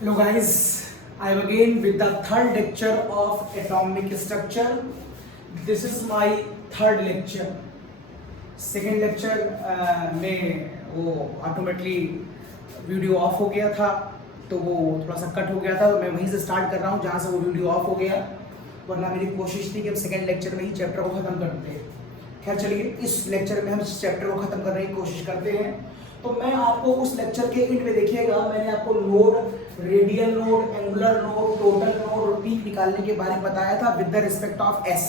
Hello guys, I am again with the third lecture of atomic structure. This is my third lecture. Second lecture में वो automatically video of हो गया था, तो वो थोड़ा सा कट हो गया था, तो मैं वहीं से स्टार्ट कर रहा हूँ जहाँ से वो वीडियो ऑफ हो गया। वरना मेरी कोशिश थी कि हम सेकेंड लेक्चर में ही चैप्टर को ख़त्म करते हैं। खैर चलिए, इस लेक्चर में हम इस चैप्टर को ख़त्म करने की कोशिश करते हैं। तो मैं आपको उस लेक्चर के एंड में देखिएगा, मैंने आपको node, radial node, angular node, total node और पीक निकालने के बारे में बताया था with the respect of S.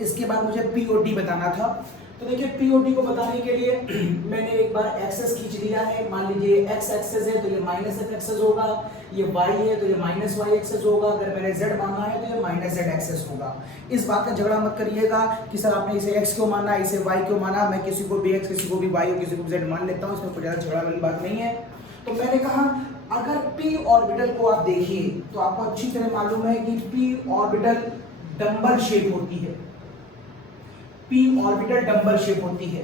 इसके बाद मुझे पीओडी बताना था। तो देखिए, पीओडी को बताने के लिए मैंने एक बार एक्सेस खींच लिया है। मान लीजिए एक्स एक्सेस है तो ये माइनस एफ एक्सेस होगा, ये वाई है तो ये माइनस वाई एक्सेस होगा, अगर मैंने जेड माना है तो ये माइनस जेड एक्सेस होगा। इस बात का झगड़ा मत करिएगा कि सर आपने इसे एक्स क्यों माना, इसे वाई क्यों माना। मैं किसी को भी एक्स, किसी को भी वाई और किसी को भी जेड मान लेता हूँ, इसमें कोई ज़्यादा झगड़ा वाली बात नहीं है। तो मैंने कहा, अगर पी ऑर्बिटल को आप देखिए तो आपको अच्छी तरह मालूम है कि पी ऑर्बिटल डंबल शेप होती है। पी ऑर्बिटल डंबल शेप होती है।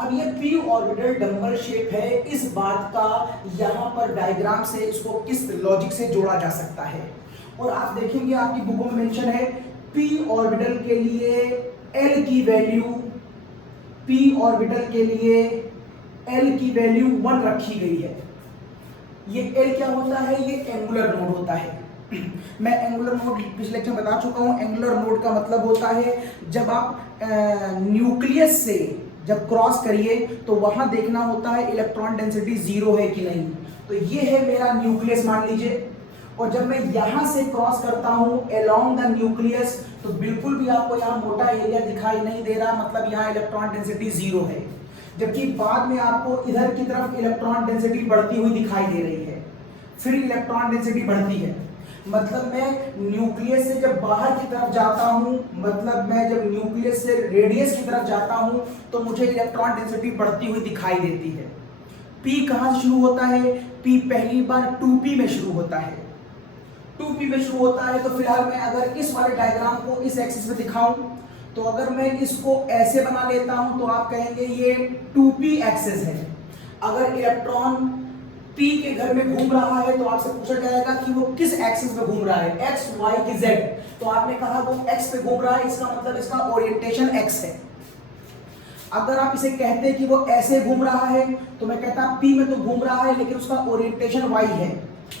अब ये पी ऑर्बिटल डंबल शेप है, इस बात का यहाँ पर डायग्राम से इसको किस लॉजिक से जोड़ा जा सकता है। और आप देखेंगे आपकी बुकों में मेंशन है, पी ऑर्बिटल के लिए एल की वैल्यू, पी ऑर्बिटल के लिए एल की वैल्यू 1 रखी गई है। ये एल क्या होता है? ये एंगुलर नोड होता है। मैं एंगुलर नोड पिछले लेक्चर में बता चुका हूं। एंगुलर नोड का मतलब होता है जब आप न्यूक्लियस से जब क्रॉस करिए तो वहां देखना होता है इलेक्ट्रॉन डेंसिटी 0 है कि नहीं। तो ये है मेरा न्यूक्लियस मान लीजिए, और जब मैं यहां से क्रॉस करता हूं अलोंग द न्यूक्लियस तो बिल्कुल भी आपको यहां मोटा एरिया दिखाई नहीं दे रहा, मतलब यहां इलेक्ट्रॉन डेंसिटी 0 है। जबकि बाद में आपको इधर की तरफ इलेक्ट्रॉन डेंसिटी बढ़ती हुई दिखाई दे रही है, फिर इलेक्ट्रॉन डेंसिटी बढ़ती है। मतलब मैं न्यूक्लियस से जब बाहर की तरफ जाता हूं, मतलब मैं जब न्यूक्लियस से रेडियस की तरफ जाता हूं तो मुझे इलेक्ट्रॉन डेंसिटी बढ़ती हुई दिखाई देती है। पी कहां से शुरू होता है? पी पहली बार 2p में शुरू होता है। 2p में शुरू होता है। तो फिलहाल मैं अगर इस वाले डायग्राम को इस एक्सिस में दिखाऊं तो अगर मैं इसको ऐसे बना लेता हूं तो आप कहेंगे ये 2p एक्सिस है। अगर इलेक्ट्रॉन P के घर में घूम रहा है तो आपसे पूछा जाएगा कि वो किस एक्सिस पे घूम रहा है, x, y की z। तो आपने कहा वो x पे घूम रहा है, इसका मतलब इसका ओरिएंटेशन x है। अगर आप इसे कहते हैं कि वो ऐसे घूम रहा है तो मैं कहता P में तो घूम रहा है लेकिन उसका ओरिएंटेशन y है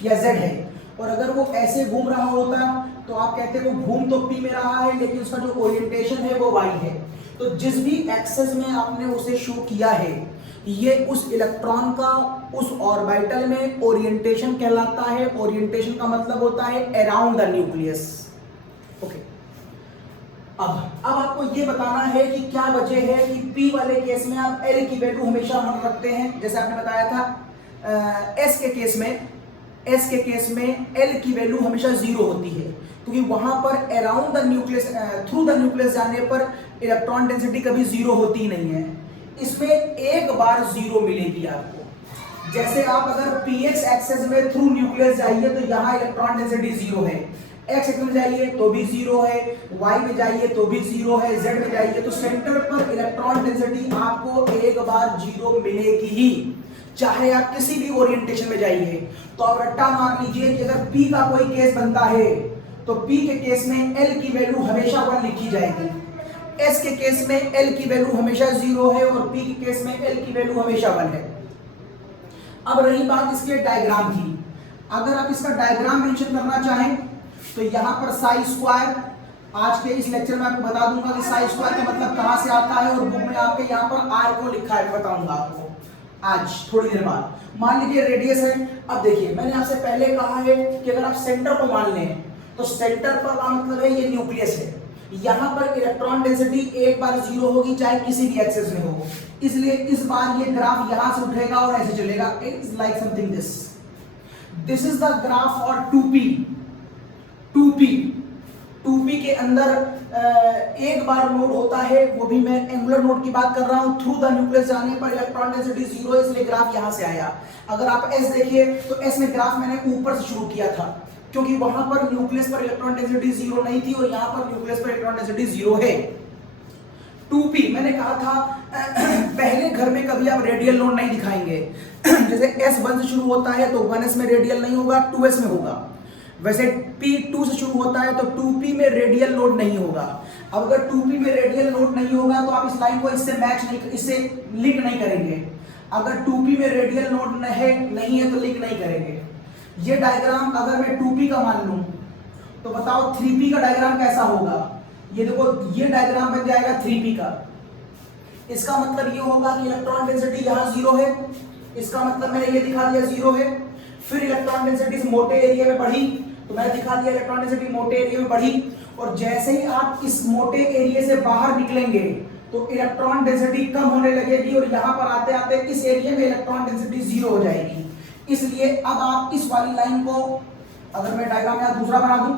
या z है। और अगर वो ऐसे घूम रहा होता तो आप कहते हैं वो घूम तो P में रहा है लेकिन उसका जो ओरिएंटेशन है वो y है। तो जिस भी एक्सिस में आपने उसे शो किया है, ये उस इलेक्ट्रॉन का उस ऑर्बिटल में ओरिएंटेशन कहलाता है। ओरिएंटेशन का मतलब होता है अराउंड द न्यूक्लियस। ओके, अब आपको ये बताना है कि क्या वजह है कि पी वाले केस में आप एल की वैल्यू हमेशा 1 रखते हैं। जैसे आपने बताया था एस के केस में एल की वैल्यू हमेशा 0 होती है, क्योंकि वहां पर around the nucleus, through the nucleus जाने पर इलेक्ट्रॉन डेंसिटी कभी 0 होती ही नहीं है। इसमें एक बार 0 मिलेगी आपको। जैसे आप अगर px एक्सेस में थ्रू न्यूक्लियस जाइए तो यहाँ इलेक्ट्रॉन डेंसिटी 0 है, x एक्सेस में जाइए तो भी 0 है, y में जाइए तो भी 0 है, z में जाइए तो सेंटर पर इलेक्ट्रॉन डेंसिटी आपको एक बार 0 मिलेगी ही, चाहे आप किसी भी ओरिएंटेशन में जाइए। तो आप रट्टा मार लीजिए कि अगर p का कोई केस बनता है तो p के केस में l की वैल्यू हमेशा 1 लिखी जाएगी, S के केस में L की वैल्यू हमेशा 0 है और P के केस में L की वैल्यू हमेशा 1 है। अब रही बात इसके डायग्राम की, अगर आप इसका डायग्राम मेंशन करना चाहें तो यहाँ पर साई स्क्वायर, आज के इस लेक्चर में आपको बता दूंगा कि साई स्क्वायर का मतलब कहाँ से आता है, और बुक में आपके यहाँ पर R को लिखा है, बताऊंगा आपको आज थोड़ी देर बाद। मान लीजिए रेडियस है। अब देखिए, मैंने आपसे पहले कहा है कि अगर आप सेंटर को मान लें तो सेंटर का मतलब है ये न्यूक्लियस है। यहाँ पर इलेक्ट्रॉन डेंसिटी एक बार 0 होगी, चाहे किसी भी एक्सिस में हो। इसलिए इस बार ये ग्राफ यहाँ से उठेगा और ऐसे चलेगा। It's like something this is the graph for 2p के अंदर एक बार नोड होता है, वो भी मैं एंगुलर नोड की बात कर रहा हूँ। थ्रू द न्यूक्लियस जाने पर इलेक्ट्रॉन डेंसिटी 0 है, इसलिए ग्राफ यहाँ से आया। अगर आप s देखिए तो s में ग्राफ मैंने ऊपर से शुरू किया था, क्योंकि वहां पर न्यूक्लियस पर इलेक्ट्रॉन डेंसिटी 0 नहीं थी और यहां पर न्यूक्लियस पर इलेक्ट्रॉन डेंसिटी 0 है। 2p मैंने कहा था पहले घर में कभी आप रेडियल नोड नहीं दिखाएंगे। जैसे S1 से शुरू होता है तो 1S में रेडियल नहीं होगा, 2S में होगा। वैसे P2 से शुरू होता है तो 2P में रेडियल नोड नहीं होगा। अब अगर 2P में रेडियल नोड नहीं होगा तो आप इस लाइन को इससे मैच नहीं, इससे लिंक नहीं करेंगे। अगर 2P में रेडियल नोड नहीं है तो लिंक नहीं करेंगे। ये डायग्राम अगर मैं 2P का मान लूं तो बताओ 3P का डायग्राम कैसा होगा। ये देखो, ये डायग्राम बन जाएगा 3P का। इसका मतलब ये होगा कि इलेक्ट्रॉन डेंसिटी यहाँ 0 है, इसका मतलब मैंने ये दिखा दिया 0 है। फिर इलेक्ट्रॉन डेंसिटी इस मोटे एरिया में बढ़ी तो मैंने दिखा दिया इलेक्ट्रॉन डेंसिटी मोटे एरिया में बढ़ी, और जैसे ही आप इस मोटे एरिया से बाहर निकलेंगे तो इलेक्ट्रॉन डेंसिटी कम होने लगेगी, और यहाँ पर आते आते इस एरिया में इलेक्ट्रॉन डेंसिटी 0 हो जाएगी। इसलिए अब आप इस वाली लाइन को, अगर मैं डायग्राम यहाँ दूसरा बना दूं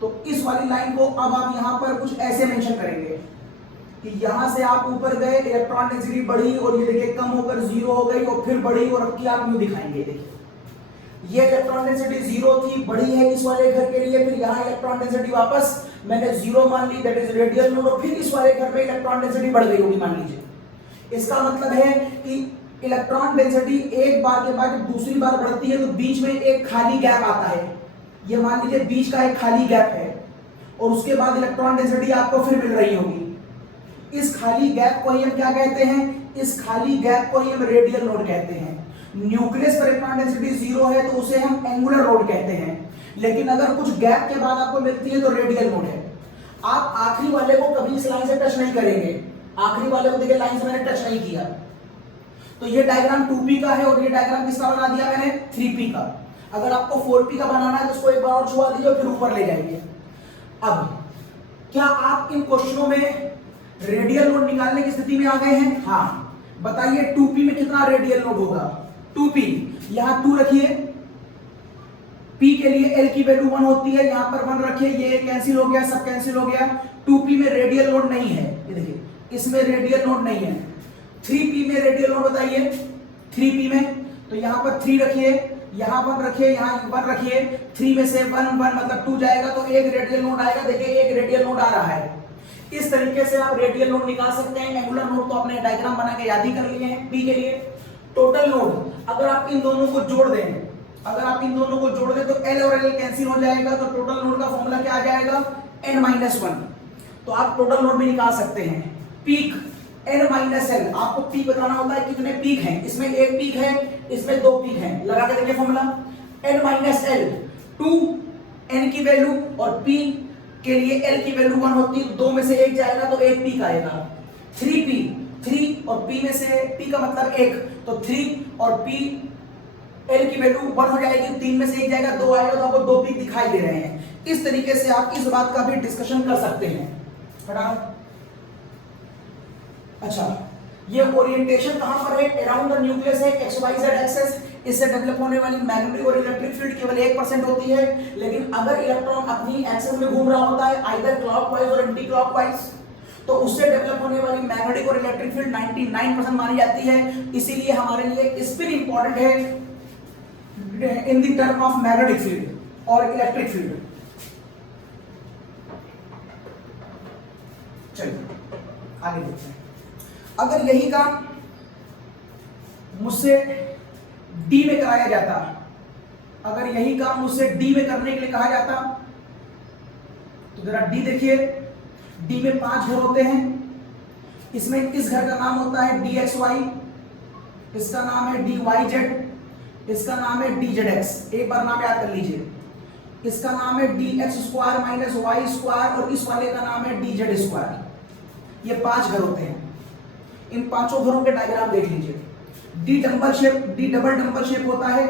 तो इस वाली लाइन को अब आप यहाँ पर कुछ ऐसे मेंशन करेंगे कि यहाँ से आप ऊपर गए, इलेक्ट्रॉन डेंसिटी बढ़ी और ये देखिए कम होकर 0 हो गई और फिर बढ़ी, और अब की आप न्यू दिखाएंगे। देखिए ये इलेक्ट्रॉन डेंसिटी 0 थी, बढ़ी है इस वाले घर के लिए, फिर यहाँ इलेक्ट्रॉन डेंसिटी वापस मैंने 0 मान ली, दैट इज रेडियल नोड, और फिर इस वाले घर में इलेक्ट्रॉन डेंसिटी बढ़ गई होगी मान लीजिए। इसका मतलब है कि इलेक्ट्रॉन डेंसिटी एक बार के बाद दूसरी बार बढ़ती है तो बीच में एक खाली गैप आता है। ये मान लीजिए बीच का एक खाली गैप है और उसके बाद इलेक्ट्रॉन डेंसिटी आपको फिर मिल रही होगी। इस खाली गैप को ही हम क्या कहते हैं? इस खाली गैप को ही हम रेडियल नोड कहते हैं। न्यूक्लियस पर इलेक्ट्रॉन डेंसिटी 0 है तो उसे हम एंगुलर नोड कहते हैं, लेकिन अगर कुछ गैप के बाद आपको मिलती है तो रेडियल नोड है। आप आखिरी वाले को कभी इस लाइन से टच नहीं करेंगे। आखिरी वाले को देखिए लाइन से मैंने टच नहीं किया, तो ये डायग्राम 2P का है और ये डायग्राम किसका बना दिया मैंने? 3P का। अगर आपको 4P का बनाना है तो उसको एक बार और छुआ दीजिए और फिर ऊपर ले जाएंगे। अब क्या आप इन क्वेश्चनों में रेडियल नोड निकालने की स्थिति में आ गए हैं? हाँ, बताइए 2P में कितना रेडियल नोड होगा? 2P, यहां 2 रखिए, P के लिए L की वैल्यू 1 होती है, यहां पर 1 रखिए, ये कैंसिल हो गया, सब कैंसिल हो गया। 2P में रेडियल नोड नहीं है, ये देखिए इसमें रेडियल नोड नहीं है। 3P में रेडियल नोड बताइए, 3P में तो यहां पर 3 रखिए, यहां 1 रखिए, यहां 1 रखिए, 3 में से 1 मतलब 2 जाएगा तो एक रेडियल नोड आएगा। देखिए एक रेडियल नोड आ रहा है। इस तरीके से आप रेडियल नोड निकाल सकते हैं। एंगुलर नोड तो आपने डायग्राम बना के याद ही कर लिए हैं P के लिए। टोटल नोड अगर आप इन दोनों को जोड़ दें, अगर आप इन दोनों को जोड़ दें तो L और L कैंसिल हो जाएगा, तो टोटल नोड का फॉर्मूला क्या आ जाएगा? n-1। तो आप टोटल नोड भी निकाल सकते हैं। पीक n-l, आपको पीक बताना होता है कितने पीक हैं। इसमें एक पीक है, इसमें 2 पीक हैं। लगा के देखिए फॉर्मूला, n-l 2 n की वैल्यू और p के लिए L की वैल्यू 1 होती है, 2 में से 1 जाएगा तो एक पीक आएगा। 3P, 3 और P में से P का मतलब 1, तो 3 और P L की वैल्यू 1 हो जाएगी, 3 में से 1 जाएगा 2 आएगा, तो आपको 2 पीक दिखाई दे रहे हैं। इस तरीके से आप इस बात का भी डिस्कशन कर सकते हैं। अच्छा, ये ओरिएंटेशन कहां पर है? अराउंड द न्यूक्लियस है, XYZ एक्सेस। इससे डेवलप होने वाली मैग्नेटिक और इलेक्ट्रिक फील्ड केवल 1% होती है, लेकिन अगर इलेक्ट्रॉन अपनी एक्सेस में घूम रहा होता है आइदर क्लॉकवाइज और एंटी क्लॉकवाइज, तो उससे डेवलप होने वाली मैग्नेटिक और इलेक्ट्रिक फील्ड 99% मानी जाती है। इसीलिए हमारे लिए स्पिन इंपॉर्टेंट है in the term of magnetic field और इलेक्ट्रिक फील्ड। चलिए आगे देखते हैं। अगर यही काम मुझसे डी में कराया जाता, अगर यही काम मुझसे डी में करने के लिए कहा जाता, तो जरा डी देखिए। डी में 5 घर होते हैं। इसमें इस घर का नाम होता है DXY, इसका नाम है DYZ, इसका नाम है DZX। एक बार नाम याद कर लीजिए। इसका नाम है DX² - Y² और इस वाले का नाम है DZ²। ये 5 घर होते हैं। इन पांचों घरों के डायग्राम देख लीजिए। डी डबल डंबल शेप होता है,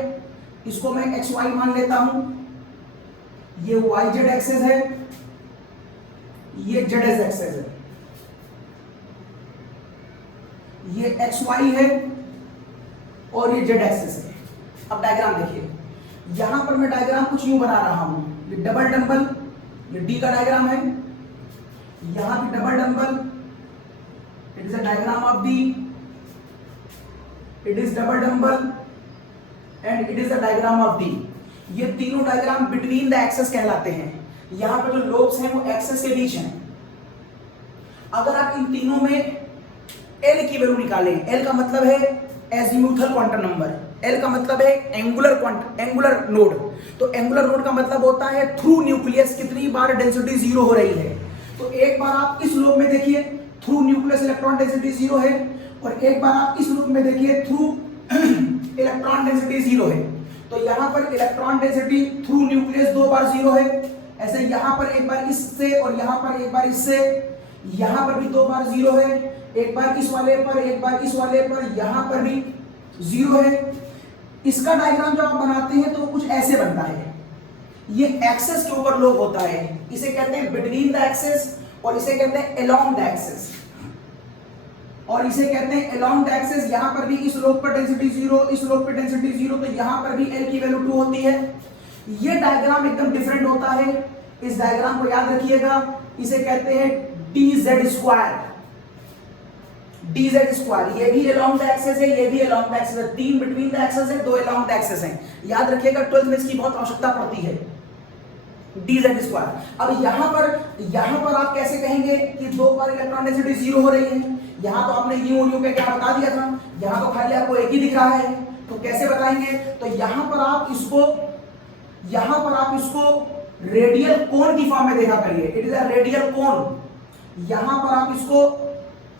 इसको मैं XY मान लेता हूं। ये YZ एक्सेस है, ये ZS एक्सेस है, ये XY है और ये Z एक्सेस है। अब डायग्राम देखिए, यहां पर मैं डायग्राम कुछ यूं बना रहा हूं। ये डबल डंबल, ये डी का डायग्राम है, यहां भी double dumbbell, it is a diagram of D, it is double dumbbell and it is a diagram of D. ये तीनों डायग्राम बिटवीन द एक्सेस कहलाते हैं। यहां पर जो लोब्स हैं वो एक्सेस के बीच हैं। अगर आप इन तीनों में एल की वैल्यू निकालें। एल का मतलब है एजीमुथल क्वांटम नंबर, एल का मतलब है एंगुलर नोड। तो एंगुलर नोड का मतलब होता है थ्रू न्यूक्लियस कितनी बार डेंसिटी जीरो हो रही है। तो एक बार आप इस लूप में देखिए through nucleus electron density zero है, और एक बार आप इस लूप में देखिए थ्रू इलेक्ट्रॉन डेंसिटी जीरो है। तो यहां पर इलेक्ट्रॉन डेंसिटी थ्रू न्यूक्लियस 2 बार जीरो है, ऐसे यहां पर एक बार इससे और यहां पर एक बार इससे, यहां पर भी 2 बार जीरो है, एक बार इस वाले पर एक बार इस वाले पर, यहां पर भी जीरो है। इसका डायग्राम जब आप बनाते हैं तो कुछ ऐसे बनता है, ये एक्सेस के ऊपर लोब होता है, इसे कहते हैं बिटवीन द एक्सेस, और इसे कहते हैं अलोंग द एक्सेस, और इसे कहते हैं अलोंग द एक्सेस। यहां पर भी इस लोब पर डेंसिटी जीरो, इस लोब पर डेंसिटी जीरो, तो यहां पर भी एल की वैल्यू 2 होती है। ये डायग्राम एकदम डिफरेंट होता है, इस डायग्राम को याद रखिएगा, इसे कहते हैं dz स्क्वायर, dz स्क्वायर। ये भी अलोंग द एक्सेस है, ये भी अलोंग द एक्सेस है, 3 बिटवीन द एक्सेस है, 2 अलोंग द एक्सेस है। याद रखिएगा 12th में इसकी बहुत आवश्यकता पड़ती है, dz स्क्वायर। अब यहां पर आप कैसे कहेंगे कि 2 बार इलेक्ट्रॉन डेंसिटी जीरो हो रही है। यहां तो आपने यू और यू का क्या बता दिया था, यहां तो खाली आपको एक ही दिख रहा है, तो कैसे बताएंगे। तो यहां पर आप इसको रेडियल कोन की फॉर्म में देखा करिए, इट इज अ रेडियल कोन। यहां पर आप इसको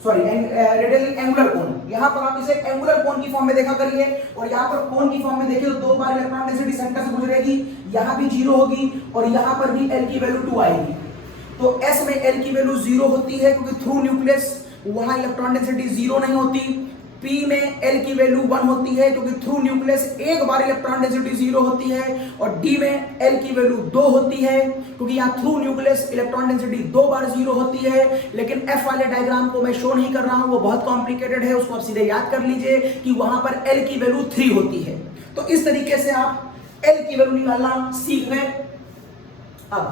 रेडियल एंगुलर कोन, यहां पर आप इसे एंगुलर कोन की फॉर्म में देखा करिए, और यहां पर कोन की फॉर्म में देखिए तो 2 बार इलेक्ट्रॉन डेंसिटी सेंटर से गुजरेगी, यहां भी जीरो होगी, और यहां पर भी एल की वैल्यू 2 आएगी। तो एस में एल की वैल्यू 0 होती है क्योंकि थ्रू न्यूक्लियस वहां इलेक्ट्रॉन डेंसिटी 0 नहीं होती। पी में एल की वैल्यू 1 होती है क्योंकि थ्रू न्यूक्लियस एक बार इलेक्ट्रॉन डेंसिटी 0 होती है, और डी में एल की वैल्यू 2 होती है क्योंकि यहाँ थ्रू न्यूक्लियस इलेक्ट्रॉन डेंसिटी 2 बार 0 होती है। लेकिन एफ वाले डायग्राम को मैं शो नहीं कर रहा हूं, वो बहुत कॉम्प्लिकेटेड है, उसको आप सीधे याद कर लीजिए कि वहां पर एल की वैल्यू 3 होती है। तो इस तरीके से आप एल की वैल्यू निकालना सीख गए। अब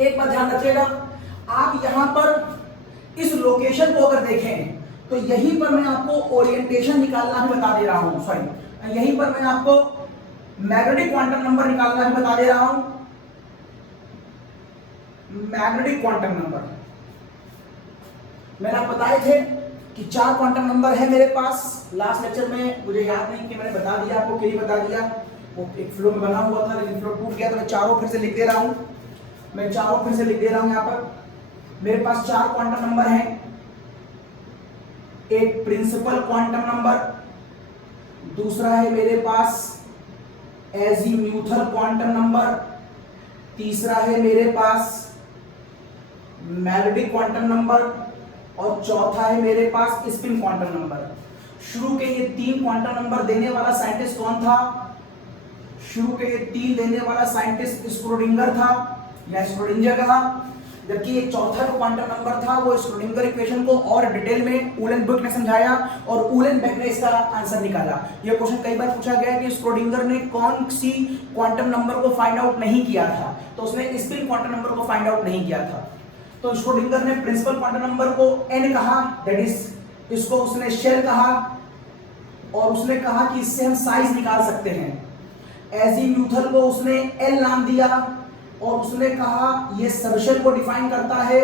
एक बात ध्यान रखिएगा, आप यहां पर इस लोकेशन को अगर देखें तो यहीं पर मैं आपको ओरिएंटेशन निकालना भी बता दे रहा हूं, सॉरी यहीं पर मैं आपको मैग्नेटिक क्वांटम नंबर निकालना भी बता दे रहा हूं। मैग्नेटिक क्वांटम नंबर मैंने आप बताए थे कि 4 क्वांटम नंबर है मेरे पास। लास्ट लेक्चर में मुझे याद नहीं कि मैंने बता दिया आपको कि नहीं बता दिया, वो एक फ्लो में बना हुआ था लेकिन फ्लो टूट गया, तो मैं चारों फिर से लिख दे रहा हूं। यहां पर मेरे पास 4 क्वांटम नंबर हैं। एक प्रिंसिपल क्वांटम नंबर, दूसरा है मेरे पास एजीम्यूथल क्वांटम नंबर, तीसरा है मेरे पास मैग्नेटिक क्वांटम नंबर, और चौथा है मेरे पास स्पिन क्वांटम नंबर। शुरू के ये 3 क्वांटम नंबर देने वाला साइंटिस्ट कौन था? शुरू के ये 3 देने वाला साइंटिस्ट स्क्रोडिंगर था या स्क्रोडिंजर का, जबकि एक चौथा जो क्वांटम नंबर था वो स्क्रोडिंगर इक्वेशन को और डिटेल में उलेनबर्ग ने समझाया और उलेनबर्ग ने इसका आंसर निकाला। ये क्वेश्चन कई बार पूछा गया कि स्क्रोडिंगर ने कौन सी क्वांटम नंबर को फाइंड आउट नहीं किया था, तो उसने स्पिन क्वांटम नंबर को फाइंड आउट नहीं किया था। तो स्क्रोडिंगर ने प्रिंसिपल क्वांटम नंबर को n कहा, दैट इज इसको उसने शेल कहा, और उसने कहा कि इससे हम साइज निकाल सकते हैं। एजीम्यूथल को उसने L नाम दिया, और उसने कहा ये सबशेल को डिफाइन करता है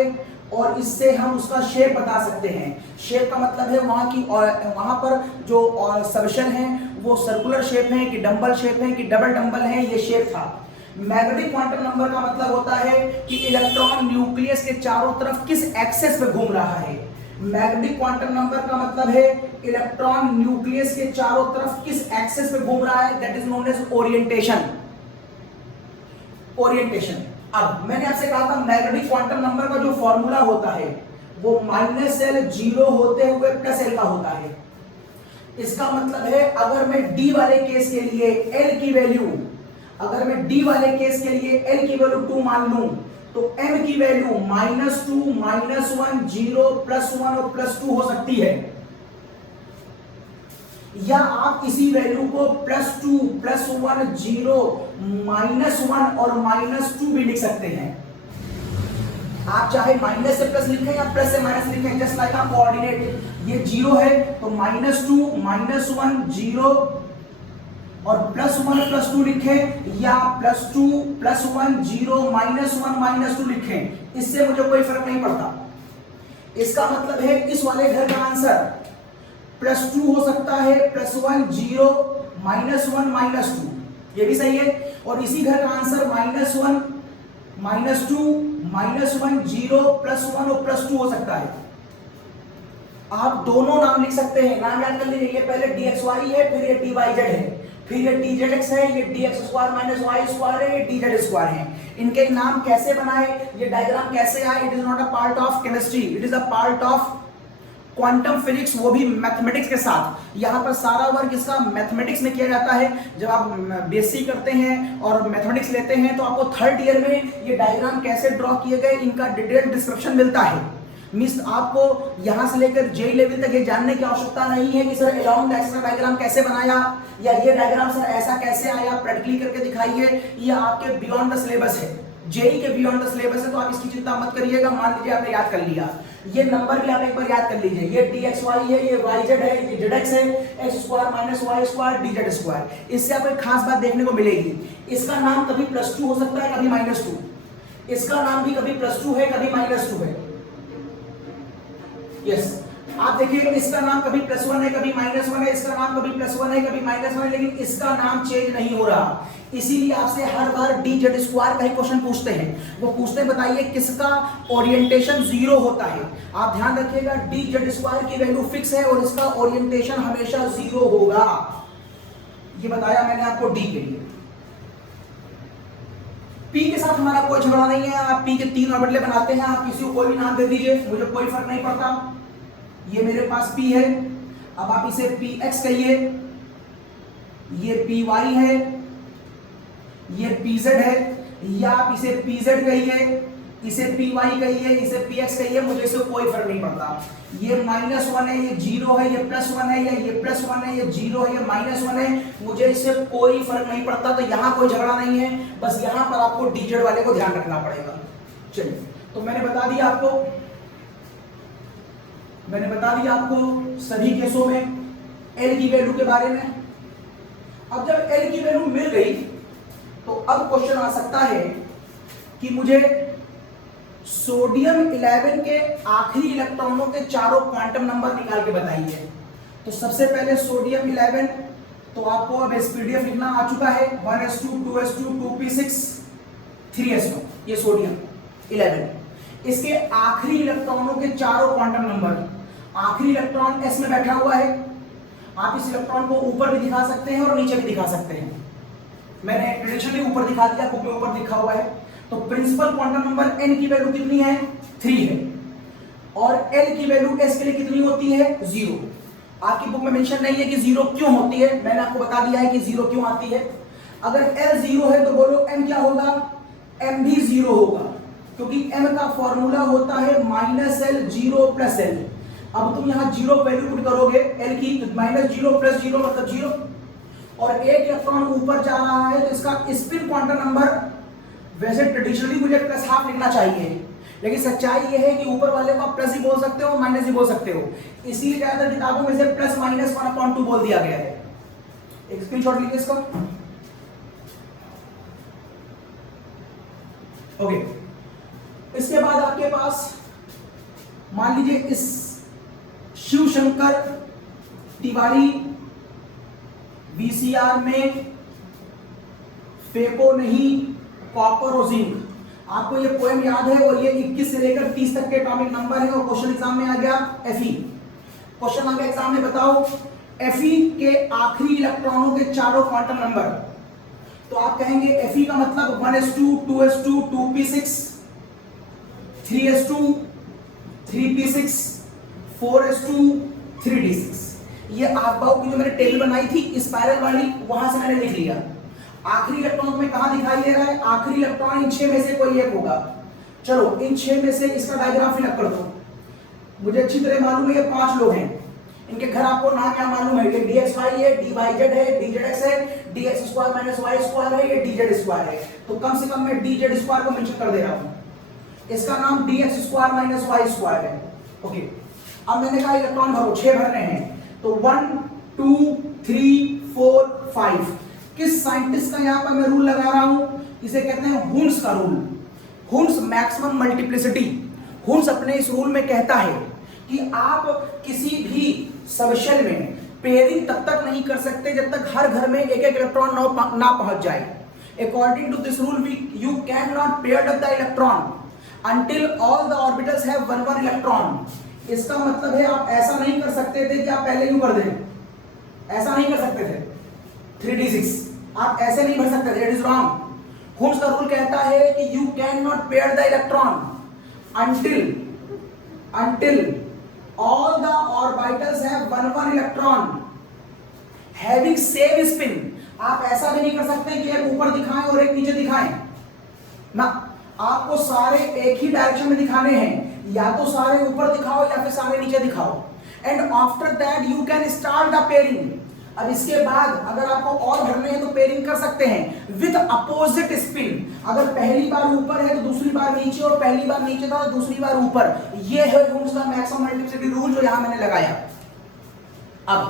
और इससे हम उसका शेप बता सकते हैं। शेप का मतलब है वहां की, और वहां पर जो सबशेल हैं वो सर्कुलर शेप है कि डंबल शेप है कि डबल डंबल है, ये शेप था। मैग्नेटिक क्वांटम नंबर का मतलब होता है कि इलेक्ट्रॉन न्यूक्लियस के चारों तरफ किस एक्सेस पे घूम रहा है। मैग्नेटिक क्वांटम नंबर का मतलब है इलेक्ट्रॉन न्यूक्लियस के चारों तरफ किस एक्सेस पे घूम रहा है, that is known as orientation. अब मैंने आपसे कहा था मैग्नेटिक क्वांटम नंबर का जो फॉर्मूला होता है वो -L0 होते हुए +L का होता है। इसका मतलब है अगर मैं D वाले केस के लिए L की वैल्यू, अगर मैं D वाले केस के लिए L की वैल्यू 2 मान लूं तो M की वैल्यू -2, -1, 0, +1 और +2 हो सकती है, या आप इसी वैल्यू को +2, +1, 0, -1 और -2 भी लिख सकते हैं। आप चाहे माइनस से प्लस लिखें या प्लस से माइनस लिखें, जस्ट लाइक आप कोऑर्डिनेट, ये 0 है तो -2, -1, 0 और +1, +2 लिखें, या +2, +1, 0, -1, -2 लिखें, इससे मुझे कोई फर्क नहीं पड़ता। इसका मतलब है इस वाले घर का आंसर +2 हो सकता है, +1 0 -1 -2, ये भी सही है। और इसी घर का आंसर -1 -2 -1 0 +1 और +2 हो सकता है। आप दोनों नाम लिख सकते हैं, नाम याद कर लीजिए। ये पहले dxy है, फिर ये dyz है, फिर ये dzx है, ये dx² -y² है, ये dz² है। इनके नाम कैसे बनाए, ये डायग्राम कैसे आए, it is not a part of chemistry, it is a part of quantum physics, वो भी मैथमेटिक्स के साथ। यहाँ पर सारा वर्क इसका मैथमेटिक्स में किया जाता है। जब आप बीएससी करते हैं और मैथमेटिक्स लेते हैं तो आपको 3rd ईयर में ये डायग्राम कैसे ड्रॉ किए गए इनका डिटेल डिस्क्रिप्शन मिलता है। मींस आपको यहाँ से लेकर जेई लेवल तक ये जानने की आवश्यकता नहीं है कि सर अलोंग द एक्सिस का डायग्राम कैसे बनाया, या ये डायग्राम सर ऐसा कैसे आया, प्रैक्टिकली करके दिखाइए। ये आपके बियॉन्ड द सिलेबस है, जेई के बियॉन्ड द सिलेबस है, तो आप इसकी चिंता मत करिएगा। मान लीजिए आपने याद कर लिया, ये नंबर भी आप एक बार याद कर लीजिए। ये dxy है, ये yz है, ये zx है, x² -y² dz²। इससे आपको एक खास बात देखने को मिलेगी, इसका नाम कभी +2 हो सकता है, कभी -2। इसका नाम भी कभी +2 है, कभी -2 है। यस, आप देखिए इसका नाम कभी +1 है, कभी -1 है, इसका नाम कभी +1 है, कभी -1 है, लेकिन इसका नाम चेंज नहीं हो रहा। इसीलिए आपसे हर बार dz² का ही क्वेश्चन पूछते हैं। वो पूछते हैं बताइए किसका ओरिएंटेशन 0 होता है। आप ध्यान रखिएगा dz² की वैल्यू फिक्स है और इसका ओरिएंटेशन हमेशा 0 होगा। ये बताया मैंने आपको d के लिए। p के साथ हमारा कोई झगड़ा नहीं है, आप p के 3 ऑर्बिटल बनाते हैं, आप किसी को कोई भी नाम दे दीजिए, मुझे कोई फर्क नहीं पड़ता। ये मेरे पास p है, अब आप इसे px कहिए, ये py है, ये pz है, या आप इसे pz कहिए, इसे py कहिए, इसे px कहिए, मुझे इससे कोई फर्क नहीं पड़ता। ये -1 है, ये 0 है, ये +1 है, या ये +1 है, ये 0 है, ये -1 है, मुझे इससे कोई फर्क नहीं पड़ता। तो यहाँ कोई झगड़ा नहीं है, बस यहाँ पर आपको dz वाले को ध्यान रखना पड़ेगा। चलिए, तो मैंने बता दिया आपको सभी केसों में L की वैल्यू के बारे में। अब जब L की वैल्यू मिल गई तो अब क्वेश्चन आ सकता है कि मुझे सोडियम 11 के आखिरी इलेक्ट्रॉनों के चारों क्वांटम नंबर निकाल के बताइए। तो सबसे पहले सोडियम 11, तो आपको अब एसपीडीएफ लिखना आ चुका है, 1s2 2s2 2p6 3s2, ये सोडियम 11। इसके आखिरी इलेक्ट्रॉनों के चारों क्वांटम नंबर, आखिरी इलेक्ट्रॉन s में बैठा हुआ है। आप इस इलेक्ट्रॉन को ऊपर भी दिखा सकते हैं और नीचे भी दिखा सकते हैं। मैंने ट्रेडिशनली ऊपर दिखा दिया, बुक में ऊपर लिखा हुआ है। तो प्रिंसिपल क्वांटम नंबर n की वैल्यू कितनी है, 3 है, और l की वैल्यू s के लिए कितनी होती है, 0। आपकी बुक में मेंशन नहीं है कि 0 क्यों होती है, मैंने आपको बता दिया है कि 0 क्यों आती है। अगर l 0 है तो बोलो m क्या होगा, m भी 0 होगा, क्योंकि m का फॉर्मूला होता है -l 0 + l। अब तुम यहाँ 0 वैल्यू पुट करोगे l की, -0 + 0 मतलब 0, और एक इलेक्ट्रॉन ऊपर जा रहा है तो इसका स्पिन क्वांटम नंबर, वैसे ट्रेडिशनली मुझे +½ लिखना चाहिए, लेकिन सच्चाई ये है कि ऊपर वाले को आप प्लस ही बोल सकते हो, माइनस ही बोल सकते हो। इसीलिए ज्यादातर किताबों में से ±1/2 बोल दिया गया है। एक स्क्रीनशॉट लीजिए इसका। ओके, इसके बाद आपके पास मान लीजिए इस शिव शंकर तिवारी VCR में फेको नहीं कॉपर और जिंक, आपको ये पोएम याद है, और ये 21 से लेकर 30 तक के एटॉमिक नंबर है, और क्वेश्चन एग्जाम में आ गया Fe। क्वेश्चन आ गया एग्जाम में, बताओ Fe के आखिरी इलेक्ट्रॉनों के चारों क्वांटम नंबर। तो आप कहेंगे Fe का मतलब 1s2 2s2 2p6 3s2 3p6 4s2 3d6। ये आफबाउ की जो मैंने टेबल बनाई थी स्पाइरल वाली, वहां से मैंने लिख लिया। आखिरी इलेक्ट्रॉन में कहां दिखाई दे रहा है, आखिरी इलेक्ट्रॉन इन 6 में से कोई एक होगा। चलो इन 6 में से इसका डायग्राम फिल कर दो। मुझे अच्छी तरह मालूम है ये 5 लोग हैं, इनके घर आपको नाम क्या मालूम है, ये dxy है, dyz है, dzx है, dx² -y² है, ये dz² है। तो कम से कम मैं dz² को मेंशन कर दे रहा हूं, इसका नाम dx² -y² है। ओके, अब मैंने कहा इलेक्ट्रॉन भरो, 6 भरने हैं, तो 1 2 3 4 5। किस साइंटिस्ट का यहां पर मैं रूल लगा रहा हूं, इसे कहते हैं हुन्स का rule. Hund's maximum multiplicity, Hund's अपने इस रूल में कहता है कि आप किसी भी सबशेल में पेयरिंग तब तक नहीं कर सकते जब तक हर घर में एक एक इलेक्ट्रॉन ना पहुंच जाए। According to this rule you can not pair up the electron until all the orbitals have one electron. इसका मतलब है आप ऐसा नहीं कर सकते थे कि आप पहले यूं कर दें, ऐसा नहीं कर सकते थे 3d6, आप ऐसे नहीं भर सकते थे, इट इज रॉन्ग। हुन्स का रूल कहता है कि you can not pair the electron until all the orbitals have one electron having same spin। आप ऐसा भी नहीं कर सकते कि एक ऊपर दिखाएं और एक नीचे दिखाएं ना, आपको सारे एक ही डायरेक्शन में दिखाने हैं, या तो सारे ऊपर दिखाओ या फिर सारे नीचे दिखाओ। And after that you can start the pairing. अब इसके बाद अगर आपको और भरने हैं तो पेयरिंग कर सकते हैं विद अपोजिट स्पिन। अगर पहली बार ऊपर है तो दूसरी बार नीचे, और पहली बार नीचे था तो दूसरी बार ऊपर। ये है हुन्स का मैक्सिमम मल्टीप्लिसिटी रूल जो यहां मैंने लगाया। अब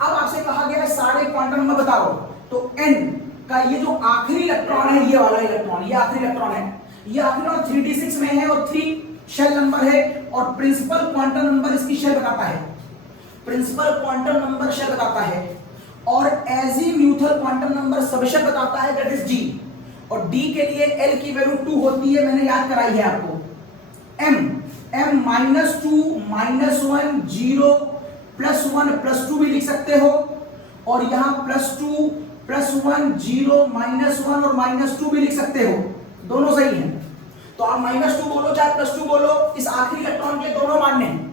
आपसे कहा गया सारे क्वांटम नंबर बताओ, तो n का ये जो आखिरी इलेक्ट्रॉन है, ये वाला इलेक्ट्रॉन, ये आखिरी इलेक्ट्रॉन है, ये आखिरी 3d6 में है और 3 शेल नंबर है, और प्रिंसिपल क्वांटम नंबर इसकी शेल बताता है, प्रिंसिपल क्वांटम नंबर शेल बताता है, और एजीम्यूथल क्वांटम नंबर सबशेल बताता है, दैट इज d। और d के लिए l की वैल्यू 2 होती है, मैंने याद कराई है आपको। m -2 -1 0 +1 +2 भी लिख सकते हो, और यहां +2 +1 0 -1 और -2 भी लिख सकते हो, दोनों सही हैं। तो आप -2 बोलो चाहे +2 बोलो, इस आखिरी इलेक्ट्रॉन के दोनों मान्य हैं।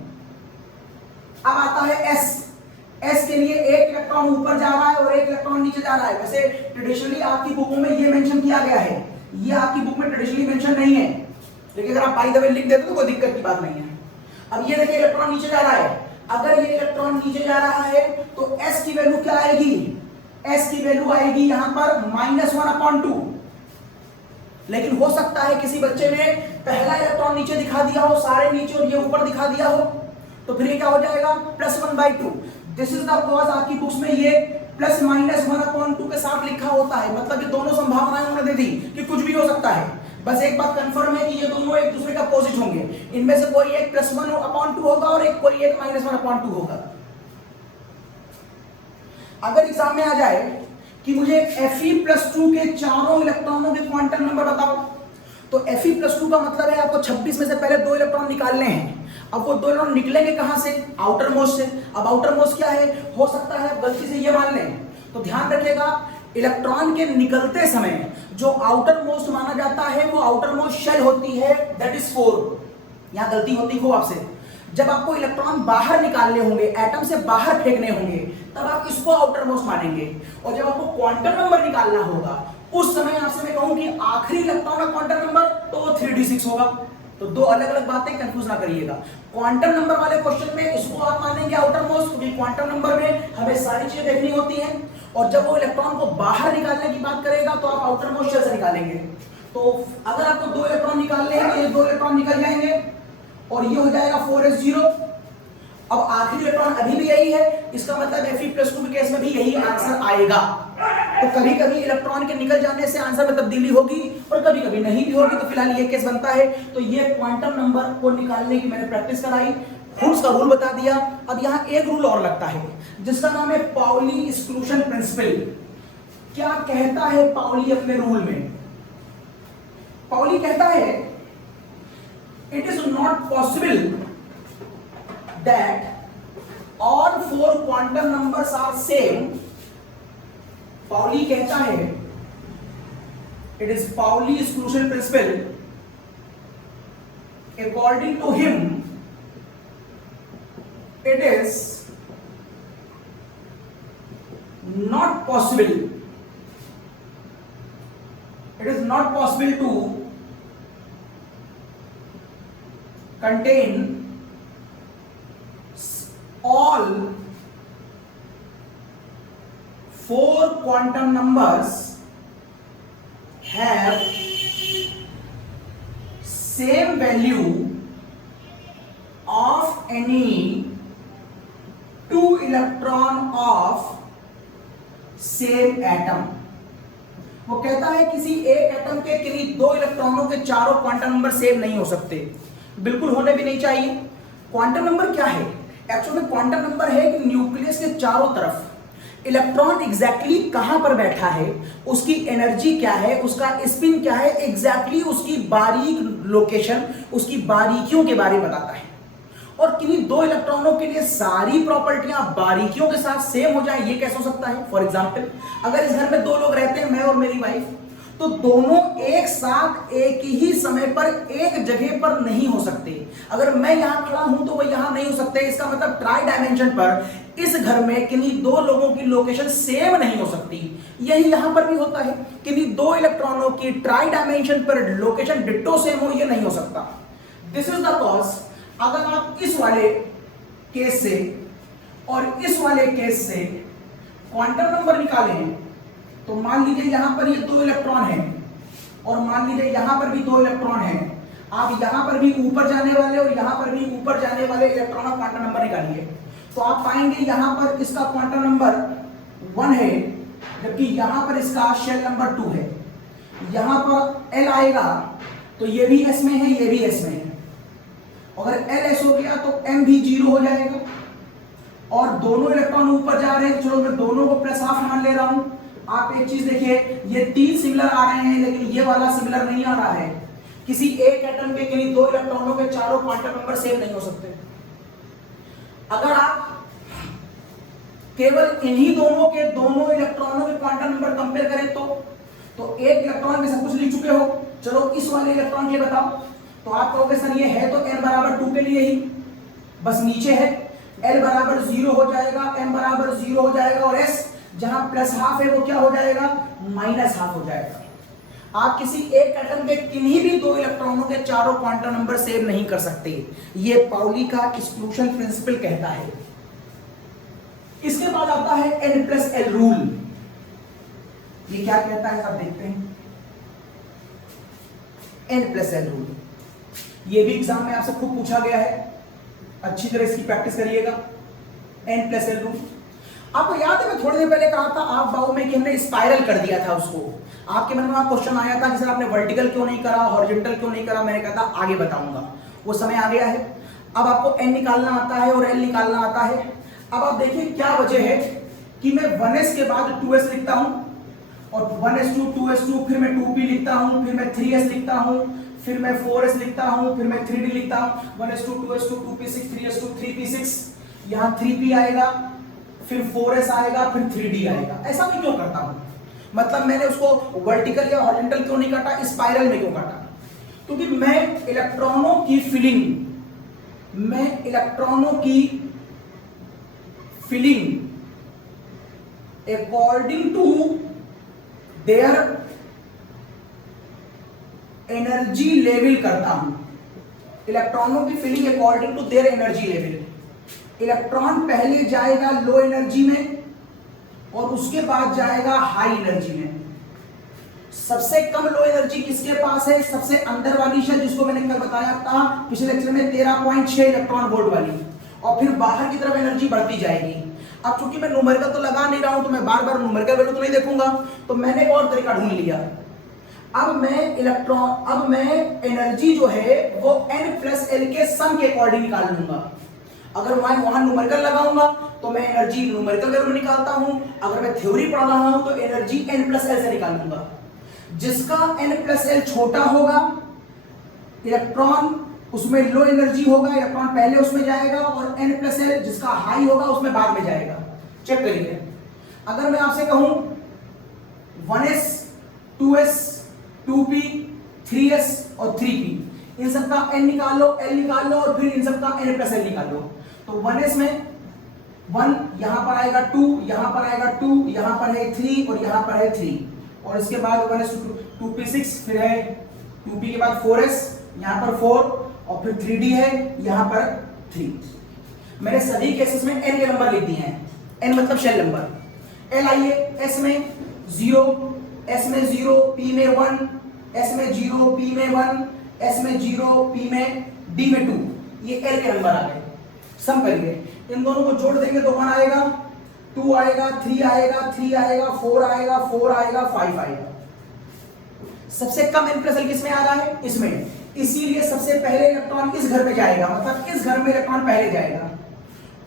अब आता है s के लिए एक इलेक्ट्रॉन ऊपर जा रहा है और एक इलेक्ट्रॉन नीचे जा रहा है। वैसे ट्रेडिशनली आपकी बुकों में ये मेंशन किया गया है, ये आपकी बुक में ट्रेडिशनली मेंशन नहीं है, लेकिन अगर आप बाय द वे लिख देते तो कोई दिक्कत की बात नहीं है। अब ये देखिए इलेक्ट्रॉन नीचे जा रहा है, अगर ये इलेक्ट्रॉन नीचे जा रहा है तो s की वैल्यू क्या आएगी? s की वैल्यू आएगी यहां पर -1/2। लेकिन हो सकता है किसी बच्चे ने पहला इलेक्ट्रॉन नीचे दिखा दिया हो, सारे नीचे, और ये ऊपर दिखा दिया हो, तो फिर ये क्या हो जाएगा? +1/2। दिस इज द कॉज आपकी बुक्स में ये +-1/2 के साथ लिखा होता है, मतलब ये दोनों संभावनाएं उन्होंने दे दी कि कुछ भी हो सकता है। बस एक बात कंफर्म है कि ये दोनों एक दूसरे का अपोजिट होंगे, इनमें से कोई एक +1/2 होगा और कोई एक -1/2 होगा। अगर एग्जाम में आ जाए कि मुझे Fe+2 के चारों इलेक्ट्रॉनों के क्वांटम नंबर बताओ, तो Fe+2 का मतलब है आपको 26 में से पहले 2 इलेक्ट्रॉन निकालने हैं। अब वो 2 इलेक्ट्रॉन निकलेंगे कहां से? आउटर मोस्ट से। अब आउटर मोस्ट क्या है? हो सकता है गलती से ये मान लें, तो ध्यान रखिएगा इलेक्ट्रॉन के निकलते समय जो आउटर मोस्ट माना जाता है वो आउटर मोस्ट शेल होती है, दैट इज 4। यहां गलती होती हो आपसे। जब आपको इलेक्ट्रॉन बाहर निकालने होंगे, एटम से बाहर फेंकने होंगे, तब आप इसको आउटर मोस्ट मानेंगे, और जब आपको क्वांटम नंबर निकालना होगा उस समय आपसे मैं कहूं कि आखिरी इलेक्ट्रॉन का क्वांटम नंबर तो वो 3d6 होगा। तो दो अलग अलग बातें कंफ्यूज ना करिएगा। क्वांटम नंबर वाले क्वेश्चन में इसको आप मानेंगे आउटर मोस्ट, क्योंकि क्वांटम नंबर में हमें सारी चीजें देखनी होती हैं, और जब वो इलेक्ट्रॉन को बाहर निकालने की बात करेगा तो आप आउटर मोस्ट शेल से निकालेंगे। तो अगर आपको 2 इलेक्ट्रॉन निकालने हैं तो ये 2 इलेक्ट्रॉन निकल जाएंगे और ये हो जाएगा 4s0। अब आखिरी इलेक्ट्रॉन अभी भी यही है, इसका मतलब Fe+2 के केस में भी यही आंसर आएगा। तो कभी कभी इलेक्ट्रॉन के निकल जाने से आंसर में तब्दीली होगी और कभी कभी नहीं भी होगी, तो फिलहाल ये केस बनता है। तो ये क्वांटम नंबर को निकालने की मैंने प्रैक्टिस कराई, हुन्स का रूल बता दिया। अब यहाँ एक रूल और लगता है जिसका नाम है पाउली एक्सक्लूशन प्रिंसिपल। क्या कहता है पाउली अपने रूल में? पाउली कहता है it is not possible that all 4 quantum numbers are same। Pauli कहता है, it is Pauli exclusion principle, according to him it is not possible, it is not possible to contain all 4 quantum numbers have same value of any 2 electron of same atom। वो कहता है किसी एक atom के किन्हीं 2 इलेक्ट्रॉनों के चारों क्वांटम नंबर सेम नहीं हो सकते। बिल्कुल होने भी नहीं चाहिए। क्वांटम नंबर क्या है? एक्चुअली में क्वांटम नंबर है कि न्यूक्लियस के चारों तरफ इलेक्ट्रॉन एग्जैक्टली कहां पर बैठा है, उसकी एनर्जी क्या है, उसका स्पिन क्या है, एग्जैक्टली उसकी बारीक लोकेशन, उसकी बारीकियों के बारे में बताता है। और किन्हीं दो इलेक्ट्रॉनों के लिए सारी प्रॉपर्टियां बारीकियों के साथ सेम हो जाए, ये कैसे हो सकता है? फॉर एग्जांपल, अगर इस घर में दो लोग रहते हैं, मैं और मेरी वाइफ, तो दोनों एक साथ एक ही समय पर एक जगह पर नहीं हो सकते। अगर मैं यहां खड़ा हूं तो वो यहां नहीं हो सकते। इसका मतलब ट्राई डायमेंशन पर इस घर में किन्हीं दो लोगों की लोकेशन सेम नहीं हो सकती। यही यहां पर भी होता है, किन्हीं दो इलेक्ट्रॉनों की ट्राई डायमेंशन पर लोकेशन डिट्टो सेम हो, ये नहीं हो सकता। This is the cause. अगर आप इस वाले केस से और इस वाले केस से क्वांटम नंबर निकालें, तो मान लीजिए यहां पर ये दो इलेक्ट्रॉन हैं और मान लीजिए यहां पर भी दो इलेक्ट्रॉन हैं। आप यहां पर भी ऊपर जाने वाले और यहां पर भी ऊपर जाने वाले इलेक्ट्रॉन का क्वांटम नंबर निकालिए, तो आप पाएंगे यहां पर इसका क्वांटम नंबर 1 है, जबकि यहां पर इसका शेल नंबर 2 है। यहां पर L आएगा तो ये भी S में है, ये भी S में है। अगर L S हो गया तो M भी 0 हो जाएगा। और दोनों इलेक्ट्रॉन ऊपर जा रहे हैं, चलो मैं दोनों को प्लस हाफ मान ले रहा हूं। आप एक चीज देखिए, ये 3 सिमिलर आ रहे हैं, लेकिन ये वाला सिमिलर नहीं आ रहा है। किसी एक एटम के किन्हीं दो इलेक्ट्रॉनों के चारों क्वांटम नंबर सेम नहीं हो सकते। अगर आप केवल इन्हीं दोनों के दोनों इलेक्ट्रॉनों के क्वांटम नंबर कंपेयर करें तो एक इलेक्ट्रॉन के सब कुछ लिख चुके हो, चलो इस वाले इलेक्ट्रॉन के बताओ, तो आप कहोगे सर ये है तो n बराबर 2 के लिए ही, बस नीचे है L बराबर 0 हो जाएगा, m बराबर 0 हो जाएगा, और S जहां प्लस हाफ है वो क्या हो जाएगा? माइनस हाफ हो जाएगा। आप किसी एक एटम के किन्हीं भी दो इलेक्ट्रॉनों के चारों क्वांटम नंबर सेम नहीं कर सकते। ये पाउली का एक्सक्लूजन प्रिंसिपल कहता है। इसके बाद आता है n+l रूल। ये क्या कहता है आप देखते हैं, n+l रूल। ये भी एग्जाम में आपसे खूब पूछा गया है, अच्छी तरह इसकी प्रैक्टिस करिएगा। n+l रूल आपको याद है, मैं थोड़ी देर पहले कहा था आप बाबू में कि हमने स्पाइरल कर दिया था उसको। आपके मन में क्वेश्चन आया था कि सर आपने वर्टिकल क्यों नहीं करा, हॉरिजॉन्टल क्यों नहीं करा। मैंने कहा था आगे बताऊंगा, वो समय आ गया है। अब आपको n निकालना आता है और l निकालना आता है। अब आप देखिए क्या वजह है कि मैं 1s के बाद 2s लिखता हूं, और 1s2 2s2, फिर मैं 2p लिखता हूं, फिर मैं 3s लिखता हूं, फिर मैं 4s लिखता हूं, फिर मैं 3d लिखता हूं। 1s2 2s2 2p6 3s2 3p6, यहां 3p आएगा, फिर 4s आएगा, फिर 3d आएगा। ऐसा मैं क्यों करता हूं? मतलब मैंने उसको वर्टिकल या हॉरिजॉन्टल क्यों नहीं काटा, स्पाइरल में क्यों काटा? क्योंकि मैं इलेक्ट्रॉनों की filling according to their energy level करता हूं। इलेक्ट्रॉनों की filling according to their energy level. Electron पहले जाएगा लो एनर्जी में और उसके बाद जाएगा हाई एनर्जी में। सबसे कम लो एनर्जी किसके पास है? सबसे अंदर वाली शेल, जिसको मैंने कल बताया था पिछले लेक्चर में, 13.6 इलेक्ट्रॉन वोल्ट वाली, और फिर बाहर की तरफ एनर्जी बढ़ती जाएगी। अब चूंकि मैं न्यूमेरिकल तो लगा नहीं रहा हूं, तो मैं बार बार न्यूमेरिकल वैल्यू तो नहीं देखूंगा, तो मैंने एक और तरीका ढूंढ लिया। अब मैं एनर्जी जो है वो n+l के सम के अकॉर्डिंग निकाल लूंगा। अगर मैं वहां न्यूमेरिकल लगाऊंगा तो मैं एनर्जी न्यूमेरिकल वैल्यू निकालता हूं, अगर मैं थ्योरी पढ़ रहा हूं तो एनर्जी n+l से निकालूंगा। जिसका n+l छोटा होगा इलेक्ट्रॉन, उसमें लो एनर्जी होगा, इलेक्ट्रॉन पहले उसमें जाएगा, और n+l जिसका हाई होगा उसमें बाद में जाएगा। चेक करिए, अगर मैं आपसे कहूं 1s 2s 2p 3s और 3p, इन सबका n निकाल लो, l निकाल लो, और फिर इन सबका n+l निकाल लो, तो 1s में 1 यहां पर आएगा, 2 यहां पर आएगा, 2 यहां पर है 3 और यहां पर है 3, और इसके बाद 1s 2p6, फिर है 2p के बाद 4s, यहां पर 4, और फिर 3d है, यहां पर 3। मैंने सभी केसेस में n के नंबर लिख दिए हैं। n मतलब शेल नंबर। l आइए, s में 0, s में 0, p में 1, s में 0, p में 1, s में 0, p में, d में 2, ये l के नंबर आ गए। सम करिए, इन दोनों को जोड़ देंगे तो 1 आएगा, 2 आएगा, 3 आएगा, 3 आएगा, 4 आएगा, 5 आएगा। सबसे कम n+l किसमें आ रहा है? इसमें। इसीलिए सबसे पहले इलेक्ट्रॉन इस घर में जाएगा, मतलब इस घर में इलेक्ट्रॉन पहले जाएगा।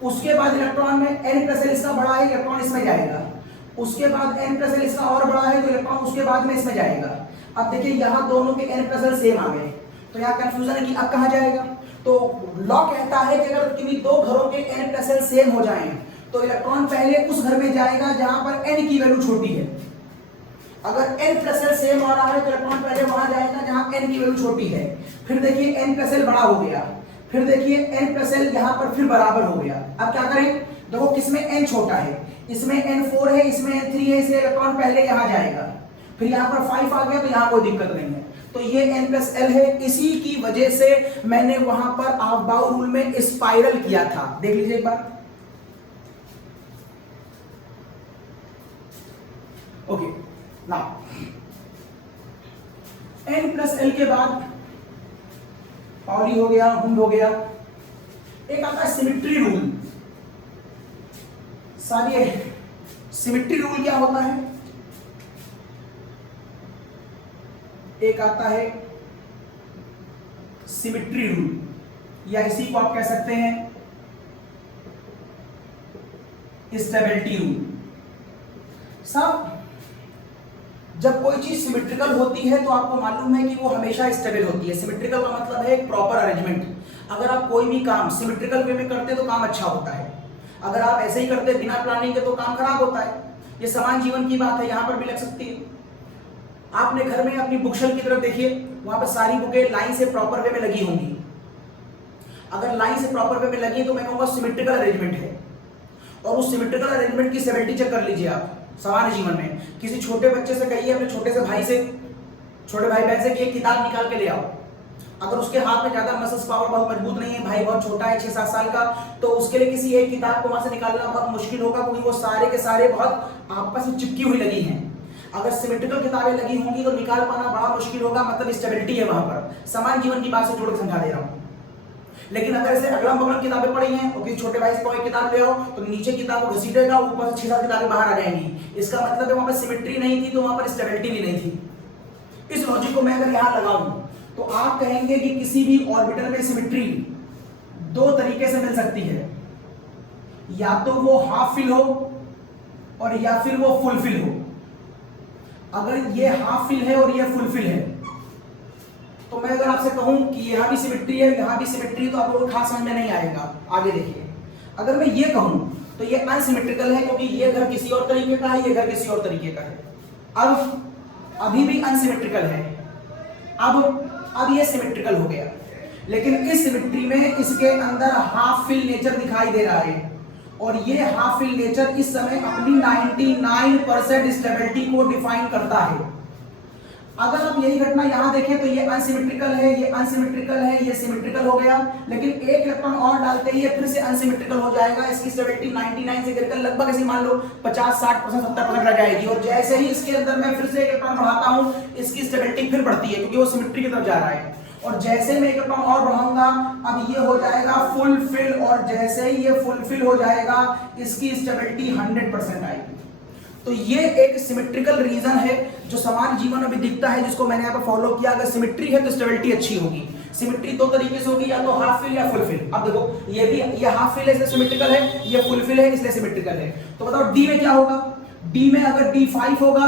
उसके बाद इलेक्ट्रॉन में n+l इसका बड़ा है, इलेक्ट्रॉन इसमें जाएगा। उसके बाद n+l इसका और बड़ा है तो इलेक्ट्रॉन उसके बाद में इसमें जाएगा। अब देखिए यहाँ दोनों के n+l सेम आ गए, तो यहाँ कंफ्यूजन है कि अब कहाँ जाएगा। तो लॉ कहता है कि अगर किसी दो घरों के n+l सेम हो जाएं तो इलेक्ट्रॉन पहले उस घर में जाएगा जहां पर n की वैल्यू छोटी है। अगर n+l सेम आ रहा है तो इलेक्ट्रॉन पहले वहां जाएगा जहां n की वैल्यू छोटी है। फिर देखिए n+l बड़ा हो गया, फिर देखिए n+l यहां पर फिर बराबर हो गया। अब क्या करें, देखो किसमें n छोटा है, इसमें n4 है, इसमें n3 है, इसलिए इलेक्ट्रॉन पहले यहां जाएगा। फिर यहां पर 5 आ गया तो यहां कोई दिक्कत नहीं है, तो ये n+l है। इसी की वजह से मैंने वहां पर अफबाउ रूल में स्पाइरल किया था, देख लीजिए एक बार। ओके, नाउ n+l के बाद पाउली हो गया, हुंड हो गया, एक आता है सिमेट्री रूल। सारी सिमेट्री रूल क्या होता है, एक आता है सिमेट्री रूल या इसी को आप कह सकते हैं स्टेबिलिटी रूल। सब जब कोई चीज सिमेट्रिकल होती है तो आपको मालूम है कि वो हमेशा स्टेबल होती है। सिमेट्रिकल का मतलब है एक प्रॉपर अरेंजमेंट। अगर आप कोई भी काम सिमेट्रिकल वे में करते तो काम अच्छा होता है, अगर आप ऐसे ही करते बिना प्लानिंग के तो काम खराब होता है। ये समान जीवन की बात है, यहां पर भी लग सकती है। आपने घर में अपनी बुकशेल्फ की तरफ देखिए, वहां पर सारी बुकें लाइन से प्रॉपर वे में लगी होंगी। अगर लाइन से प्रॉपर वे में लगी तो मैं कहूंगा सिमेट्रिकल अरेंजमेंट है। और उस सिमेट्रिकल अरेंजमेंट की स्टेबिलिटी चेक कर लीजिए आप सामान्य जीवन में। किसी छोटे बच्चे से कहिए, अपने छोटे भाई बहन से कि एक किताब निकाल के ले आओ। अगर उसके हाथ में ज्यादा मसल्स पावर बहुत मजबूत नहीं है, भाई बहुत छोटा है 6-7 साल का, तो उसके लिए किसी एक किताब को वहां से निकालना बहुत मुश्किल होगा, क्योंकि वो सारे के सारे बहुत आपस में चिपकी हुई लगी हैं। अगर सिमेट्रिकल किताबें लगी होंगी तो निकाल पाना बड़ा मुश्किल होगा, मतलब स्टेबिलिटी है वहां पर। समान जीवन की बात से जोड़ के समझा दे रहा हूं। लेकिन अगर ऐसे अगलम बगलम किताबें पढ़ी हैं और किसी छोटे भाई से कोई किताब ले आओ तो नीचे किताब को घसीटेगा, ऊपर से 6-7 किताबें बाहर आ जाएंगी। इसका मतलब है वहां पर सिमेट्री नहीं थी, तो वहां पर स्टेबिलिटी भी नहीं थी। इस लॉजिक को मैं अगर यहां लगाऊं तो आप कहेंगे कि किसी भी ऑर्बिटल में सिमेट्री दो तरीके से मिल सकती है, या तो वो हाफ फिल हो और या फिर वो फुल फिल हो। अगर ये हाफ फिल है और ये फुल फिल है तो मैं अगर आपसे कहूं कि यहां भी सिमेट्री है, यहां भी सिमेट्री है, तो आपको खास समझ में नहीं आएगा। आगे देखिए, अगर मैं ये कहूं तो ये अनसिमेट्रिकल है, क्योंकि ये घर किसी और तरीके का है, ये घर किसी और तरीके का है। अब अभी भी अनसिमेट्रिकल है, अब ये सिमेट्रिकल हो गया। लेकिन इस सिमेट्री में इसके अंदर हाफ फिल नेचर दिखाई दे रहा है, और ये हाफ फिल नेचर इस समय अपनी 99% स्टेबिलिटी को डिफाइन करता है। अगर आप यही घटना यहां देखें तो ये अनसिमेट्रिकल है, ये अनसिमेट्रिकल है, ये सिमेट्रिकल हो गया, लेकिन एक इलेक्ट्रॉन और डालते ही ये फिर से अनसिमेट्रिकल हो जाएगा। इसकी स्टेबिलिटी 99 से गिरकर लगभग ऐसे मान लो 50-60%, 70% रह जाएगी। और जैसे ही इसके अंदर मैं फिर से एक इलेक्ट्रॉन बढ़ाता हूं, इसकी स्टेबिलिटी फिर बढ़ती है, क्योंकि वो सिमेट्री की तरफ जा रहा है। और जैसे मैं एक इलेक्ट्रॉन और बढ़ाऊंगा, अब ये हो जाएगा फुल फिल, और जैसे ही ये फुल फिल हो जाएगा इसकी स्टेबिलिटी 100% आएगी। तो ये एक सिमेट्रिकल रीजन है जो समान जीवन में भी दिखता है, जिसको मैंने यहाँ पे फॉलो किया। अगर सिमेट्री है तो स्टेबिलिटी अच्छी होगी। सिमेट्री दो तरीके से होगी, या तो हाफ फिल या फुल फिल। अब देखो ये हाफ फिल है इसलिए सिमेट्रिकल है, ये फुल फिल है इसलिए सिमेट्रिकल है। तो बताओ डी में क्या होगा? डी में अगर D5 होगा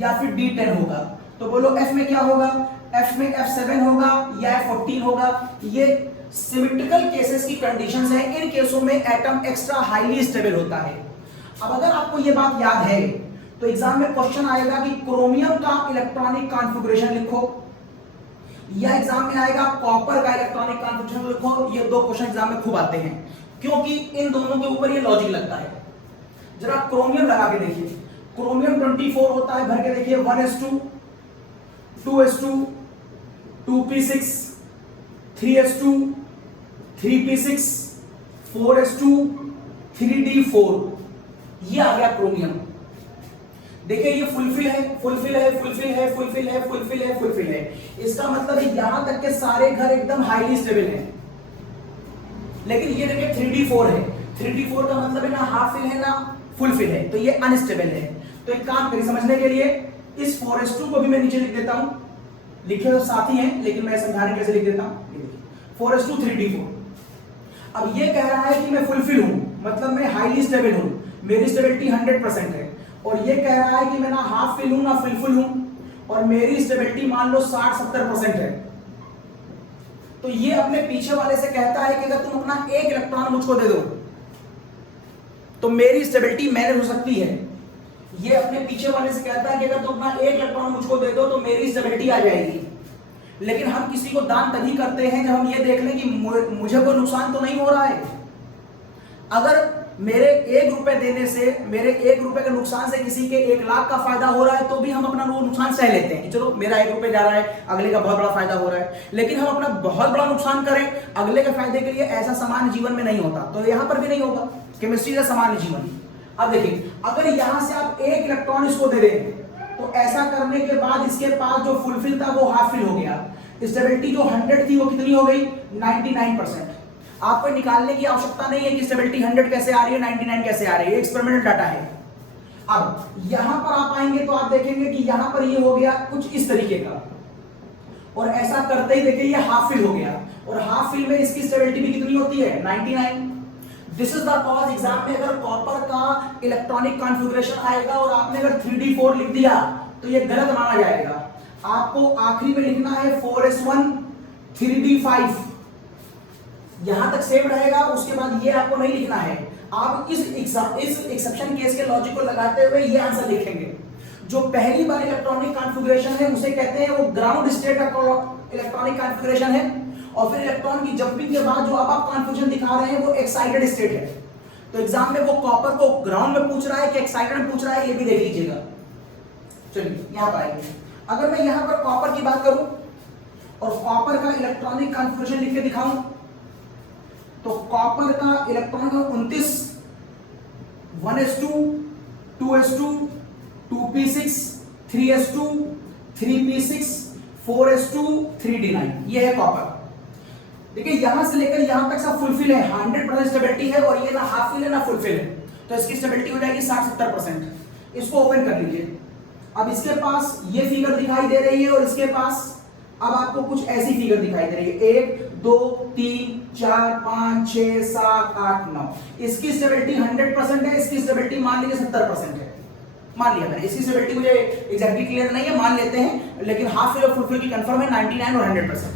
या फिर D10 होगा, तो बोलो F में क्या होगा? F में F7 होगा या F14 होगा। ये सिमेट्रिकल केसेस की कंडीशंस है। इन केसों में एटम एक्स्ट्रा हाईली स्टेबल होता है। अब अगर आपको ये बात याद है तो एग्जाम में क्वेश्चन आएगा कि क्रोमियम का इलेक्ट्रॉनिक कॉन्फ़िगरेशन लिखो, या एग्जाम में आएगा कॉपर का इलेक्ट्रॉनिक कॉन्फ़िगरेशन लिखो। ये दो क्वेश्चन एग्जाम में खूब आते हैं, क्योंकि इन दोनों के ऊपर ये लॉजिक लगता है। जरा क्रोमियम लगा के देखिए, क्रोमियम 24 होता है, भर के देखिए 1s2, 2s2, 2p6, 3s2, 3p6, 4s2, 3d4। ये आ गया क्रोमियम। देखिए ये फुलफिल है, फुलफिल है, फुलफिल है, फुलफिल है, फुलफिल है, फुलफिल है। इसका मतलब है यहां तक के सारे घर एकदम हाईली स्टेबल हैं। लेकिन ये देखिए 3d4 है, 3d4 का मतलब है ना हाफ फिल है ना फुलफिल है, तो ये अनस्टेबल है। तो एक काम करिए समझने के लिए, इस 4s2 को भी मैं नीचे लिख देता हूं, लिखे तो साथ ही हैं, लेकिन मैं समझाने कैसे लिख देता हूं। 4:3 3d4। अब ये कह रहा है कि मैं फुलफिल हूं, मतलब मैं हाईली स्टेबल हूं, मेरी स्टेबिलिटी 100% है। और ये कह रहा है कि मैं ना हाफ फिल हूं ना फुलफिल हूं, और मेरी स्टेबिलिटी मान लो 60-70% है। तो ये अपने पीछे वाले से कहता है कि अगर तुम अपना एक इलेक्ट्रॉन मुझको दे दो तो मेरी स्टेबिलिटी मैनेज हो सकती है। ये अपने पीछे वाले से कहता है कि अगर तुम अपना एक इलेक्ट्रॉन मुझको दे दो तो मेरी स्टेबिलिटी आ जाएगी। लेकिन हम किसी को दान तभी करते हैं जब हम ये देख लें कि मुझे कोई नुकसान तो नहीं हो रहा है। अगर मेरे 1 रुपए देने से, मेरे 1 रुपए के नुकसान से किसी के 1 लाख का फायदा हो रहा है तो भी हम अपना वो नुकसान सह लेते हैं। चलो मेरा 1 रुपए जा रहा है, अगले का बहुत बड़ा फायदा हो रहा है। लेकिन हम अपना बहुत बड़ा नुकसान करें अगले के फायदे के लिए, ऐसा सामान्य जीवन में नहीं होता। तो यहां पर भी नहीं होगा, केमिस्ट्री का सामान्य जीवन। अब देखिए, अगर यहां से आप 1 इलेक्ट्रॉन इसको दे दें तो ऐसा करने के बाद इसके पास जो फुलफिल था वो हाफ फिल हो गया। स्टेबिलिटी जो 100 थी वो कितनी हो गई? 99%। आपको निकालने की आवश्यकता नहीं है कि स्टेबिलिटी 100 कैसे आ रही है, 99 कैसे आ रही है, एक्सपेरिमेंटल डाटा है। अब यहां पर आप आएंगे तो आप देखेंगे कि यहां पर ये हो गया कुछ इस तरीके का, और ऐसा करते ही देखिए ये हाफ फिल हो गया, और हाफ फिल में इसकी स्टेबिलिटी भी कितनी होती है? 99। This is the cause exam में अगर कॉपर का इलेक्ट्रॉनिक कॉन्फ़िगरेशन आएगा और आपने अगर 3d4 लिख दिया तो ये गलत माना जाएगा। आपको आखिरी में लिखना है 4s1 3d5, यहां तक सेव रहेगा, उसके बाद ये आपको नहीं लिखना है। आप इस एक्सेप्शन केस के लॉजिक को लगाते हुए ये आंसर लिखेंगे। जो पहली बार इलेक्ट्रॉनिक कॉन्फ़िगरेशन है उसे कहते हैं वो ग्राउंड स्टेट का इलेक्ट्रॉनिक कॉन्फ़िगरेशन है, और फिर इलेक्ट्रॉन की जंपिंग के बाद जो आप कॉन्फ्यूजन दिखा रहे हैं वो एक्साइटेड स्टेट है। तो एग्जाम में वो कॉपर को ग्राउंड में पूछ रहा है कि एक्साइटेड में पूछ रहा है, ये भी देख लीजिएगा। चलिए यहां पर आएंगे। अगर मैं यहां पर कॉपर की बात करूं और कॉपर का इलेक्ट्रॉनिक कॉन्फ़िगरेशन लिख के दिखाऊं तो कॉपर का electron 29 1s2 2s2 2p6 3s2 3p6 4s2 3d9, ये है कॉपर। देखिए यहां से लेकर यहां तक सब फुलफिल है, 100% स्टेबिलिटी है, और ये ना हाफ फिल है ना फुलफिल है, तो इसकी स्टेबिलिटी हो जाएगी 60-70%। इसको ओपन कर लीजिए। अब इसके पास ये फिगर दिखाई दे रही है और इसके पास अब आपको कुछ ऐसी फिगर दिखाई दे रही है, 1 2 3 4 5 6 7 8 9। इसकी स्टेबिलिटी 100% है, इसकी स्टेबिलिटी मान लीजिए 70% है, मान लिया मैंने। इसकी स्टेबिलिटी मुझे एग्जैक्टली क्लियर नहीं है, मान लेते हैं, लेकिन हाफ फिल और फुल फिल की कंफर्म है 99 और 100%।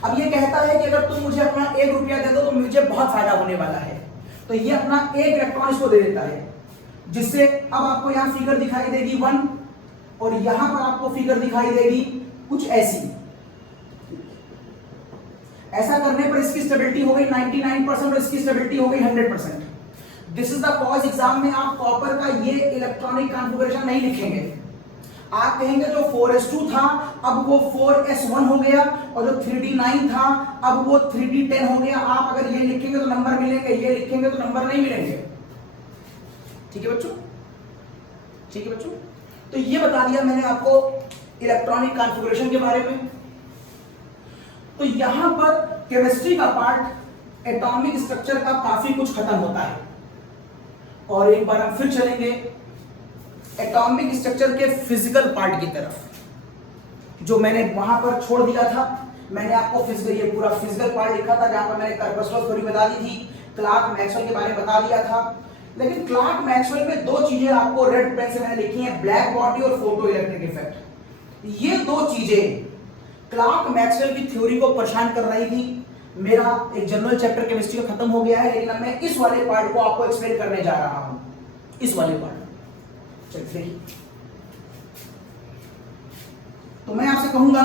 अब ये कहता है कि अगर तुम मुझे अपना 1 रुपया दे दो तो मुझे बहुत फायदा होने वाला है। तो ये अपना 1 इलेक्ट्रॉन इसको दे देता है, जिससे अब आपको यहां फिगर दिखाई देगी 1, और यहां पर आपको फिगर दिखाई देगी कुछ ऐसी। ऐसा करने पर इसकी स्टेबिलिटी हो गई 99% और इसकी स्टेबिलिटी हो गई 100%। This is the cause exam में आप कॉपर का ये इलेक्ट्रॉनिक कॉन्फ़िगरेशन नहीं लिखेंगे। आप कहेंगे जो 4s2 था अब वो 4s1 हो गया, और जो 3d9 था अब वो 3d10 हो गया। आप अगर ये लिखेंगे तो नंबर मिलेंगे, ये लिखेंगे तो नंबर नहीं मिलेंगे। ठीक है बच्चों, ठीक है बच्चों। तो ये बता दिया मैंने आपको इलेक्ट्रॉनिक कॉन्फ़िगरेशन के बारे में। तो यहां पर केमिस्ट्री का पार्ट एटॉमिक स्ट्रक्चर का काफी कुछ खत्म होता है, और एक बार हम फिर चलेंगे एटॉमिक स्ट्रक्चर के फिजिकल पार्ट की तरफ, जो मैंने वहां पर छोड़ दिया था। मैंने आपको फिजिकल, ये पूरा फिजिकल पार्ट लिखा था जहां पर मैंने कर्पस्कुलर थ्योरी बता दी थी, क्लार्क मैक्सवेल के बारे में बता दिया था। लेकिन क्लार्क मैक्सवेल में 2 चीजें आपको रेड पेन से मैंने लिखी हैं, ब्लैक बॉडी और फोटो इलेक्ट्रिक इफेक्ट। ये 2 चीजें क्लार्क मैक्सवेल की थ्योरी को परेशान कर रही थी। मेरा एक जनरल चैप्टर केमिस्ट्री का खत्म हो गया है, लेकिन अब मैं इस वाले पार्ट को आपको एक्सप्लेन करने जा रहा हूं, इस वाले पार्ट। चलिए, तो मैं आपसे कहूंगा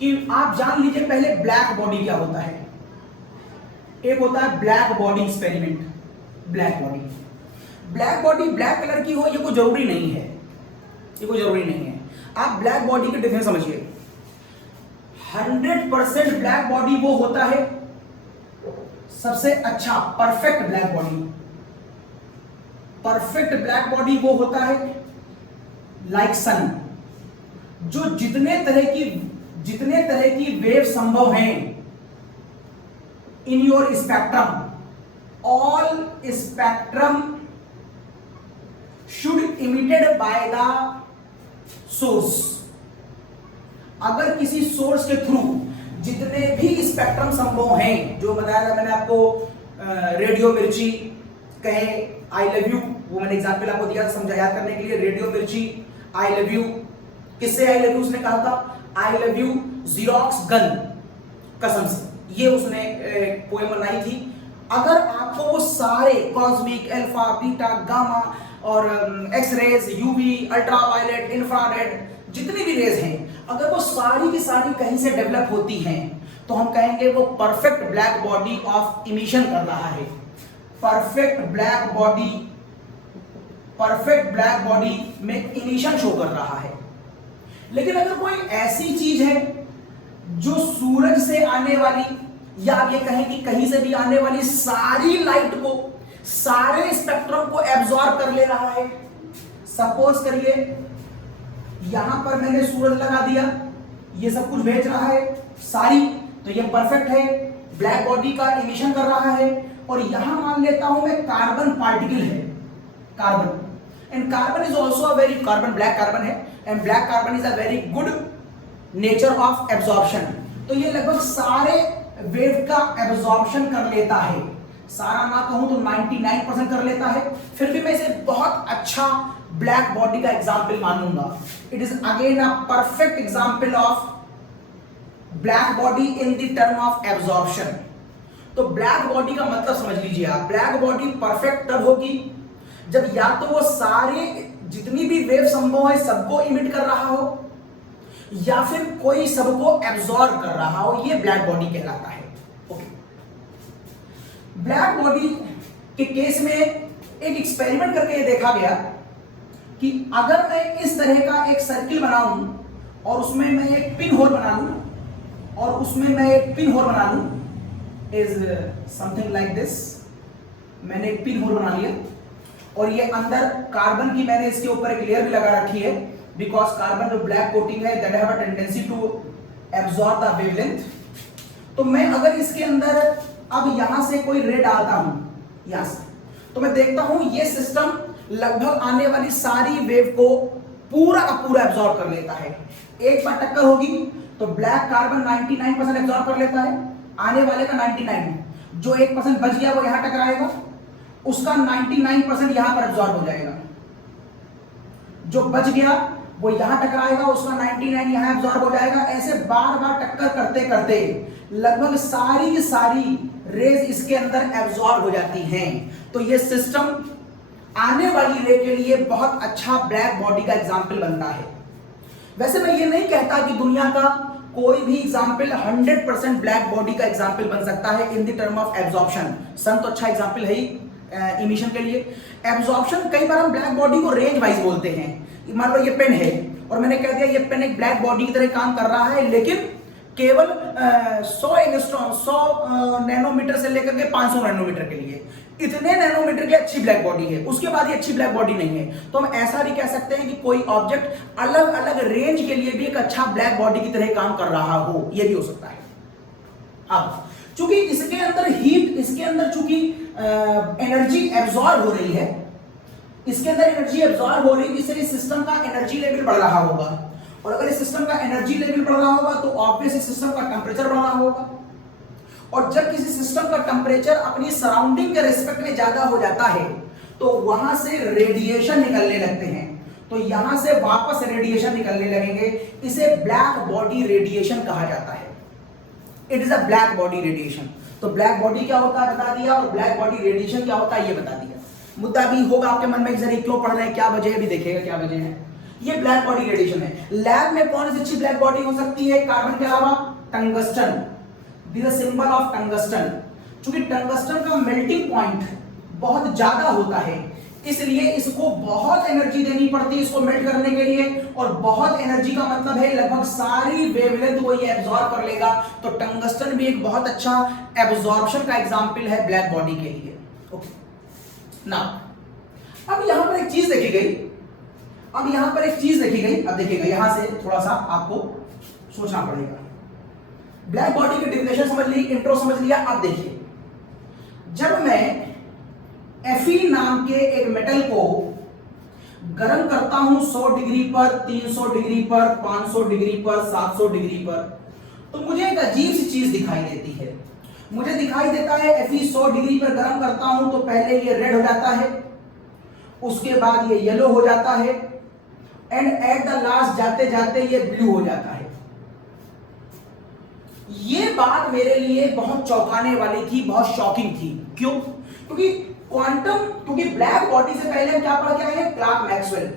कि आप जान लीजिए पहले ब्लैक बॉडी क्या होता है। एक होता है black body experiment. Black body black colour की हो ये कोई जरूरी नहीं है, ये कोई जरूरी नहीं है। आप ब्लैक बॉडी के डिफरेंस समझिए। 100% ब्लैक बॉडी वो होता है सबसे अच्छा perfect black body. Perfect black body वो होता है लाइक सन, जो जितने तरह की वेव संभव हैं in your spectrum, all spectrum should emitted by the source. अगर किसी सोर्स के थ्रू जितने भी स्पेक्ट्रम संभव हैं, जो बताया था मैंने आपको, रेडियो मिर्ची कहे आई लव यू, वो मैंने एग्जाम्पल आपको दिया था समझा याद करने के लिए। रेडियो मिर्ची आई लव यू, किससे आई लव यू उसने कहा था? I love you xerox gun, कसम से, ये उसने पोएम बनाई थी। अगर आपको वो सारे कॉस्मिक, अल्फा, बीटा, गामा और X rays, UV, ultraviolet, infrared, जितनी भी रेज हैं, अगर वो सारी की सारी कहीं से डेवलप होती हैं तो हम कहेंगे वो perfect black body of emission कर रहा है। परफेक्ट ब्लैक बॉडी में इमिशन शो कर रहा है। लेकिन अगर कोई ऐसी चीज है जो सूरज से आने वाली, या आप ये कहें कि कहीं से भी आने वाली सारी लाइट को, सारे स्पेक्ट्रम को एब्जॉर्ब कर ले रहा है, सपोज करिए यहां पर मैंने सूरज लगा दिया, ये सब कुछ भेज रहा है सारी, तो ये परफेक्ट है, ब्लैक बॉडी का इमिशन कर रहा है। और यहां मान लेता हूं मैं कार्बन पार्टिकल है, carbon, and carbon is also a very, carbon black carbon है, and black carbon is a very good nature of absorption. तो ये लगभग सारे वेव का एब्जॉर्प्शन कर लेता है, सारा ना कहूं तो 99% कर लेता है। फिर भी मैं इसे बहुत अच्छा ब्लैक बॉडी का एग्जाम्पल मानूंगा। It is again a perfect example of black body in the term of absorption. तो ब्लैक बॉडी का मतलब समझ लीजिए आप, ब्लैक बॉडी परफेक्ट तब होगी जब या तो वो सारे जितनी भी वेव संभव है सबको इमिट कर रहा हो, या फिर कोई सबको एब्जॉर्ब कर रहा हो, ये ब्लैक बॉडी कहलाता है। ओके, ब्लैक बॉडी के केस में एक एक्सपेरिमेंट करके ये देखा गया कि अगर मैं इस तरह का एक सर्किल बनाऊं और उसमें मैं एक पिन होल बना लूं, और उसमें मैं एक पिन होल बना लूं, इज समथिंग लाइक दिस, मैंने एक पिन होल बना लिया, और ये अंदर कार्बन की मैंने इसके ऊपर एक लेयर भी लगा रखी है, बिकॉज कार्बन जो ब्लैक कोटिंग है that have a tendency to absorb the wavelength. तो मैं अगर इसके अंदर अब यहां से कोई रे डालता हूं, यहां से, तो मैं देखता हूं ये सिस्टम लगभग आने वाली सारी वेव को पूरा का पूरा एब्जॉर्ब कर लेता है। एक बार टक्कर होगी तो ब्लैक कार्बन 99% एब्जॉर्ब कर लेता है, आने वाले का 99, जो 1% बच गया वो यहां टकराएगा, उसका 99% यहां पर एब्जॉर्ब हो जाएगा, जो बच गया वो यहां टकराएगा, उसका 99 यहां एब्जॉर्ब हो जाएगा। ऐसे बार बार टक्कर करते करते लगभग सारी की सारी रेज इसके अंदर एब्जॉर्ब हो जाती हैं। तो ये सिस्टम आने वाली रे के लिए बहुत अच्छा ब्लैक बॉडी का एग्जाम्पल बनता है। वैसे मैं ये नहीं कहता कि दुनिया का कोई भी एग्जाम्पल 100% ब्लैक बॉडी का एग्जाम्पल बन सकता है in the term of absorption. Sun तो अच्छा एग्जाम्पल है ही इमिशन के लिए। एब्जॉर्प्शन कई बार हम ब्लैक बॉडी को रेंज वाइज बोलते हैं। मान लो ये पेन है और मैंने कह दिया ये पेन एक ब्लैक बॉडी की तरह काम कर रहा है, लेकिन केवल 100 नैनोमीटर से लेकर के 500 नैनोमीटर के लिए, इतने नैनोमीटर की अच्छी ब्लैक बॉडी है, उसके बाद ये अच्छी ब्लैक बॉडी नहीं है। तो हम ऐसा भी कह सकते हैं कि कोई ऑब्जेक्ट अलग अलग रेंज के लिए भी एक अच्छा ब्लैक बॉडी की तरह काम कर रहा हो, यह भी हो सकता है। अब चूंकि इसके अंदर हीट, इसके अंदर चूंकि एनर्जी एब्जॉर्ब हो रही है, इसके अंदर एनर्जी एब्जॉर्ब हो रही है, जिससे इस सिस्टम का एनर्जी लेवल बढ़ रहा होगा, और अगर इस सिस्टम का एनर्जी लेवल बढ़ रहा होगा तो ऑब्वियसली सिस्टम का टेंपरेचर बढ़ रहा होगा। और जब किसी सिस्टम का टेंपरेचर अपनी सराउंडिंग के रिस्पेक्ट में ज्यादा हो जाता है तो वहां से रेडिएशन निकलने लगते हैं, तो यहां से वापस रेडिएशन निकलने लगेंगे। इसे ब्लैक बॉडी रेडिएशन कहा जाता है। It is a black body radiation. तो ब्लैक बॉडी क्या होता है बता दिया, और ब्लैक बॉडी रेडिएशन क्या होता है ये बता दिया। मुद्दा भी होगा आपके मन में, जरिए क्यों पढ़ रहे हैं, क्या वजह है, भी देखेगा क्या वजह है। ये ब्लैक बॉडी रेडिएशन है। लैब में कौन सी अच्छी ब्लैक बॉडी हो सकती है कार्बन के अलावा? Tungsten. This is symbol of tungsten. क्योंकि टंगस्टन का मेल्टिंग पॉइंट बहुत ज्यादा होता है, इसलिए इसको बहुत एनर्जी देनी पड़ती है इसको मेल्ट करने के लिए, और बहुत एनर्जी का मतलब है लगभग सारी वेवलेंथ को ये एब्जॉर्ब कर लेगा। तो टंगस्टन भी एक बहुत अच्छा एब्जॉर्प्शन का एग्जांपल है ब्लैक बॉडी के लिए। ओके ना, अब यहां पर एक चीज देखी गई, अब देखिएगा यहां से थोड़ा सा आपको सोचना पड़ेगा। ब्लैक बॉडी की डेफिनेशन समझ ली, इंट्रो समझ लिया। अब देखिए, जब मैं Fe नाम के एक मेटल को गर्म करता हूं 100 डिग्री पर, 300 डिग्री पर, 500 डिग्री पर, 700 डिग्री पर, तो मुझे एक अजीब सी चीज दिखाई देती है। मुझे दिखाई देता है Fe 100 डिग्री पर गर्म करता हूं तो पहले ये रेड हो जाता है, उसके बाद ये येलो हो जाता है, एंड एट द लास्ट जाते जाते ये ब्लू हो जाता है। ये बात मेरे लिए बहुत चौंकाने वाली थी, बहुत शॉकिंग थी। क्यों? क्योंकि ब्लैक बॉडी से पहले हम क्या पढ़ के आए हैं? Clark Maxwell.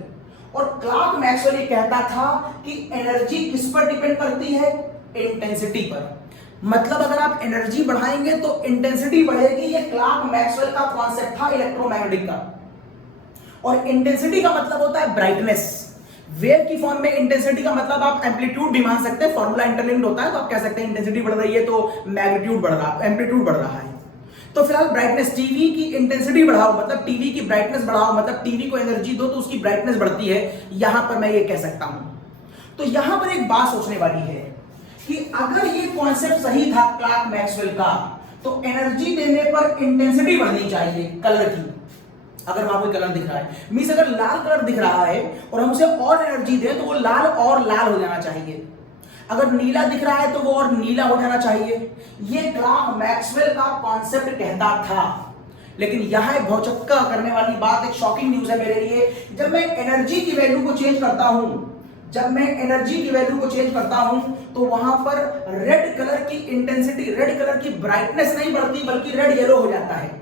और क्लार्क मैक्सवेल ये कहता था कि एनर्जी किस पर डिपेंड करती है? इंटेंसिटी पर। मतलब अगर आप एनर्जी बढ़ाएंगे तो इंटेंसिटी बढ़ेगी। ये क्लार्क मैक्सवेल का कॉन्सेप्ट था इलेक्ट्रोमैग्नेटिक का। और इंटेंसिटी का मतलब होता है ब्राइटनेस। वेव की फॉर्म में इंटेंसिटी का मतलब आप एम्पलीट्यूड भी मान सकते हैं, फॉर्मूला इंटरलिंक्ड होता है, तो आप कह सकते हैं इंटेंसिटी बढ़ रही है तो मैग्नीट्यूड बढ़ रहा है, एम्पलीट्यूड बढ़ रहा है। तो फिलहाल ब्राइटनेस, टीवी की इंटेंसिटी बढ़ाओ मतलब टीवी की ब्राइटनेस बढ़ाओ, मतलब टीवी को एनर्जी दो तो उसकी ब्राइटनेस बढ़ती है, यहां पर मैं ये कह सकता हूं। तो यहां पर एक बात सोचने वाली है कि अगर ये कॉन्सेप्ट सही था क्लार्क मैक्सवेल का, तो एनर्जी देने पर इंटेंसिटी बढ़नी चाहिए कलर की। अगर वहां कोई कलर दिख रहा है, मींस अगर लाल कलर दिख रहा है और हम उसे और एनर्जी दें तो वो लाल और लाल हो जाना चाहिए। अगर नीला दिख रहा है तो वो और नीला हो जाना चाहिए। ये क्लार्क मैक्सवेल का कॉन्सेप्ट कहता था। लेकिन यहां एक भौचक्का करने वाली बात, एक शॉकिंग न्यूज है मेरे लिए। जब मैं एनर्जी की वैल्यू को चेंज करता हूं, तो वहां पर रेड कलर की इंटेंसिटी, रेड कलर की ब्राइटनेस नहीं बढ़ती बल्कि रेड येलो हो जाता है।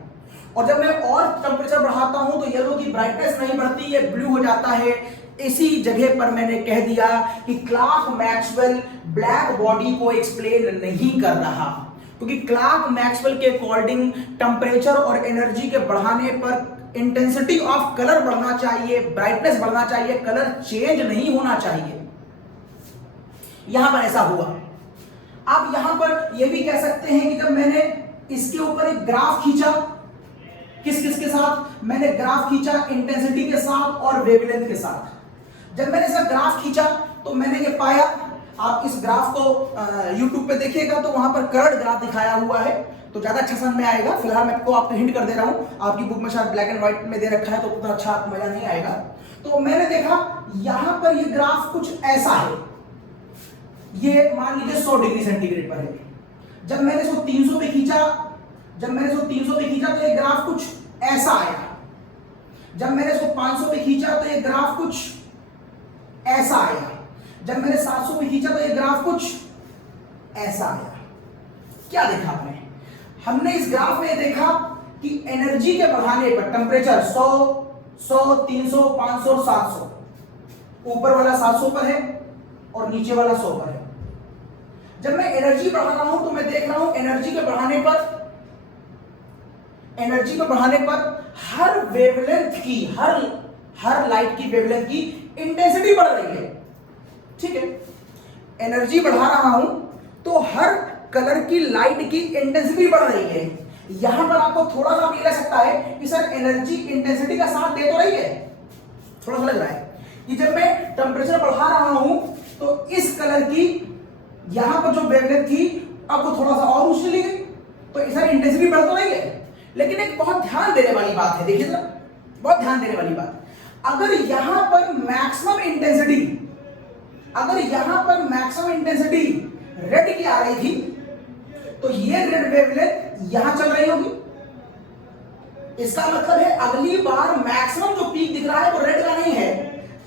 और जब मैं और टेंपरेचर बढ़ाता हूं तो येलो की ब्राइटनेस नहीं बढ़ती, ये ब्लू हो जाता है। इसी जगह पर मैंने कह दिया कि क्लार्क मैक्सवेल ब्लैक बॉडी को एक्सप्लेन नहीं कर रहा, क्योंकि क्लार्क मैक्सवेल के अकॉर्डिंग टेंपरेचर और एनर्जी के बढ़ाने पर इंटेंसिटी ऑफ कलर बढ़ना चाहिए, ब्राइटनेस बढ़ना चाहिए, कलर चेंज नहीं होना चाहिए। यहां पर ऐसा हुआ। आप यहां पर यह भी कह सकते हैं कि जब मैंने इसके ऊपर एक ग्राफ खींचा, किस किस के साथ मैंने ग्राफ खींचा? इंटेंसिटी के साथ और वेवलेंथ के साथ। जब मैंने इसका ग्राफ खींचा तो मैंने ये पाया, आप इस ग्राफ को YouTube पे देखिएगा तो वहां पर कर्व ग्राफ दिखाया हुआ है, तो ज्यादा अच्छा समझ में आएगा। फिलहाल मैं आपको हिंट कर दे रहा हूं, आपकी बुक में शायद ब्लैक एंड व्हाइट में दे रखा है तो उतना अच्छा मजा नहीं आएगा। तो मैंने देखा यहां पर ये ग्राफ कुछ ऐसा है, ये मान लीजिए 100 डिग्री सेंटीग्रेड पर है। जब मैंने इसको 300 पे खींचा तो ये ग्राफ कुछ ऐसा आया। जब मैंने इसको 500 पे खींचा तो ये ग्राफ कुछ ऐसा आया। जब मैंने 700 पे खींचा तो ये ग्राफ कुछ ऐसा आया। क्या देखा आपने? हमने इस ग्राफ में देखा कि एनर्जी के बढ़ाने पर टेंपरेचर 100, 300, 500, 700, ऊपर वाला 700 पर है और नीचे वाला 100 पर है। जब मैं एनर्जी बढ़ा रहा हूं तो मैं देख रहा हूं एनर्जी के बढ़ाने पर हर वेवलेंथ की, हर लाइट की वेवलेंथ की इंटेंसिटी बढ़ रही है। ठीक है, एनर्जी बढ़ा रहा हूं तो हर कलर की लाइट की इंटेंसिटी बढ़ रही है। यहां पर आपको थोड़ा सा भी लग सकता है कि सर एनर्जी इंटेंसिटी का साथ दे तो रही है, थोड़ा सा लग रहा है कि जब मैं टेंपरेचर बढ़ा रहा हूं तो इस कलर की यहां पर जो वेवलेंथ थी अब वो थोड़ा सा और ऊंची चली गई, तो इस इंटेंसिटी बढ़ तो रही है। लेकिन एक बहुत ध्यान देने वाली बात है, देखिए जरा, बहुत ध्यान देने वाली बात, अगर यहां पर मैक्सिमम इंटेंसिटी रेड की आ रही थी तो ये रेड वेवलेंथ यहां चल रही होगी। इसका मतलब है अगली बार मैक्सिमम जो पीक दिख रहा है वो रेड का नहीं है,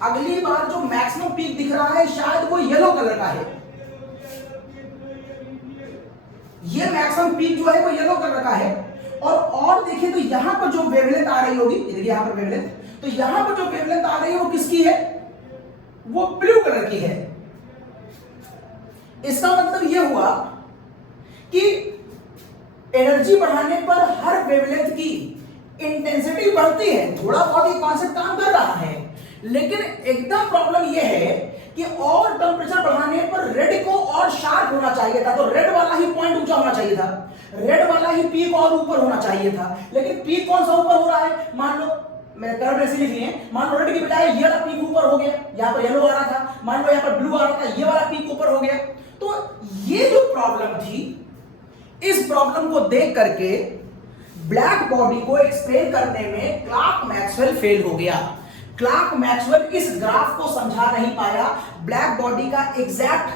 अगली बार जो मैक्सिमम पीक दिख रहा है शायद वो येलो कलर का है। ये मैक्सिमम पीक जो है वो येलो कलर का है। और देखिए तो यहां पर जो वेवलेंथ आ रही होगी, देखिए यहां पर वेवलेंथ, तो यहां पर जो वेवलेंथ आ रही है वो किसकी है? वो ब्लू कलर की है। इसका मतलब यह हुआ कि एनर्जी बढ़ाने पर हर वेवलेंथ की इंटेंसिटी बढ़ती है। थोड़ा बहुत ही कॉन्सेप्ट काम कर रहा है, लेकिन एकदम प्रॉब्लम यह है कि और टेंपरेचर बढ़ाने पर रेड को और शार्प होना चाहिए था, तो रेड वाला ही पॉइंट ऊंचा होना चाहिए था, रेड वाला ही पीक और ऊपर होना चाहिए था। लेकिन पीक कौन सा ऊपर हो रहा है? मान लो मैं कर्व ऐसे लिख लिए, मान लो रेड की बजाय ये वाला पीक ऊपर हो गया, यहां पर येलो आ रहा था, मान लो यहां पर ब्लू आ रहा था, ये वाला पीक ऊपर हो गया। तो ये जो प्रॉब्लम थी, इस प्रॉब्लम को देख करके ब्लैक बॉडी को एक्सप्लेन करने में क्लार्क मैक्सवेल फेल हो गया। क्लार्क मैक्सवेल इस ग्राफ को समझा नहीं पाया, ब्लैक बॉडी का एग्जैक्ट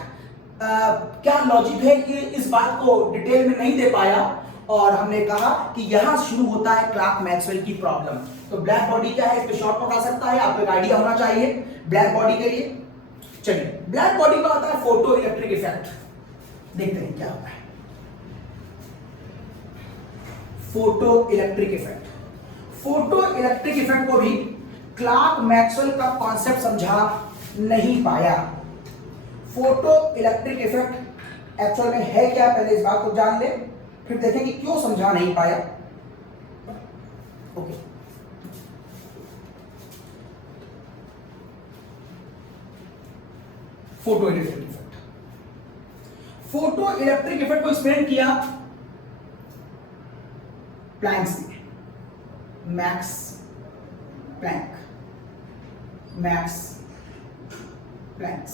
क्या लॉजिक है ये इस बात को डिटेल में नहीं दे पाया, और हमने कहा कि यहां शुरू होता है क्लार्क मैक्सवेल की प्रॉब्लम। तो ब्लैक बॉडी क्या है, इस पे शॉर्ट नोट आ सकता है, आपको एक आइडिया होना चाहिए ब्लैक बॉडी के लिए। चलिए, ब्लैक बॉडी का होता है फोटो इलेक्ट्रिक इफेक्ट, देखते हैं क्या होता है। Photo electric effect, photo electric effect को भी क्लार्क मैक्सवेल का कॉन्सेप्ट समझा नहीं पाया। फोटो इलेक्ट्रिक इफेक्ट एक्चुअल में है क्या, पहले इस बात को जान ले, फिर देखें कि क्यों समझा नहीं पाया। Okay, photo electric effect, photo electric effect को एक्सप्लेन किया प्लैंक्स ने, Max Planck, Max Planck's.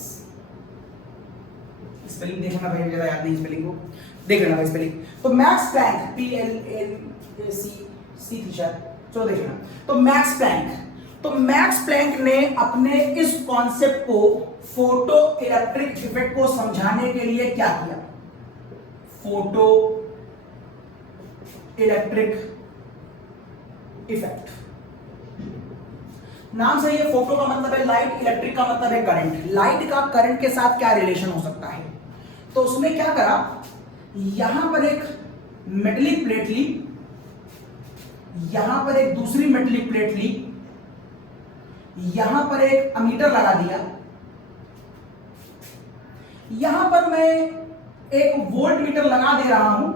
Spelling देखना भाई, ज्यादा याद नहीं स्पेलिंग को, देख लेना भाई स्पेलिंग। तो मैक्स प्लैंक, PLANC थी शायद, चलो देख लेना। तो मैक्स प्लैंक, तो मैक्स प्लैंक ने अपने इस कॉन्सेप्ट को, फोटो इलेक्ट्रिक इफेक्ट को समझाने के लिए क्या किया, फोटो इलेक्ट्रिक इफेक्ट। नाम से ये फोटो का मतलब है लाइट, इलेक्ट्रिक का मतलब है करंट। लाइट का करंट के साथ क्या रिलेशन हो सकता है, तो उसने क्या करा, यहां पर एक मेटलिक प्लेट ली, यहां पर एक दूसरी मेटलिक प्लेट ली, यहां पर एक अमीटर लगा दिया, यहां पर मैं एक वोल्ट मीटर लगा दे रहा हूं,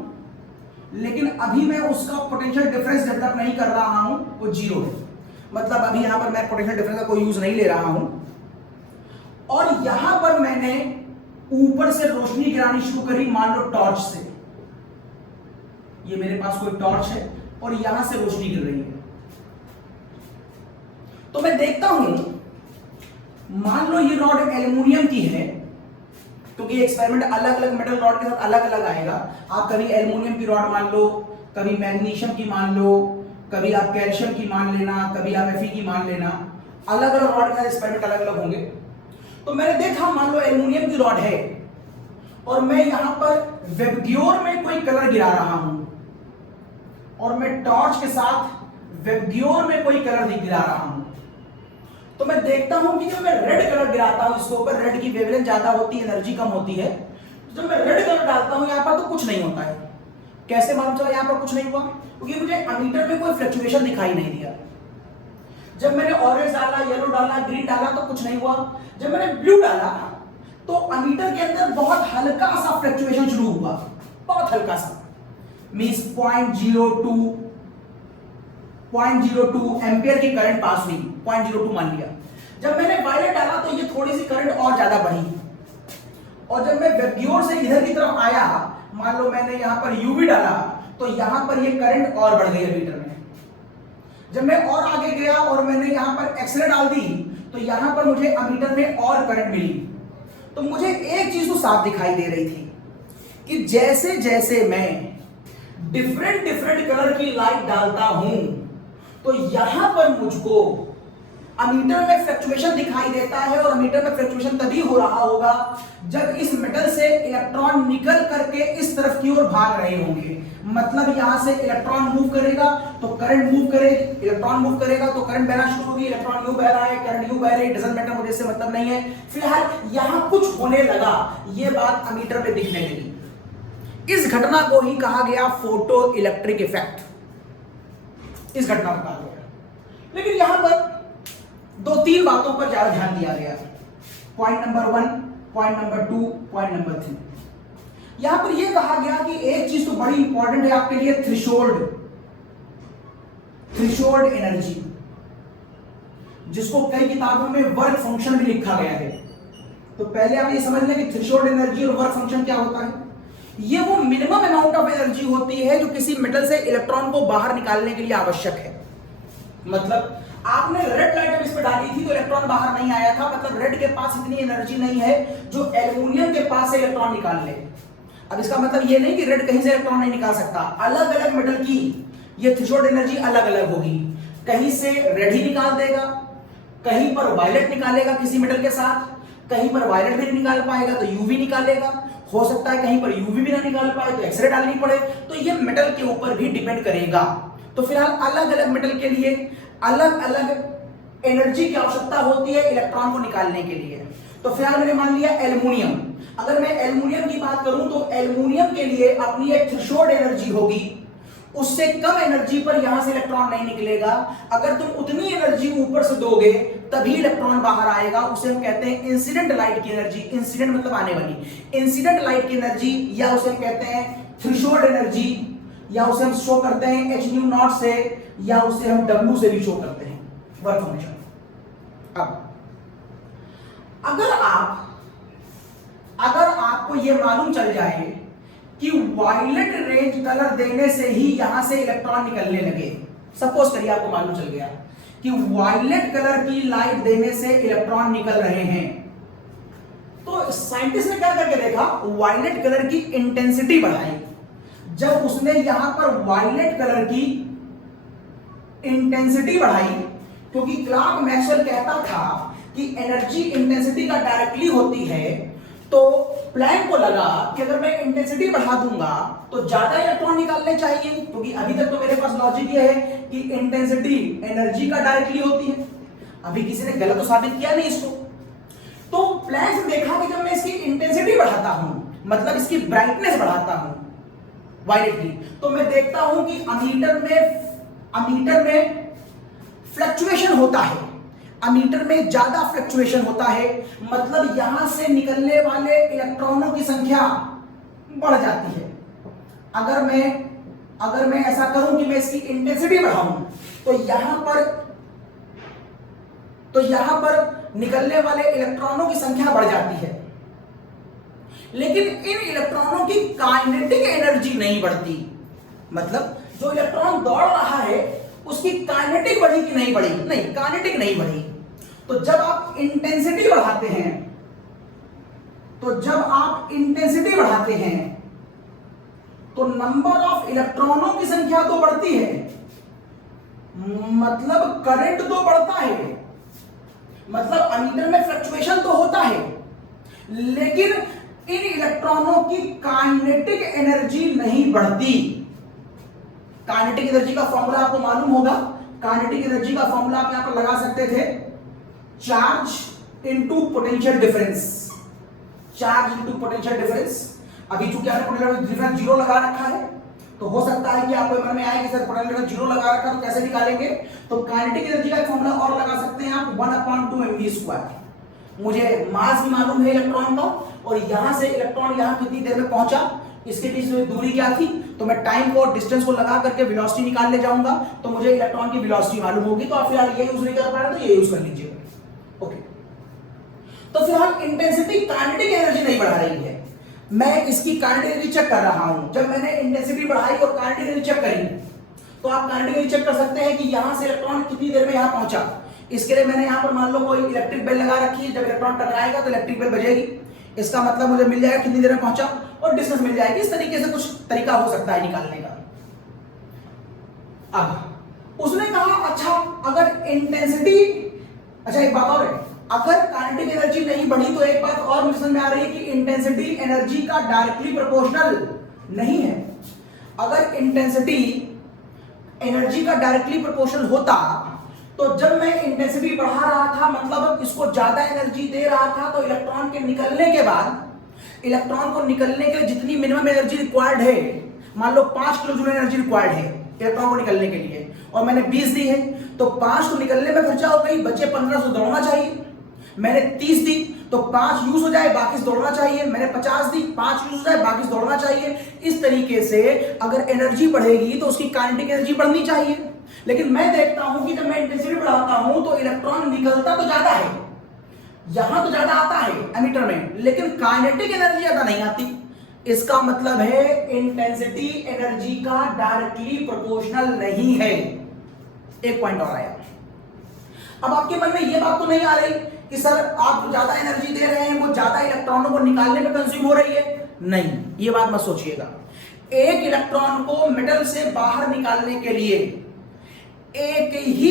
लेकिन अभी मैं उसका पोटेंशियल डिफरेंस डेवलप नहीं कर रहा हूं, वो जीरो है। मतलब अभी यहां पर मैं पोटेंशियल डिफरेंस का कोई यूज नहीं ले रहा हूं, और यहां पर मैंने ऊपर से रोशनी गिरानी शुरू करी, मान लो टॉर्च से। ये मेरे पास कोई टॉर्च है और यहां से रोशनी गिर रही है, तो मैं देखता हूं, मान लो ये रॉड एल्युमिनियम की है, क्योंकि एक्सपेरिमेंट अलग अलग मेटल रॉड के साथ अलग अलग आएगा। आप कभी एल्युमिनियम की रॉड मान लो, कभी मैग्नीशियम की मान लो, कभी आप कैल्शियम की मान लेना, कभी आप Fe की मान लेना, अलग अलग रॉड के एक्सपेरिमेंट अलग अलग होंगे। तो मैंने देखा, मान लो एल्युमिनियम की रॉड है और मैं यहां पर वेबग्योर में कोई कलर गिरा रहा हूं, और मैं टॉर्च के साथ वेबग्योर में कोई कलर गिरा रहा हूं, तो मैं देखता हूं कि जब मैं रेड कलर गिराता हूं, इसके ऊपर रेड की वेवलेंथ ज्यादा होती है, एनर्जी कम होती है, तो जब मैं रेड कलर डालता हूं यहां पर तो कुछ नहीं होता है। कैसे मालूम चला यहां पर कुछ नहीं हुआ, क्योंकि मुझे अमीटर में कोई फ्लक्चुएशन दिखाई नहीं दिया। जब मैंने ऑरेंज डाला, येलो डाला, ग्रीन डाला तो कुछ नहीं हुआ। जब मैंने ब्लू डाला तो अमीटर के अंदर बहुत हल्का सा फ्लक्चुएशन शुरू हुआ, बहुत हल्का सा, मींस 0.02 एम्पियर की करंट पास हुई, 0.02 मान लिया। जब मैंने वायलेट डाला तो ये थोड़ी सी करंट और ज्यादा बढ़ी, और जब मैं वेबग्योर से इधर की तरफ आया, मान लो मैंने यहां पर यूवी डाला, तो यहां पर ये करंट और बढ़ गई मीटर में। जब मैं और आगे गया और मैंने यहां पर एक्सरे डाल दी, तो यहां पर मुझे अमीटर में और करंट मिली। तो मुझे एक चीज तो साफ दिखाई दे रही थी कि जैसे जैसे मैं डिफरेंट डिफरेंट कलर की लाइट डालता हूं, तो यहां पर मुझको अमीटर में फ्लक्चुएशन दिखाई देता है, और अमीटर में फ्लक्चुएशन तभी हो रहा होगा जब इस मेटल से इलेक्ट्रॉन निकल करके इस तरफ की ओर भाग रहे होंगे। मतलब यहां से इलेक्ट्रॉन मूव करेगा तो करंट मूव करेगी, इलेक्ट्रॉन मूव करेगा तो करंट बहना शुरू होगी, इलेक्ट्रॉन यूं बह रहा है, करंट यूं बह रही है, डजंट मैटर, मुझे इससे मतलब नहीं है। फिलहाल यहां कुछ होने लगा, ये बात अमीटर पे दिखने लगी। इस घटना को ही कहा गया फोटो इलेक्ट्रिक इफेक्ट, इस घटना को कहा गया। लेकिन यहां पर दो तीन बातों पर ज्यादा ध्यान दिया गया। Point number 1, point number 2, point number 3। यहां पर यह कहा गया कि एक चीज तो बड़ी इंपॉर्टेंट है आपके लिए, थ्रेशोल्ड, थ्रेशोल्ड एनर्जी, जिसको कई किताबों में वर्क फंक्शन भी लिखा गया है। तो पहले आप ये समझ लें कि थ्रेशोल्ड एनर्जी और वर्क फंक्शन क्या होता है। ये वो मिनिमम अमाउंट ऑफ एनर्जी होती है जो किसी मेटल से इलेक्ट्रॉन को बाहर निकालने के लिए आवश्यक है। मतलब आपने रेड लाइट जब इस पे डाली थी तो इलेक्ट्रॉन बाहर नहीं आया था, मतलब रेड के पास इतनी एनर्जी नहीं है जो एल्युमिनियम के पास से इलेक्ट्रॉन निकाल ले। अब इसका मतलब ये नहीं कि रेड कहीं से इलेक्ट्रॉन नहीं निकाल सकता, अलग अलग मेटल की ये थ्रेशोल्ड एनर्जी अलग अलग होगी। कहीं से रेड ही निकाल देगा, कहीं पर वायलेट निकालेगा किसी मेटल के साथ, कहीं पर वायलेट भी नहीं निकाल पाएगा तो यूवी निकालेगा, हो सकता है कहीं पर यूवी भी ना निकाल पाए तो एक्सरे डालनी पड़े। तो ये मेटल के ऊपर भी डिपेंड करेगा। तो फिलहाल अलग अलग मेटल के लिए अलग अलग एनर्जी की आवश्यकता होती है इलेक्ट्रॉन को निकालने के लिए। तो फिलहाल मैंने मान लिया एल्युमिनियम। अगर मैं एल्युमिनियम की बात करूं तो एल्युमिनियम के लिए अपनी एक थ्रेशोल्ड एनर्जी होगी, उससे कम एनर्जी पर यहां से इलेक्ट्रॉन नहीं निकलेगा। अगर तुम उतनी एनर्जी ऊपर से दोगे तभी इलेक्ट्रॉन बाहर आएगा। उसे हम कहते हैं इंसिडेंट लाइट की एनर्जी। इंसिडेंट मतलब आने वाली, इंसिडेंट लाइट की एनर्जी, या उसे हम कहते हैं थ्रेशोल्ड एनर्जी, या उसे हम शो करते हैं h nu नॉट से, या उसे हम W से भी शो करते हैं, वर्क फंक्शन। अब अगर आपको यह मालूम चल जाए कि वायलेट रेंज कलर देने से ही यहां से इलेक्ट्रॉन निकलने लगे, सपोज करिए आपको मालूम चल गया कि वायलेट कलर की लाइट देने से इलेक्ट्रॉन निकल रहे हैं, तो साइंटिस्ट ने क्या करके देखा, वायलेट कलर की इंटेंसिटी बढ़ाई। जब उसने यहां पर वायलेट कलर की इंटेंसिटी बढ़ाई, क्योंकि क्लार्क मैक्सवेल कहता था कि एनर्जी इंटेंसिटी का डायरेक्टली होती है, तो प्लैंक को लगा कि अगर मैं इंटेंसिटी बढ़ा दूंगा तो ज्यादा इलेक्ट्रॉन निकालने चाहिए, क्योंकि अभी तक तो मेरे पास लॉजिक ये है कि इंटेंसिटी एनर्जी का डायरेक्टली होती है। अभी किसी ने गलत तो साबित किया नहीं इसको। तो प्लैंक ने देखा कि जब मैं इसकी इंटेंसिटी बढ़ाता हूं, मतलब इसकी ब्राइटनेस बढ़ाता हूं वायलेट की, तो मैं देखता हूं कि अमीटर में फ्लक्चुएशन होता है, अमीटर में ज्यादा फ्लक्चुएशन होता है, मतलब यहां से निकलने वाले इलेक्ट्रॉनों की संख्या बढ़ जाती है। अगर मैं ऐसा करूं कि मैं इसकी इंटेंसिटी बढ़ाऊं तो यहां पर निकलने वाले इलेक्ट्रॉनों की संख्या बढ़ जाती है, लेकिन इन इलेक्ट्रॉनों की काइनेटिक एनर्जी नहीं बढ़ती। मतलब जो इलेक्ट्रॉन दौड़ रहा है उसकी काइनेटिक बढ़ी कि नहीं बढ़ी? नहीं, काइनेटिक नहीं बढ़ी। तो जब आप इंटेंसिटी बढ़ाते हैं तो नंबर ऑफ इलेक्ट्रॉनों की संख्या तो बढ़ती है, मतलब करंट तो बढ़ता है, मतलब अमीटर में फ्लक्चुएशन तो होता है, लेकिन इन इलेक्ट्रॉनों की काइनेटिक एनर्जी नहीं बढ़ती। काइनेटिक एनर्जी का फॉर्मूला आपको मालूम होगा। काइनेटिक एनर्जी का फॉर्मूला आप यहां पर लगा सकते थे, charge into potential difference. Charge into potential difference. अभी चूंकि आपने पोटेंशियल डिफरेंस जीरो लगा रखा है, तो हो सकता है कि आपको मन में आए कि सर पोटेंशियल डिफरेंस जीरो लगा रखा तो कैसे निकालेंगे? तो काइनेटिक एनर्जी का फॉर्मूला और लगा सकते हैं आप 1/2 mv²। मुझे मास भी मालूम है इलेक्ट्रॉन का, और यहां से इलेक्ट्रॉन यहां कितनी देर में पहुंचा, इसके बीच में दूरी क्या थी, तो मैं टाइम को डिस्टेंस को लगा करके वेलोसिटी निकाल ले जाऊंगा, तो मुझे इलेक्ट्रॉन की वेलोसिटी मालूम होगी। तो आप फिलहाल ये यूज नहीं कर पा रहे तो ये यूज कर लीजिएगा। ओके, तो फिलहाल इंटेंसिटी काइनेटिक एनर्जी नहीं बढ़ा रही है, मैं इसकी काइनेटिक एनर्जी चेक कर रहा हूं। जब मैंने इंटेंसिटी बढ़ाई और काइनेटिक एनर्जी चेक करी, तो आप काइनेटिक एनर्जी चेक कर सकते हैं कि यहां से इलेक्ट्रॉन कितनी देर में यहां पहुंचा। इसके लिए मैंने यहां पर मान लो कोई इलेक्ट्रिक बेल लगा रखी है, जब इलेक्ट्रॉन टकराएगा तो इलेक्ट्रिक बेल बजेगी, इसका मतलब मुझे मिल जाएगा कितनी देर में पहुंचा और डिस्टेंस मिल जाएगी। इस तरीके से कुछ तरीका हो सकता है निकालने का। अब उसने कहा अच्छा अगर इंटेंसिटी, अच्छा एक बात और है, अगर काइनेटिक एनर्जी नहीं बढ़ी तो एक बात और मुझे समझ में आ रही है कि इंटेंसिटी एनर्जी का डायरेक्टली प्रोपोर्शनल नहीं है। अगर इंटेंसिटी एनर्जी का डायरेक्टली प्रोपोर्शनल होता तो जब मैं इंटेंसिटी बढ़ा रहा था, मतलब इसको ज्यादा एनर्जी दे रहा था, तो इलेक्ट्रॉन के निकलने के बाद इलेक्ट्रॉन को निकलने के लिए जितनी मिनिमम एनर्जी रिक्वायर्ड है, मान लो 5 किलो जूल एनर्जी रिक्वायर्ड है इलेक्ट्रॉन को निकलने के लिए, और मैंने 20 दी है, तो 5 को निकलने में खर्चा हो गई, बचे 1500 दौड़ना चाहिए। मैंने 30 दी तो 5 यूज हो जाए, बाकी दौड़ना चाहिए। मैंने 50 दी, 5 यूज हो जाए, बाकी दौड़ना चाहिए। इस तरीके से अगर एनर्जी बढ़ेगी तो उसकी काइनेटिक एनर्जी बढ़नी चाहिए। लेकिन मैं देखता हूं कि जब मैं इंटेंसिटी बढ़ाता हूं तो इलेक्ट्रॉन निकलता तो ज्यादा है, यहां तो ज्यादा आता है एमीटर में, लेकिन काइनेटिक एनर्जी ज्यादा नहीं आती। इसका मतलब है इंटेंसिटी एनर्जी का डायरेक्टली प्रोपोर्शनल नहीं है। एक पॉइंट और आया। अब आपके मन में यह बात तो नहीं आ रही कि सर आप ज्यादा एनर्जी दे रहे हैं, वो ज्यादा इलेक्ट्रॉनों को निकालने में कंज्यूम हो रही है? नहीं, ये बात मत सोचिएगा। एक इलेक्ट्रॉन को मेटल से बाहर निकालने के लिए एक ही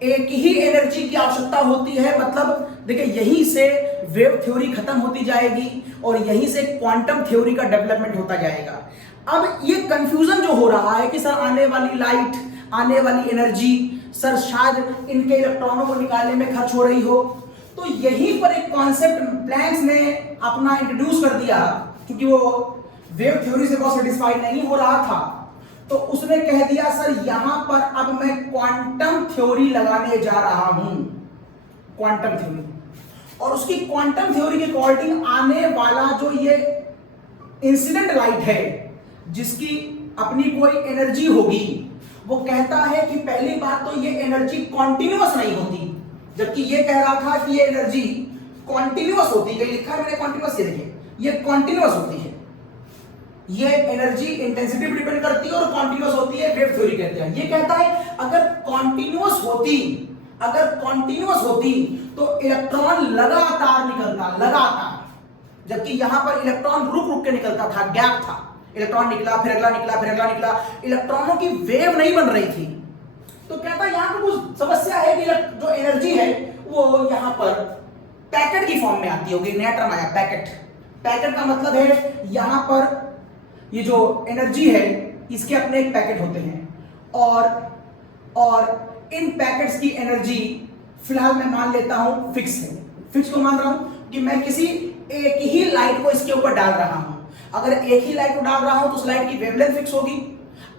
एक ही एनर्जी की आवश्यकता होती है। मतलब देखिए यहीं से वेव थ्योरी खत्म होती जाएगी और यहीं से क्वांटम थ्योरी का डेवलपमेंट होता जाएगा। अब ये कंफ्यूजन जो हो रहा है कि सर आने वाली लाइट, आने वाली एनर्जी सर शायद इनके इलेक्ट्रॉनों को निकालने में खर्च हो रही हो, तो यहीं पर एक कॉन्सेप्ट प्लैंक्स ने अपना इंट्रोड्यूस कर दिया, क्योंकि वो वेव थ्योरी से बहुत सेटिस्फाइड नहीं हो रहा था, तो उसने कह दिया सर यहां पर अब मैं क्वांटम थ्योरी लगाने जा रहा हूं, क्वांटम थ्योरी। और उसकी क्वांटम थ्योरी के अकॉर्डिंग आने वाला जो ये इंसिडेंट लाइट है जिसकी अपनी कोई एनर्जी होगी, वो कहता है कि पहली बात तो ये एनर्जी कॉन्टिन्यूअस नहीं होती, जबकि ये कह रहा था कि ये एनर्जी कॉन्टिन्यूअस होती है। लिखा है मैंने कॉन्टिन्यूअस, ये देखिए ये कॉन्टिन्यूअस होती है। ये एनर्जी इंटेंसिटी पर डिपेंड करती है और कॉन्टिन्यूअस होती है, वेव थ्योरी कहते हैं। ये कहता है अगर कॉन्टिन्यूअस होती तो इलेक्ट्रॉन लगातार निकलता, लगातार, जबकि यहां पर इलेक्ट्रॉन रुक रुक के निकलता था, गैप था, इलेक्ट्रॉन निकला फिर अगला निकला फिर अगला निकला, इलेक्ट्रॉनों की वेव नहीं बन रही थी। तो कहता है यहां पर कुछ समस्या है कि जो एनर्जी है वो यहां पर पैकेट की फॉर्म में आती होगी। नया टर्म आया पैकेट। पैकेट का मतलब है यहां पर ये जो एनर्जी है इसके अपने एक पैकेट होते हैं, और इन पैकेट्स की एनर्जी फिलहाल मैं मान लेता हूं फिक्स है। फिक्स को मान रहा हूं कि मैं किसी एक ही लाइट को इसके ऊपर डाल रहा हूं। अगर एक ही लाइट को डाल रहा हूं तो उस लाइट की वेवलेंथ फिक्स होगी,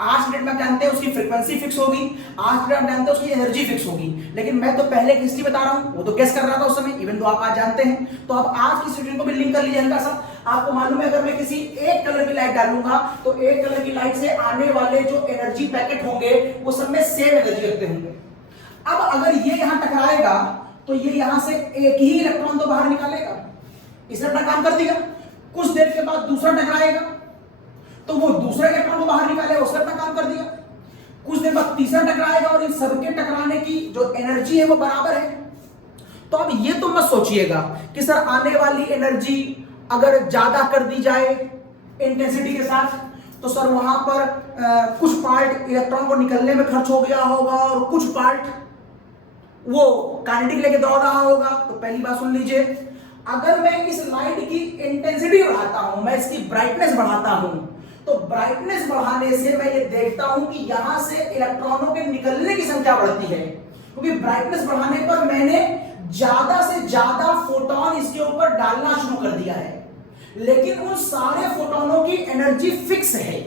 आज की डेट में जानते हैं उसकी फ्रीक्वेंसी फिक्स होगी, आज की डेट में जानते हैं उसकी एनर्जी फिक्स होगी। लेकिन मैं तो पहले की हिस्ट्री बता रहा हूं, वो तो गेस कर रहा था उस समय, इवन तो आप आज जानते हैं। तो अब आज की सिचुएशन को भी लिंक कर लीजिए हल्का सा। आपको मालूम है अगर मैं किसी एक कलर की लाइट डालूंगा तो एक कलर की लाइट से आने वाले जो एनर्जी पैकेट होंगे वो सब में सेम एनर्जी रखते होंगे। अब अगर ये यहां टकराएगा तो ये यहां से एक ही इलेक्ट्रॉन तो बाहर निकालेगा, इसने अपना काम कर दिया। कुछ देर के बाद दूसरा टकराएगा तो वो दूसरा इलेक्ट्रॉन को बाहर निकालेगा, उसने अपना काम कर दिया। कुछ देर बाद तीसरा टकराएगा और इन सबके टकराने की जो एनर्जी है वो बराबर है। तो अब ये तो मत सोचिएगा कि सर आने वाली एनर्जी अगर ज्यादा कर दी जाए इंटेंसिटी के साथ तो सर वहां पर कुछ पार्ट इलेक्ट्रॉन को निकलने में खर्च हो गया होगा और कुछ पार्ट वो काइनेटिक लेके दौड़ रहा होगा। तो पहली बात सुन लीजिए, अगर मैं इस लाइट की इंटेंसिटी बढ़ाता हूं, मैं इसकी ब्राइटनेस बढ़ाता हूं, तो ब्राइटनेस बढ़ाने से मैं ये देखता हूं कि यहां से इलेक्ट्रॉनों के निकलने की संख्या बढ़ती है, क्योंकि ब्राइटनेस बढ़ाने पर मैंने ज्यादा से ज्यादा फोटोन इसके ऊपर डालना शुरू कर दिया है। लेकिन उन सारे फोटोनों की एनर्जी फिक्स है।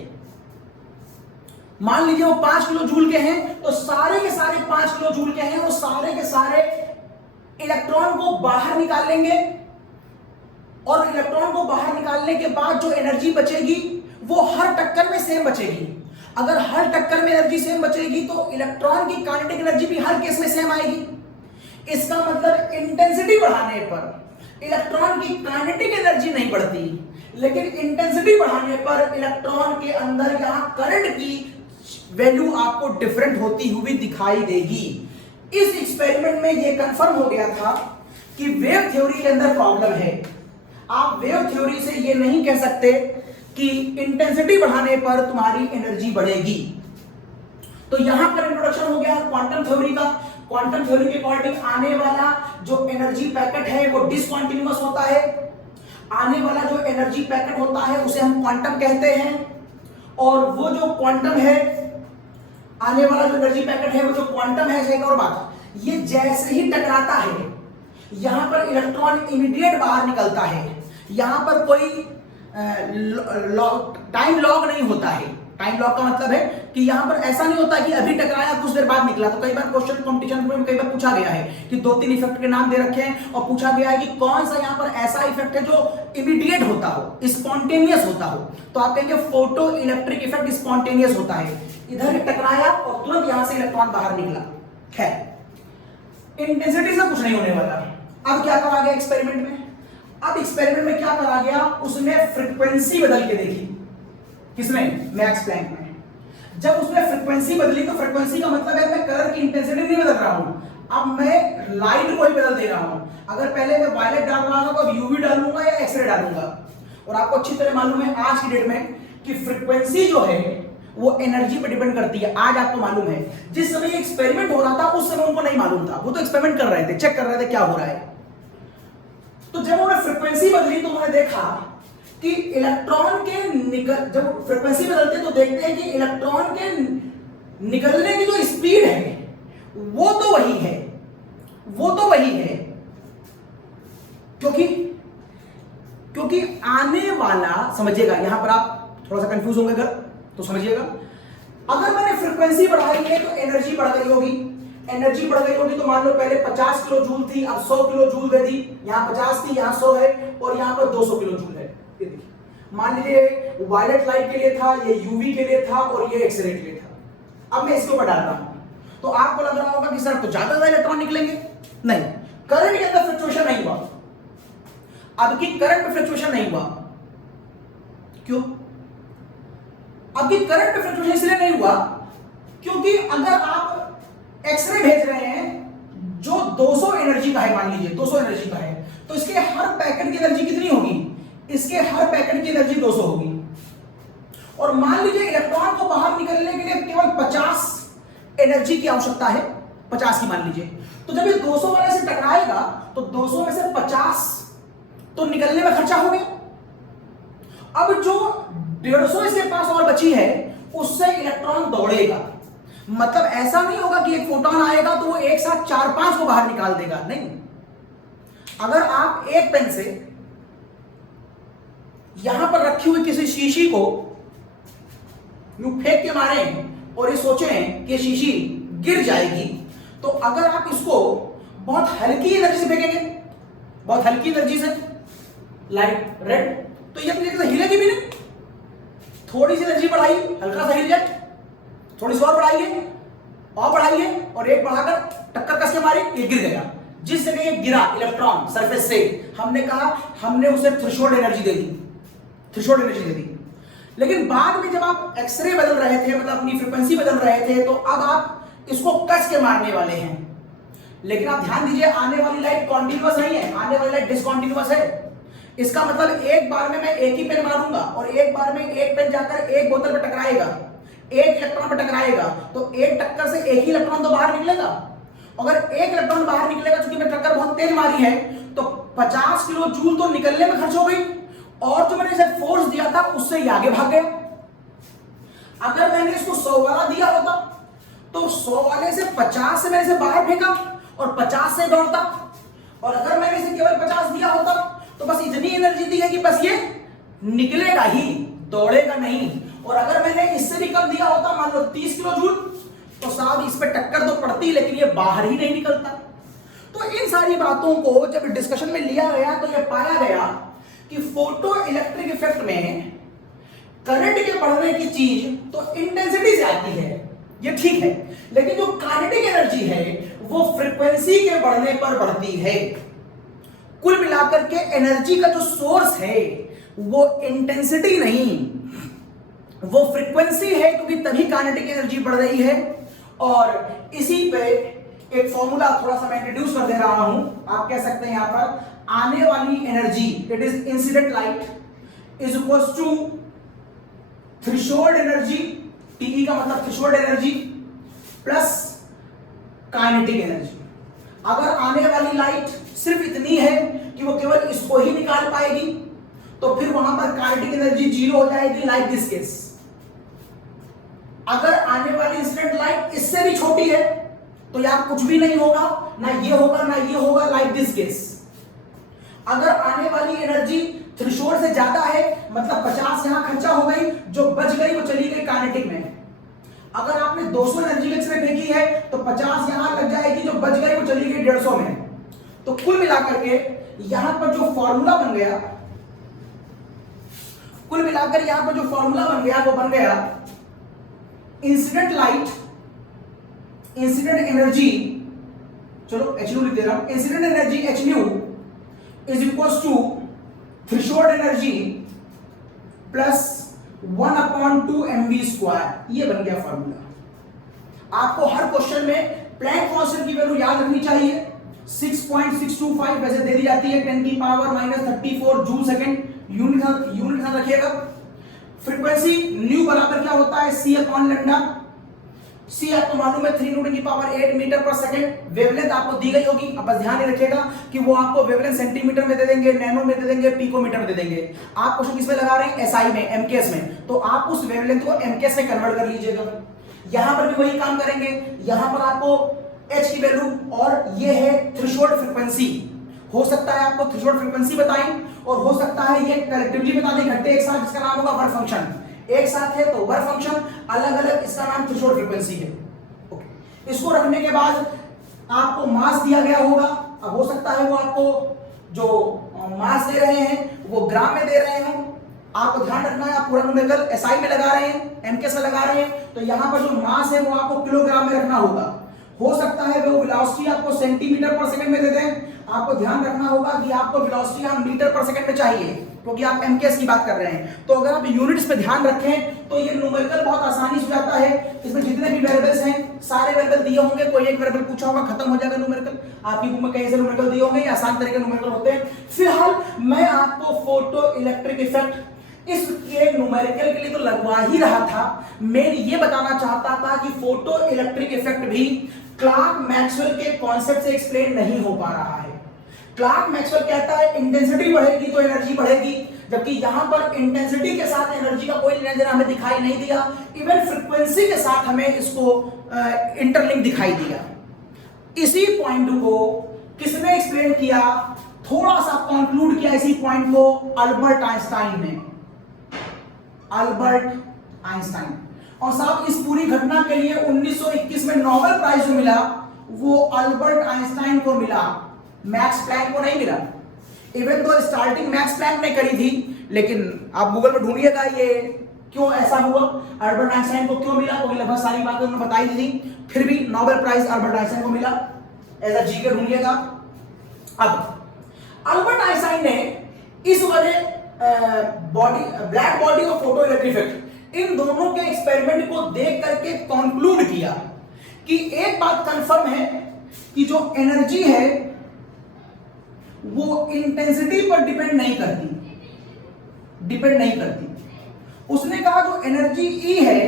मान लीजिए वो 5 किलो जूल के हैं, तो सारे के सारे 5 किलो जूल के हैं, वो सारे के सारे इलेक्ट्रॉन को बाहर निकाल लेंगे और इलेक्ट्रॉन को बाहर निकालने के बाद जो एनर्जी बचेगी वो हर टक्कर में सेम बचेगी। अगर हर टक्कर में एनर्जी सेम बचेगी तो इलेक्ट्रॉन की काइनेटिक एनर्जी भी हर केस में सेम आएगी। इसका मतलब इंटेंसिटी बढ़ाने पर इलेक्ट्रॉन की काइनेटिक एनर्जी नहीं बढ़ती, लेकिन इंटेंसिटी बढ़ाने पर इलेक्ट्रॉन के अंदर यहां करंट की वैल्यू आपको डिफरेंट होती हुई दिखाई देगी। इस एक्सपेरिमेंट में यह कंफर्म हो गया था कि वेव थ्योरी के अंदर प्रॉब्लम है। आप वेव थ्योरी से यह नहीं कह सकते कि इंटेंसिटी बढ़ाने पर तुम्हारी एनर्जी बढ़ेगी। तो यहां पर इंट्रोडक्शन हो गया क्वांटम थ्योरी का। क्वांटम थ्योरी के अकॉर्डिंग आने वाला जो एनर्जी पैकेट है वो डिसकंटीन्यूअस होता है। आने वाला जो एनर्जी पैकेट होता है उसे हम क्वांटम कहते हैं, और वो जो क्वांटम है, आने वाला जो एनर्जी पैकेट है वो जो क्वांटम है, एक और बात, ये जैसे ही टकराता है यहां पर इलेक्ट्रॉन इमीडिएट बाहर निकलता है। यहां पर कोई टाइम लॉग नहीं होता है। टाइम लॉग का मतलब है कि यहां पर ऐसा नहीं होता कि अभी टकराया कुछ देर बाद निकला। तो कई बार क्वेश्चन कंपटीशन में कई बार पूछा गया है कि 2-3 इफेक्ट के नाम दे रखे हैं और पूछा गया है कि कौन सा यहां पर ऐसा इफेक्ट है जो इमीडिएट होता हो, स्पॉन्टेनियस होता हो। तो आप कहेंगे फोटो इलेक्ट्रिक इफेक्ट स्पॉन्टेनियस होता है। इधर टकराया और तुरंत यहां से इलेक्ट्रॉन बाहर निकला। खैर, इंटेंसिटी से कुछ नहीं होने वाला। अब क्या करा गया एक्सपेरिमेंट में? अब एक्सपेरिमेंट में क्या करा गया, उसने फ्रीक्वेंसी बदल के देखी। किसमें? मैक्स प्लैंक में। जब उसने फ्रीक्वेंसी बदली तो फ्रीक्वेंसी का मतलब है मैं कलर की इंटेंसिटी नहीं बदल रहा हूं, अब मैं लाइट को ही बदल दे रहा हूं। अगर पहले मैं वायलेट डाल रहा था तो अब यूवी डालूंगा या एक्सरे डालूंगा। और आपको अच्छी तरह मालूम है आज की डेट में कि फ्रीक्वेंसी जो है वो एनर्जी पे डिपेंड करती है। आज आपको मालूम है, जिस समय एक्सपेरिमेंट हो रहा था उस समय उनको नहीं मालूम था, वो तो एक्सपेरिमेंट कर रहे थे, चेक कर रहे थे क्या हो रहा है। तो जब उन्होंने फ्रीक्वेंसी बदली तो उन्होंने देखा कि इलेक्ट्रॉन के जब फ्रीक्वेंसी बदलते तो देखते हैं कि इलेक्ट्रॉन के निकलने की जो स्पीड है वो तो वही है, वो तो वही है, क्योंकि आने वाला, समझिएगा यहां पर आप थोड़ा सा कंफ्यूज होंगे अगर तो समझिएगा, अगर मैंने फ्रीक्वेंसी बढ़ाई है तो एनर्जी बढ़ गई होगी, एनर्जी बढ़ गई होगी तो मान लो पहले 50 किलो जूल थी, अब 100 किलो जूल दे दी, यहां 50 थी यहां 100 है और यहां पर 200 किलो जूल है। ये देखिए, मान लीजिए वायलेट लाइट के लिए था, ये यूवी के लिए था और ये एक्सरे के लिए था। अब मैं इसके ऊपर डाल रहा हूं तो आपको लग रहा होगा कि सर तो ज्यादा इलेक्ट्रॉन निकलेंगे, नहीं, करंट के अंदर फ्लक्चुएशन नहीं हुआ, अब की करंट में फ्लक्चुएशन नहीं हुआ। क्यों? अब की करंट में फ्लक्चुएशन इसलिए नहीं हुआ क्योंकि अगर आप एक्सरे भेज रहे हैं जो 200 एनर्जी का है, मान लीजिए 200 एनर्जी का है, तो इसके हर पैकेट की एनर्जी कितनी होगी? इसके हर पैकेट की एनर्जी 200 होगी। और मान लीजिए इलेक्ट्रॉन को बाहर निकलने के लिए केवल 50 एनर्जी की आवश्यकता है, 50 की मान लीजिए, तो जब ये 200 वाले से टकराएगा तो 200 में से 50 तो निकलने में खर्चा हो गया। अब जो 150 इसके पास और बची है उससे इलेक्ट्रॉन दौड़ेगा, मतलब ऐसा नहीं होगा कि एक फोटोन आएगा तो वो एक साथ 4-5 को बाहर निकाल देगा, नहीं। अगर आप एक पेन से यहां पर रखी हुई किसी शीशी को यूं फेंक के मारे और ये सोचें कि शीशी गिर जाएगी, तो अगर आप इसको बहुत हल्की एनर्जी से फेंकेंगे, बहुत हल्की एनर्जी से, लाइट रेड, तो ये अपनी जगह हिलेगी भी नहीं। थोड़ी सी एनर्जी बढ़ाई, हल्का सा हिल जाए, थोड़ी सी और बढ़ाइए और बढ़ाइए और एक बढ़ाकर टक्कर कस के मारे, ये गिर गया। जिस जगह ये गिरा इलेक्ट्रॉन सरफेस से, हमने कहा हमने उसे थ्रेशोल्ड एनर्जी दे दी, थ्रेशोल्ड एनर्जी दे दी। लेकिन बाद में जब आप एक्सरे बदल रहे थे, मतलब अपनी फ्रीक्वेंसी बदल रहे थे, तो अब आप इसको कस के मारने वाले हैं। लेकिन आप ध्यान दीजिए, आने वाली लाइट कॉन्टिन्यूअस नहीं है, आने वाली लाइट डिसकॉन्टिन्यूअस है। इसका मतलब एक बार में मैं एक ही पेन मारूंगा और एक बार में एक पेन जाकर एक बोतल पे टकराएगा, एक इलेक्ट्रॉन पे टकराएगा, तो एक टक्कर से एक ही इलेक्ट्रॉन तो बाहर निकलेगा। अगर एक इलेक्ट्रॉन बाहर निकलेगा, क्योंकि मैं टक्कर बहुत तेज मारी है, तो 50 किलो जूल तो निकलने में खर्च हो गई और जो मैंने इसे फोर्स दिया था उससे ये आगे भाग गया। अगर मैंने इसको 100 वाला दिया होता तो 100 वाले से 50 से मैंने इसे बाहर फेंका और 50 से दौड़ता, और अगर मैंने इसे केवल 50 दिया होता तो बस इतनी एनर्जी दी है कि बस ये निकलेगा ही, दौड़ेगा नहीं। और अगर मैंने इससे भी कम दिया होता, मान लो 30 किलो जूल, तो साहब इस पे टक्कर तो पड़ती लेकिन ये बाहर ही नहीं निकलता। तो इन सारी बातों को जब डिस्कशन में लिया गया तो ये पाया गया कि फोटो इलेक्ट्रिक इफेक्ट में करंट के बढ़ने की चीज तो इंटेंसिटी से आती है, ये ठीक है, लेकिन जो काइनेटिक एनर्जी है वो फ्रीक्वेंसी के बढ़ने पर बढ़ती है। कुल मिलाकर के एनर्जी का जो सोर्स है वो इंटेंसिटी नहीं, वो फ्रीक्वेंसी है, क्योंकि तभी काइनेटिक एनर्जी बढ़ रही है। और इसी पे एक फॉर्मूला थोड़ा सा मैं इंट्रोड्यूस कर दे रहा हूं। आप कह सकते हैं यहां पर आने वाली energy, it is incident light is equals to threshold energy, TE का मतलब threshold energy plus kinetic energy. अगर आने वाली लाइट सिर्फ इतनी है कि वो केवल इसको ही निकाल पाएगी तो फिर वहां पर काइनेटिक एनर्जी 0 हो जाएगी, लाइक दिस केस। अगर आने वाली इंसिडेंट लाइट इससे भी छोटी है तो यहां कुछ भी नहीं होगा, ना ये होगा ना ये होगा, लाइक दिस केस। अगर आने वाली एनर्जी थ्रेशोल्ड से ज्यादा है, मतलब 50 यहां खर्चा हो गई, जो बच गई वो चली गई काइनेटिक में। अगर आपने 200 एनर्जी एक्सरे फेंकी है तो 50 यहां लग जाएगी, जो बच गई वो चली गई 150 में। तो कुल मिलाकर के यहां पर जो फॉर्मूला बन गया, कुल मिलाकर यहां पर जो फॉर्मूला बन गया वो बन गया इंसिडेंट लाइट, इंसिडेंट एनर्जी, चलो एच लिख दे रहा हूं, incident energy H nu is equals to threshold energy plus 1/2 mv square. ये बन गया फॉर्मूला। आपको हर क्वेश्चन में प्लैंक कांस्टेंट की वैल्यू याद रखनी चाहिए, 6.625 वैसे दे दी जाती है 10⁻³ जूल सेकंड, यूनिट ध्यान रखिएगा। फ्रीक्वेंसी न्यू बराबर क्या होता है, सी अपॉन लैम्डा। सी आपको मालूम है 3 × 10⁸ मीटर पर सेकंड। वेवलेंथ आपको दी गई होगी, अब बस ध्यान ही रखिएगा कि वो आपको वेवलेंथ सेंटीमीटर में दे देंगे, नैनो में दे देंगे, पिकोमीटर में दे देंगे। आप क्वेश्चन किस में लगा रहे हैं, एसआई में, एमकेएस में, तो आप उस वेवलेंथ को एमकेएस में कन्वर्ट कर लीजिएगा। यहां पर भी वही काम करेंगे, यहां पर आपको एच की वैल्यू, और ये है थ्रेशोल्ड फ्रीक्वेंसी। हो सकता है आपको थ्रेशोल्ड फ्रीक्वेंसी बताएं, और हो सकता है ये कलेक्टिवली बता दें घंटे एक साथ, जिसका नाम होगा वर्क फंक्शन। एक साथ है तो वर्क फंक्शन, अलग अलग इसका नाम थ्रेशोल्ड फ्रीक्वेंसी है। ओके, इसको रखने के बाद आपको मास दिया गया होगा। अब हो सकता है वो आपको जो मास दे रहे हैं वो ग्राम में दे रहे हैं। आपको ध्यान रखना है, आप पूरा न्यूमेरिकल एसआई में लगा रहे हैं, एमकेएस में लगा रहे हैं, तो यहां पर जो मास है वो आपको किलोग्राम में रखना होगा। हो सकता है वो वेलोसिटी आपको सेंटीमीटर पर सेकंड में दे दें। आपको ध्यान रखना होगा कि आपको वेलोसिटी हम मीटर पर सेकंड में चाहिए, क्योंकि आप एमकेएस की बात कर रहे हैं। तो अगर आप यूनिट्स पे ध्यान रखें तो ये न्यूमेरिकल बहुत आसानी से हो जाता है। इसमें जितने भी वेरिएबल्स हैं सारे वेरिएबल दिए होंगे, कोई एक वेरिएबल पूछा होगा, खत्म हो जाएगा न्यूमेरिकल। आपकी बुक में कहीं से न्यूमेरिकल दिए होंगे, आसान तरीके न्यूमेरिकल होते हैं। फिलहाल मैं आपको फोटो इलेक्ट्रिक इफेक्ट इस न्यूमेरिकल के लिए तो लगवा ही रहा था। मैं ये बताना चाहता था कि फोटो इलेक्ट्रिक इफेक्ट भी क्लार्क मैक्सवेल के कॉन्सेप्ट से एक्सप्लेन नहीं हो पा रहा है। क्लार्क मैक्सवेल कहता है इंटेंसिटी बढ़ेगी तो एनर्जी बढ़ेगी, जबकि यहां पर इंटेंसिटी के साथ एनर्जी का कोई लेना देना हमें दिखाई नहीं दिया। इवन फ्रीक्वेंसी के साथ हमें इसको इंटरलिंक दिखाई दिया। इसी पॉइंट को किसने एक्सप्लेन किया, थोड़ा सा कंक्लूड किया इसी पॉइंट को अल्बर्ट आइंस्टाइन ने। Albert Einstein. और साहब इस पूरी घटना के लिए 1921 में नोबेल प्राइज जो मिला वो अल्बर्ट आइंस्टाइन को मिला, मैक्स प्लैंक को नहीं मिला। इवन तो स्टार्टिंग मैक्स प्लैंक ने करी थी, लेकिन आप गूगल पर ढूंढिएगा ये क्यों ऐसा हुआ, अल्बर्ट आइंस्टाइन को क्यों मिला, क्योंकि लगभग सारी बातें उन्होंने बताई थी। फिर भी नोबेल प्राइज अल्बर्ट आइंस्टाइन को मिला, ऐसा जीके ढूंढिएगा। अब अल्बर्ट आइंस्टाइन ने इस वाले ब्लैक बॉडी और फोटो इलेक्ट्रिक इफेक्ट, इन दोनों के एक्सपेरिमेंट को देख करके कंक्लूड किया कि एक बात कंफर्म है कि जो एनर्जी है वो इंटेंसिटी पर डिपेंड नहीं करती। उसने कहा जो एनर्जी ई है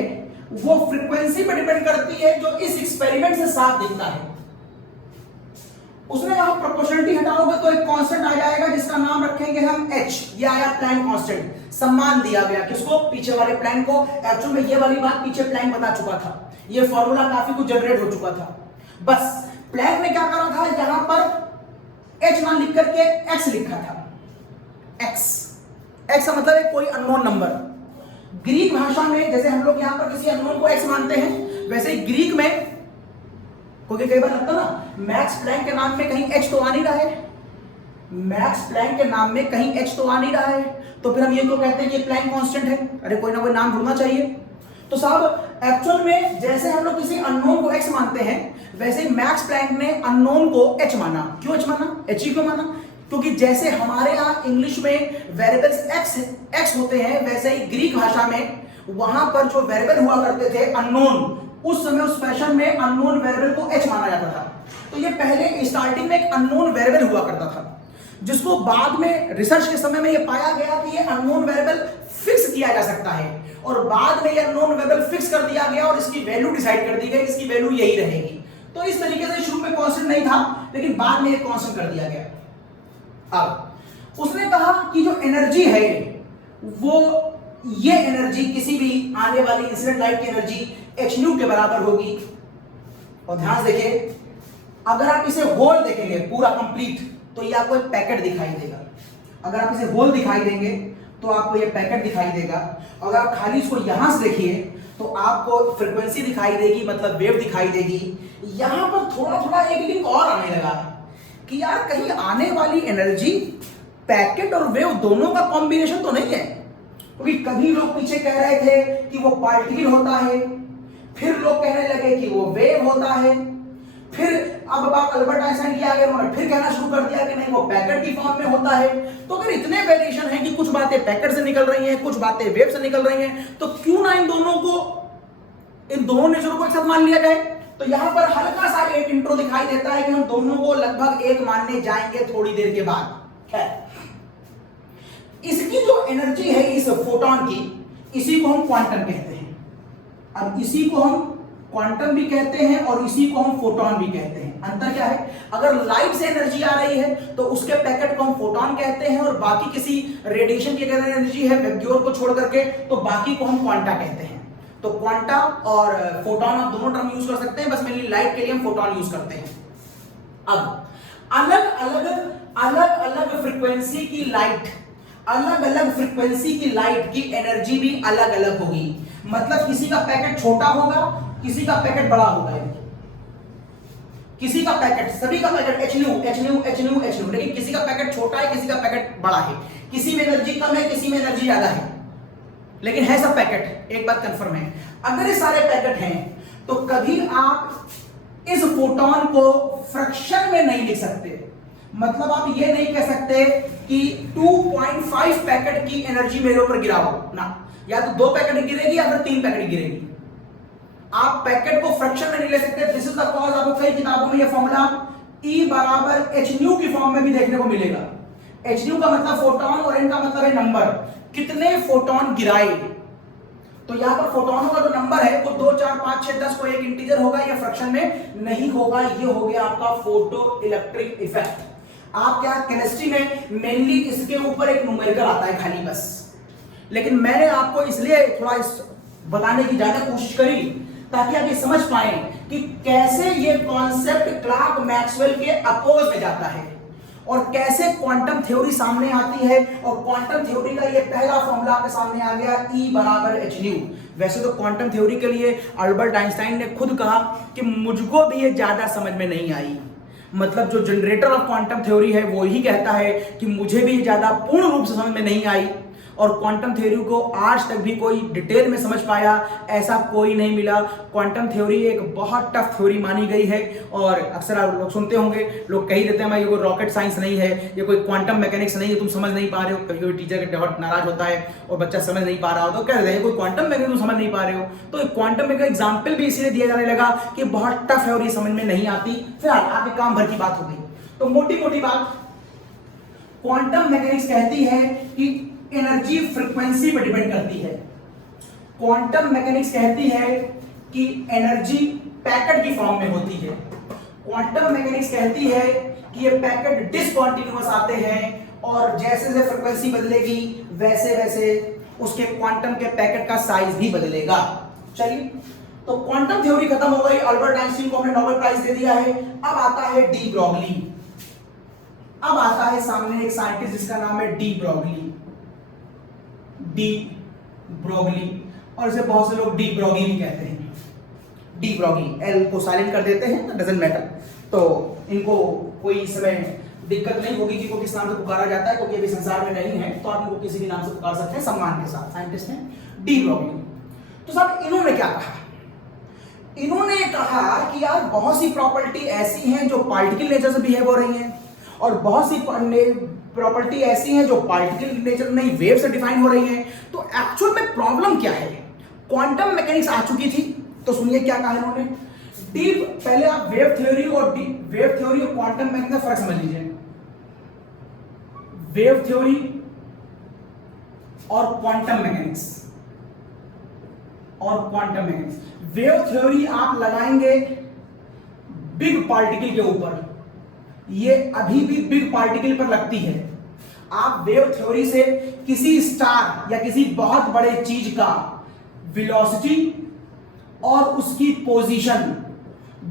वो फ्रीक्वेंसी पर डिपेंड करती है, जो इस एक्सपेरिमेंट से साफ दिखता है। उसने कहा प्रोपोर्शनलिटी हटाओगे तो एक कांस्टेंट आ जाएगा जिसका नाम रखेंगे हम h। ये आया प्लैंक कांस्टेंट, सम्मान दिया गया किसको, पीछे वाले प्लैंक को। एक्चुअल में ये वाली बात पीछे प्लैंक बता चुका था, ये फॉर्मूला काफी कुछ जनरेट हो चुका था। बस प्लैंक ने क्या करा था, यहां पर h ना लिख करके x लिखा था। x का मतलब है कोई अननोन नंबर। ग्रीक भाषा में जैसे हम लोग यहां पर किसी अननोन को x मानते हैं, वैसे ही ग्रीक में, क्योंकि कई बार लगता ना मैक्स प्लैंक के नाम में कहीं h तो आ नहीं रहा है, मैक्स प्लैंक के नाम में कहीं h तो आ नहीं रहा है, तो फिर हम ये क्यों कहते हैं कि प्लैंक कांस्टेंट है। अरे कोई ना कोई नाम ढूंढना चाहिए। तो साहब एक्चुअल में जैसे हम लोग किसी अननोन को x मानते हैं, वैसे ही मैक्स प्लैंक ने अननोन को h माना। क्यों h माना, h ही क्यों माना, क्योंकि जैसे हमारे यहाँ इंग्लिश में वेरिएबल्स x होते हैं, वैसे ही ग्रीक भाषा में वहां पर जो वेरिएबल हुआ करते थे अननोन, उस समय उस फैशन में अननोन वेरिएबल को h माना जाता था। तो ये पहले स्टार्टिंग में एक अननोन वेरिएबल हुआ करता था, जिसको बाद में रिसर्च के समय में ये पाया गया कि ये अननोन वेरिएबल फिक्स किया जा सकता है, और बाद में ये अननोन वेरिएबल फिक्स कर दिया गया और इसकी वैल्यू डिसाइड कर दी गई, इसकी वैल्यू यही रहेगी। तो इस तरीके से शुरू में कांस्टेंट नहीं था, लेकिन बाद में ये कांस्टेंट कर दिया गया। अब उसने कहा कि जो एनर्जी है वो, ये एनर्जी किसी भी आने वाली इंसिडेंट लाइट की एनर्जी h न्यू के बराबर होगी। और ध्यान से देखिए, अगर आप इसे होल देखेंगे पूरा कंप्लीट, तो ये आपको एक पैकेट दिखाई देगा। अगर आप इसे होल दिखाई देंगे तो आपको ये पैकेट दिखाई देगा। अगर आप खाली इसको यहां से देखिए तो आपको फ्रीक्वेंसी दिखाई देगी, मतलब वेव दिखाई देगी। यहां पर थोड़ा थोड़ा एक लिंक और आने लगा कि यार कहीं आने वाली एनर्जी पैकेट और वेव दोनों का कॉम्बिनेशन तो नहीं है, क्योंकि कभी लोग पीछे कह रहे थे कि वो पार्टिकल होता है, फिर लोग कहने लगे कि वो वेव होता है, फिर अब बात अल्बर्ट आइंस्टाइन की आ गए, उन्होंने फिर कहना शुरू कर दिया कि नहीं वो पैकेट की फॉर्म में होता है। तो अगर इतने वेरिएशन हैं कि कुछ बातें पैकेट से निकल रही हैं, कुछ बातें वेव से निकल रही हैं, तो क्यों ना इन दोनों नेचरों को एक साथ मान लिया जाए। तो यहां पर हल्का सा एक इंट्रो दिखाई देता है कि हम दोनों को लगभग एक मानने जाएंगे थोड़ी देर के बाद। इसकी जो एनर्जी है इस फोटोन की, इसी को हम क्वांटम कहते हैं। अब इसी को हम क्वांटम भी कहते हैं और इसी को हम फोटॉन भी कहते हैं। अंतर क्या है? अगर लाइट से एनर्जी आ रही है तो उसके पैकेट को हम फोटॉन कहते हैं, और बाकी किसी रेडिएशन की अगर एनर्जी है वेक्यूर को छोड़ करके तो बाकी को हम क्वांटा कहते हैं। तो क्वांटा और फोटॉन आप दोनों टर्म यूज कर सकते हैं, बस मेनली लाइट के लिए हम फोटॉन यूज करते हैं। अब अलग अलग फ्रीक्वेंसी की लाइट, अलग अलग फ्रीक्वेंसी की लाइट की एनर्जी भी अलग अलग होगी। मतलब किसी का पैकेट छोटा होगा, किसी का पैकेट बड़ा होगा। किसी का पैकेट, सभी का पैकेट hν, लेकिन किसी का पैकेट छोटा है, किसी का पैकेट बड़ा है, किसी में एनर्जी कम है, किसी में एनर्जी ज्यादा है, लेकिन है सब पैकेट। एक बात कंफर्म है, अगर ये सारे पैकेट हैं तो कभी आप इस फोटोन को फ्रैक्शन में नहीं लिख सकते। मतलब आप ये नहीं कह सकते कि 2.5 पैकेट की एनर्जी मेरे ऊपर गिराओ ना, या तो 2 पैकेट गिरेगी या फिर 3 पैकेट गिरेगी। आप पैकेट को फ्रैक्शन में नहीं ले सकते। दिस इज द कॉज, आपको कई किताबों में यह फॉर्मूला E बराबर hν की फॉर्म में भी देखने को मिलेगा। hν का मतलब फोटोन और n का मतलब है नंबर, कितने फोटोन गिराए। तो यहां पर फोटोनों का जो नंबर है वो 2, 4, 5, 6, 10 को एक इंटीजर होगा, या फ्रैक्शन में नहीं होगा। ये हो गया आपका फोटो इलेक्ट्रिक इफेक्ट। आप क्या केमिस्ट्री में मेनली इसके ऊपर एक न्यूमेरिकल आता है खाली बस, लेकिन मैंने आपको इसलिए थोड़ा बताने की ज्यादा कोशिश करी ताकि आप ये समझ पाए कि कैसे ये कॉन्सेप्ट क्लार्क मैक्सवेल के अपोज में जाता है और कैसे क्वांटम थ्योरी सामने आती है। और क्वांटम थ्योरी का ये पहला फॉर्मूला आपके सामने आ गया, E बराबर hν। वैसे तो क्वांटम थ्योरी के लिए अल्बर्ट आइंस्टाइन ने खुद कहा कि मुझको भी ये ज्यादा समझ में नहीं आई। मतलब जो जनरेटर ऑफ क्वांटम थ्योरी है वो ही कहता है कि मुझे भी ज्यादा पूर्ण रूप से समझ में नहीं आई, और क्वांटम थ्योरी को आज तक भी कोई डिटेल में समझ पाया ऐसा कोई नहीं मिला। क्वांटम थ्योरी एक बहुत टफ थ्योरी मानी गई है, और अक्सर आप लोग सुनते होंगे, लोग कह ही देते हैं भाई ये कोई रॉकेट साइंस नहीं है, ये कोई क्वांटम मैकेनिक्स नहीं है, तुम समझ नहीं पा रहे हो। कभी कभी टीचर के बहुत नाराज होता है और बच्चा समझ नहीं पा रहा हो तो कह देते हैं कोई क्वांटम मैकेनिक्स तुम समझ नहीं पा रहे हो। तो क्वांटम मैकेनिक्स एग्जाम्पल भी इसीलिए दिया जाने लगा कि बहुत टफ है और ये समझ में नहीं आती। फिलहाल आपके काम भर की बात हो गई। तो मोटी मोटी बात, क्वांटम मैकेनिक्स कहती है कि एनर्जी फ्रीक्वेंसी पर डिपेंड करती है। क्वांटम मैकेनिक्स कहती है कि एनर्जी पैकेट की फॉर्म में होती है। क्वांटम मैकेनिक्स कहती है कि ये पैकेट डिसकंटीन्यूअस आते हैं, और जैसे जैसे फ्रीक्वेंसी बदलेगी वैसे वैसे उसके क्वांटम के पैकेट का साइज भी बदलेगा। चलिए, तो क्वांटम थ्योरी खत्म हो गई, अल्बर्ट आइंस्टीन को हमने नोबेल प्राइज दे दिया है। अब आता है डी ब्रॉगली। अब आता है सामने एक साइंटिस्ट जिसका नाम है डी ब्रॉगली। डी ब्रॉगली, और इसे बहुत से लोग डी ब्रॉगी भी कहते हैं। डी ब्रॉगी, एल को साइलेंट कर देते हैं तो डजंट मैटर, तो इनको कोई इस समय दिक्कत नहीं होगी कि को किस नाम से पुकारा जाता है, क्योंकि अभी संसार में नहीं है, तो आप इनको किसी भी नाम से पुकार सकते हैं सम्मान के साथ। साइंटिस्ट हैं डी ब्रॉगली। तो साहब इन्होंने क्या कहा? इन्होंने कहा कि यार बहुत सी प्रॉपर्टी ऐसी हैं जो पार्टिकल नेचर से बिहेव हो रही हैं, और बहुत सी प्रॉपर्टी ऐसी हैं जो पार्टिकल नेचर नहीं वेव से डिफाइन हो रही हैं। तो एक्चुअल में प्रॉब्लम क्या है? क्वांटम मैकेनिक्स आ चुकी थी, तो सुनिए क्या कहा इन्होंने। पहले आप वेव थ्योरी और क्वांटम मैकेनिक्स का फर्क समझ लीजिए। वेव थ्योरी और क्वांटम मैकेनिक्स, वेव थ्योरी आप लगाएंगे बिग पार्टिकल के ऊपर, ये अभी भी बिग पार्टिकल पर लगती है। आप वेव थ्योरी से किसी स्टार या किसी बहुत बड़े चीज का वेलोसिटी और उसकी पोजीशन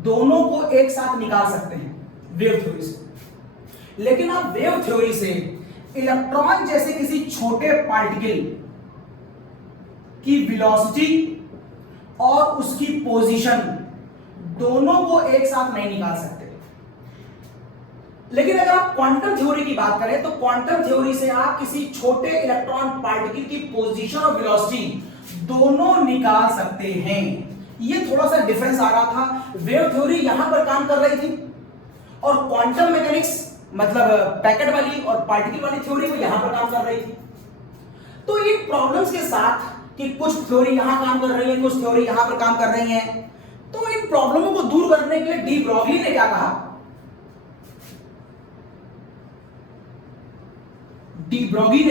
दोनों को एक साथ निकाल सकते हैं वेव थ्योरी से। लेकिन आप वेव थ्योरी से इलेक्ट्रॉन जैसे किसी छोटे पार्टिकल की वेलोसिटी और उसकी पोजीशन दोनों को एक साथ नहीं निकाल सकते। लेकिन अगर आप क्वांटम थ्योरी की बात करें तो क्वांटम थ्योरी से आप किसी छोटे इलेक्ट्रॉन पार्टिकल की पोजीशन और वेलोसिटी दोनों निकाल सकते हैं। ये थोड़ा सा डिफरेंस आ रहा था। वेव थ्योरी यहां पर काम कर रही थी, और क्वांटम मैकेनिक्स मतलब पैकेट वाली और पार्टिकल वाली थ्योरी वो यहां पर काम कर रही थी। तो इन प्रॉब्लम्स के साथ कि कुछ थ्योरी यहां काम कर रही है, कुछ थ्योरी यहां पर काम कर रही है, तो इन प्रॉब्लमों को दूर करने के लिए डी ब्रॉगली ने क्या कहा? डी ब्रॉगली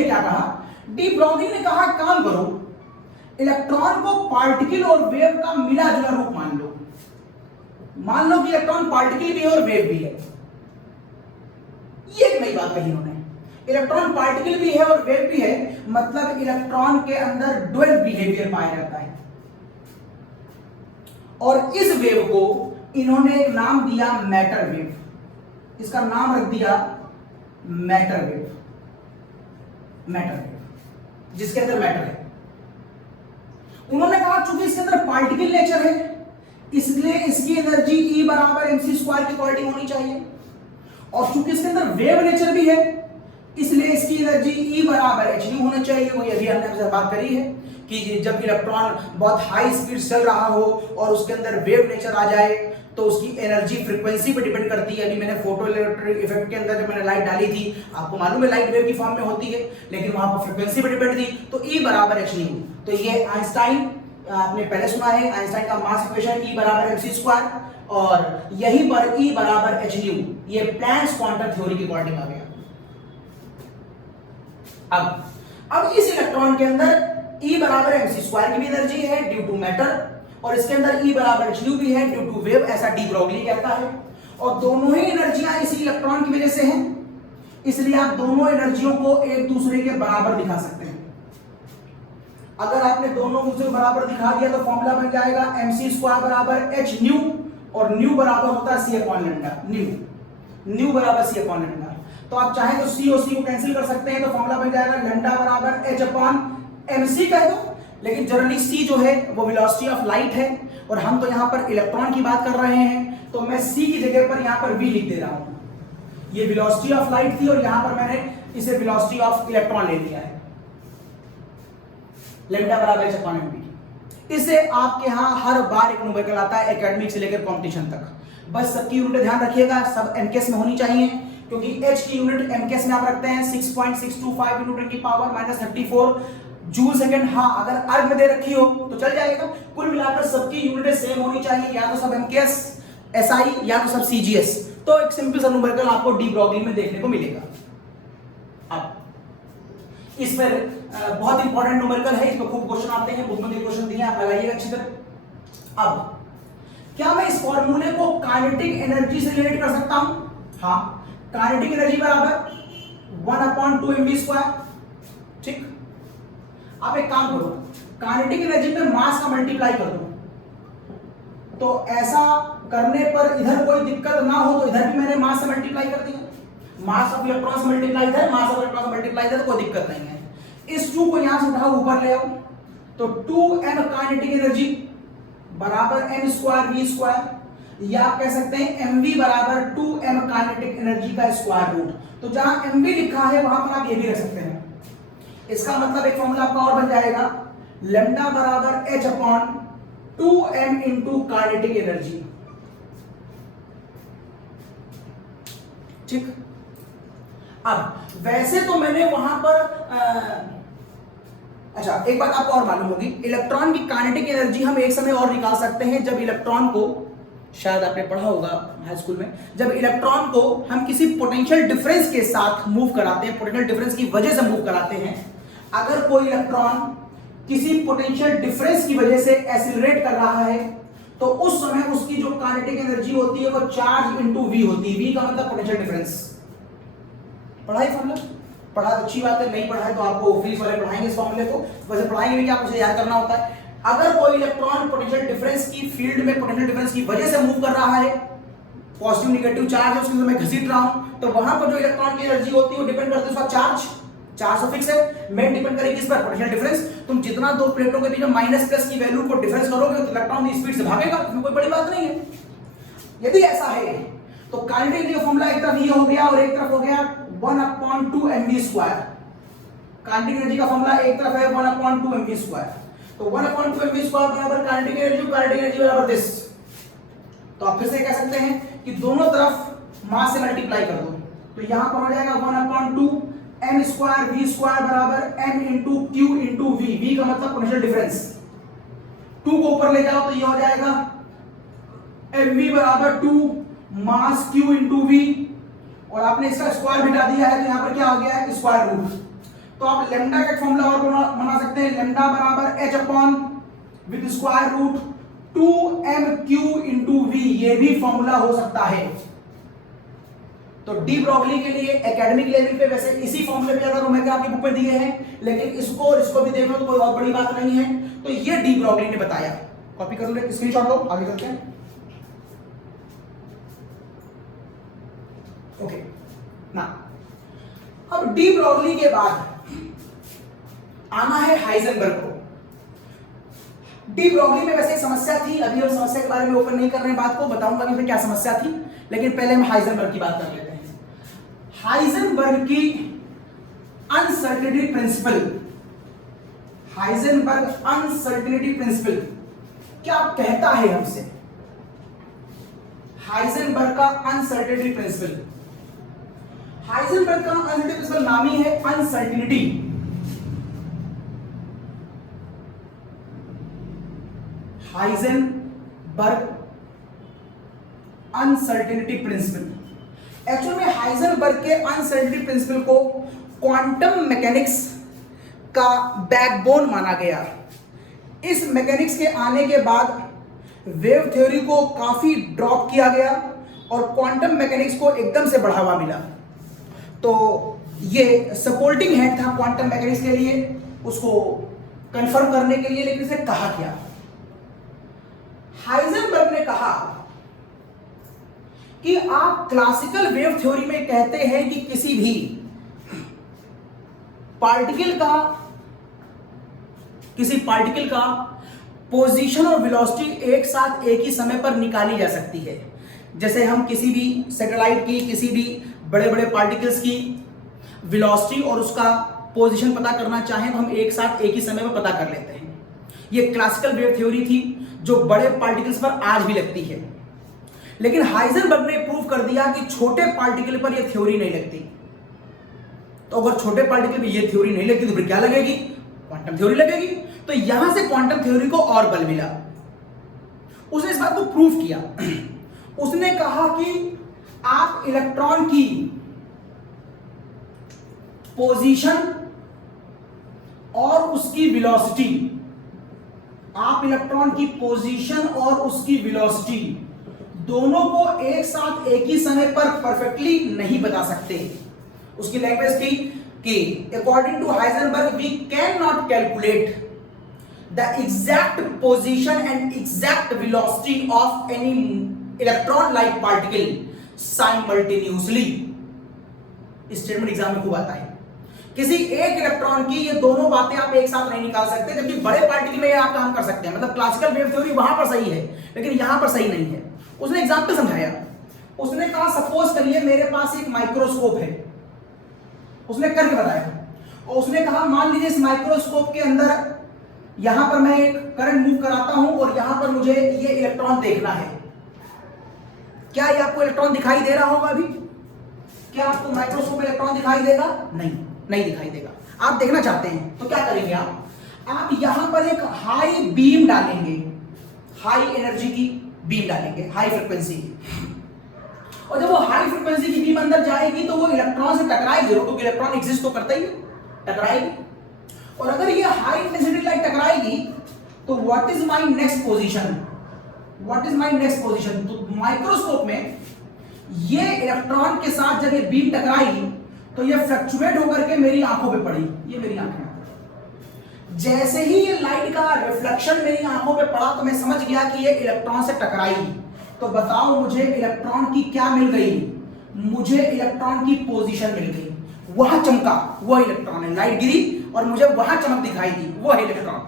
ने कहा काम करो, इलेक्ट्रॉन को पार्टिकल और वेव का मिला जुला रूप मान लो। मान लो कि इलेक्ट्रॉन पार्टिकल भी है और वेव भी है। ये एक नई बात कही उन्होंने, इलेक्ट्रॉन पार्टिकल भी है और वेव भी है, मतलब इलेक्ट्रॉन के अंदर डुअल बिहेवियर पाया जाता है। और इस वेव को इन्होंने एक नाम दिया मैटर वेव, इसका नाम रख दिया मैटर वेव। मैटर वेव जिसके अंदर मैटर है। उन्होंने कहा चूंकि इसके अंदर पार्टिकल नेचर है, इसलिए इसकी एनर्जी E बराबर mc स्क्वायर की क्वालिटी होनी चाहिए। और चूंकि इसके अंदर वेव नेचर भी है, इसलिए इसकी एनर्जी E बराबर hν होना चाहिए। वही अभी हमने आपसे बात करी है कि जब इलेक्ट्रॉन बहुत हाई स्पीड चल रहा हो और उसके अंदर वेव नेचर आ जाए तो उसकी एनर्जी फ्रीक्वेंसी पे डिपेंड करती है। अभी मैंने फोटो इलेक्ट्रिक इफेक्ट के अंदर जब मैंने लाइट डाली थी, आपको मालूम है लाइट वेव की फॉर्म में होती है, लेकिन वहां पर फ्रीक्वेंसी पे डिपेंड थी, तो E बराबर hν। तो ये आइंस्टाइन, आपने पहले सुना है आइंस्टाइन का मास इक्वेशन E बराबर mc स्क्वायर, और यहीं पर E बराबर hν, ये प्लैंक्स क्वांटम थ्योरी की क्वांटिटी आ गया। अब इस इलेक्ट्रॉन के अंदर E बराबर mc स्क्वायर की भी एनर्जी है ड्यू टू मैटर, और इसके अंदर E बराबर hν भी है ड्यू टू वेव, ऐसा डी ब्रोगली कहता है। और दोनों ही एनर्जियां इसी इलेक्ट्रॉन की वजह से हैं, इसलिए आप दोनों एनर्जियों को एक दूसरे के बराबर दिखा सकते हैं। अगर आपने दोनों दूसरे बराबर दिखा दिया तो फॉर्मूला बन जाएगा mc स्क्वायर बराबर hν, और न्यू बराबर होता है c अपॉन लैम्डा। न्यू बराबर c अपॉन लैम्डा। तो आप चाहें तो c और c को कैंसिल कर सकते हैं, तो फॉर्मूला बन जाएगा लैम्डा बराबर h अपॉन mc कह दो। लेकिन जनरली c जो है वो वेलोसिटी ऑफ लाइट है, और हम तो यहां पर इलेक्ट्रॉन की बात कर रहे हैं, तो मैं c की जगह पर यहां पर v लिख दे रहा हूं। ये वेलोसिटी ऑफ लाइट थी और यहां पर मैंने इसे वेलोसिटी ऑफ इलेक्ट्रॉन ले लिया है, लैम्डा बराबर h अपॉन mv। इससे आपके यहां हर बार एक न्यूमेरिकल आता है एकेडमिक से लेकर कॉम्पिटिशन तक। बस सबकी यूनिट ध्यान रखिएगा, सब एमकेएस में होनी चाहिए, क्योंकि h की यूनिट एमकेएस में आप रखते हैं 6.625 into 10 की पावर -34 जूल सेकंड। हाँ, अगर अर्ग में दे रखी हो तो चल जाएगा। कुल मिलाकर सबकी यूनिटें सेम होनी चाहिए, या तो सब एमकेएस, एसआई, या तो सब सीजीएस। तो एक सिंपल सा न्यूमेरिकल आपको डी ब्रोगली में देखने को मिलेगा। अब इस पर बहुत इंपॉर्टेंट न्यूमेरिकल है, इस पर खूब क्वेश्चन आते हैं, बुक में क्वेश्चन दिए, आप लगाइएगा अच्छी तरह। अब क्या मैं इस फॉर्मूले को काइनेटिक एनर्जी से रिलेट कर सकता हूं? हाँ, काइनेटिक एनर्जी बराबर 1/2 mv स्क्वायर। ठीक, आप एक काम करो, काइनेटिक एनर्जी पे मास का मल्टीप्लाई कर दो, तो ऐसा करने पर इधर कोई दिक्कत ना हो तो इधर भी मैंने मास से मल्टीप्लाई कर दिया। मास ऑफ इलेक्ट्रॉन से मल्टीप्लाई इधर, मास ऑफ इलेक्ट्रॉन से मल्टीप्लाई इधर, कोई दिक्कत नहीं है। इस 2 को यहां से उठाओ, ऊपर ले आओ, तो 2m काइनेटिक एनर्जी बराबर m स्क्वायर v स्क्वायर, या आप कह सकते हैं mv बराबर 2m काइनेटिक एनर्जी का स्क्वायर रूट। तो जहां mv लिखा है वहां पर आप ये भी रख सकते हैं। इसका मतलब एक फॉर्मूला आपका और बन जाएगा, लैम्डा बराबर h upon 2m into kinetic energy. ठीक, अब वैसे तो मैंने वहां पर अच्छा, एक बात आपको और मालूम होगी, इलेक्ट्रॉन की काइनेटिक एनर्जी हम एक समय और निकाल सकते हैं जब इलेक्ट्रॉन को, शायद आपने पढ़ा होगा हाई स्कूल में, जब इलेक्ट्रॉन को हम किसी पोटेंशियल डिफरेंस के साथ मूव कराते हैं, पोटेंशियल डिफरेंस की वजह से मूव कराते हैं। अगर कोई इलेक्ट्रॉन किसी पोटेंशियल डिफरेंस की वजह से एक्सीलरेट कर रहा है, तो उस समय उसकी जो काइनेटिक एनर्जी होती है वो चार्ज इंटू वी होती है। वी का मतलब पोटेंशियल डिफरेंस। पढ़ाई फॉर्मूला पढ़ा तो अच्छी बात है, नहीं पढ़ा है तो आपको फीस वाले पढ़ाएंगे इस फॉर्मूले को। वैसे पढ़ाएंगे भी, क्या उसे याद करना होता है। अगर कोई इलेक्ट्रॉन पोटेंशियल डिफरेंस की फील्ड में पोटेंशियल डिफरेंस की वजह से मूव कर रहा है, पॉजिटिव नेगेटिव चार्ज है उसके मैं घसीट रहा हूं, तो वहां पर जो इलेक्ट्रॉन की एनर्जी होती है वो डिपेंड करती है उसका चार्ज तो फिक्स है, मेन डिपेंड करेगी किस पर, पोटेंशियल डिफरेंस। तुम जितना दो प्लेटों के बीच में माइनस प्लस की वैल्यू को डिफरेंस करोगे तो इलेक्ट्रॉन की स्पीड से भागेगा, इसमें कोई बड़ी बात नहीं है। यदि ऐसा है तो काइनेटिक एनर्जी का फॉर्मूला एक तरफ ये हो गया और एक तरफ हो गया 1/2 mv स्क्वायर। काइनेटिक एनर्जी का फॉर्मूला एक तरफ है 1/2 mv स्क्वायर, तो 1/2 mv स्क्वायर बराबर काइनेटिक एनर्जी बराबर दिस। तो आप फिर से कह सकते हैं कि दोनों तरफ मास से मल्टीप्लाई कर दो, तो यहां पर हो जाएगा 1/2 m स्क्वायर v स्क्वायर बराबर m into q into v। v का मतलब पोटेंशियल डिफरेंस। 2 को ऊपर ले जाओ तो ये हो जाएगा mv बराबर 2 मास q इंटू v, और आपने इसका स्क्वायर मिटा दिया है तो यहां पर क्या हो गया है, स्क्वायर रूट। तो आप लेमडा का फॉर्मूला और बना सकते हैं, लेमडा बराबर H upon with square root 2mq into V, ये भी फॉर्मूला हो सकता है। तो डी ब्रॉगली के लिए एकेडमिक लेवल पे वैसे इसी फॉर्मूले पे अगर ओमेगा आपकी बुक में दिए हैं, लेकिन इसको और इसको भी देख लो तो कोई बहुत बड़ी बात नहीं है। तो ये डी ब्रॉगली ने बताया, कॉपी कर लो, स्क्रीनशॉट लो, आगे चलते हैं। ओके ना, अब डी ब्रॉगली के बाद आना है हाइजेनबर्ग को। डी ब्रॉगली में वैसे एक समस्या थी, अभी हम समस्या के बारे में ओपन नहीं कर रहे हैं, बात को बताऊंगा कि क्या समस्या थी, लेकिन पहले हम हाइजेनबर्ग की बात कर लेते हैं। हाइजेनबर्ग की uncertainty principle, Heisenberg uncertainty principle क्या कहता है हमसे? हाइजेनबर्ग का अनसर्टेनिटी प्रिंसिपल, हाइजेनबर्ग का अनसर्टेनिटी प्रिंसिपल नाम ही है uncertainty. Heisenberg uncertainty principle, actual में हाइजेनबर्ग के अनसर्टेनिटी प्रिंसिपल को क्वांटम मैकेनिक्स का बैकबोन माना गया। इस मैकेनिक्स के आने के बाद वेव थ्योरी को काफी ड्रॉप किया गया और क्वांटम मैकेनिक्स को एकदम से बढ़ावा मिला। तो ये सपोर्टिंग हेड था क्वांटम मैकेनिक्स के लिए, उसको कंफर्म करने के लिए, लेकिन इसे कहा क्या? हाइजेनबर्ग ने कहा कि आप क्लासिकल वेव थ्योरी में कहते हैं कि किसी भी पार्टिकल का पोजीशन और वेलोसिटी एक साथ एक ही समय पर निकाली जा सकती है। जैसे हम किसी भी सैटेलाइट की, किसी भी बड़े बड़े पार्टिकल्स की वेलोसिटी और उसका पोजीशन पता करना चाहें तो हम एक साथ एक ही समय में पता कर लेते हैं। ये क्लासिकल वेव थ्योरी थी जो बड़े पार्टिकल्स पर आज भी लगती है, लेकिन हाइजेनबर्ग ने प्रूव कर दिया कि छोटे पार्टिकल पर यह थ्योरी नहीं लगती। तो अगर छोटे पार्टिकल पर यह थ्योरी नहीं लगती तो फिर क्या लगेगी? क्वांटम थ्योरी लगेगी। तो यहां से क्वांटम थ्योरी को और बल मिला, उसने इस बात को प्रूव किया। उसने कहा कि आप इलेक्ट्रॉन की पोजीशन और उसकी वेलोसिटी, आप इलेक्ट्रॉन की पोजीशन और उसकी वेलोसिटी दोनों को एक साथ एक ही समय पर परफेक्टली नहीं बता सकते। उसकी लैंग्वेज थी कि according to Heisenberg we can not calculate the exact position and exact velocity of any electron like particle simultaneously. Statement exam में खूब आता है। किसी एक इलेक्ट्रॉन की ये दोनों बातें आप एक साथ नहीं निकाल सकते, जबकि बड़े पार्टिकल में आप काम कर सकते हैं। मतलब क्लासिकल वेव थ्योरी वहां पर सही है, लेकिन यहां पर सही नहीं है। उसने एग्जांपल समझाया। उसने कहा सपोज करिए मेरे पास एक माइक्रोस्कोप है, उसने करके बताया। और उसने कहा मान लीजिए इस माइक्रोस्कोप के अंदर यहां पर मैं एक करंट मूव कराता हूं और यहां पर मुझे ये इलेक्ट्रॉन देखना है। क्या ये आपको इलेक्ट्रॉन दिखाई दे रहा होगा? अभी क्या आपको माइक्रोस्कोप में इलेक्ट्रॉन दिखाई देगा? नहीं दिखाई देगा। आप देखना चाहते हैं तो क्या करेंगे? आप यहां पर एक हाई बीम डालेंगे, हाई एनर्जी की बीम डालेंगे, हाई फ्रीक्वेंसी की। और जब वो हाई फ्रीक्वेंसी की बीम अंदर जाएगी तो वो इलेक्ट्रॉन से टकराएगी जरूर, क्योंकि इलेक्ट्रॉन एग्जिस्ट तो करता ही है, टकराएगी। और अगर ये हाई इंटेंसिटी लाइट टकराएगी तो what is my next position? तो माइक्रोस्कोप में ये इलेक्ट्रॉन के साथ जब ये बीम टकराई तो ये फ्लक्चुएट होकर के मेरी आंखों पे पड़ी। ये मेरी आंखें, जैसे ही ये लाइट का रिफ्लेक्शन मेरी आंखों पे पड़ा तो मैं समझ गया कि ये इलेक्ट्रॉन से टकराई। तो बताओ मुझे इलेक्ट्रॉन की क्या मिल गई? मुझे इलेक्ट्रॉन की पोजीशन मिल गई। वहां चमका, वह इलेक्ट्रॉन है। लाइट गिरी और मुझे वहां चमक दिखाई दी, वह है इलेक्ट्रॉन।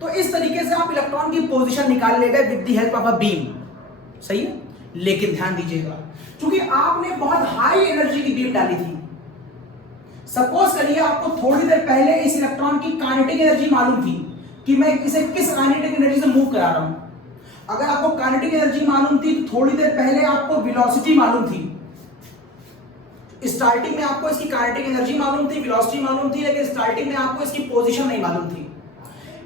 तो इस तरीके से आप इलेक्ट्रॉन की पोजीशन निकाल ले गए with the help of a beam. सही है, लेकिन ध्यान दीजिएगा, क्योंकि आपने बहुत हाई एनर्जी की बीम डाली थी। सपोज करिए आपको थोड़ी देर पहले इस इलेक्ट्रॉन की काइनेटिक एनर्जी मालूम थी कि मैं इसे किस काइनेटिक एनर्जी से मूव करा रहा हूं। अगर आपको काइनेटिक एनर्जी मालूम थी तो थोड़ी देर पहले आपको वेलोसिटी मालूम थी। स्टार्टिंग में आपको इसकी काइनेटिक एनर्जी मालूम थी, वेलोसिटी मालूम थी, लेकिन स्टार्टिंग में आपको इसकी पोजीशन नहीं मालूम थी।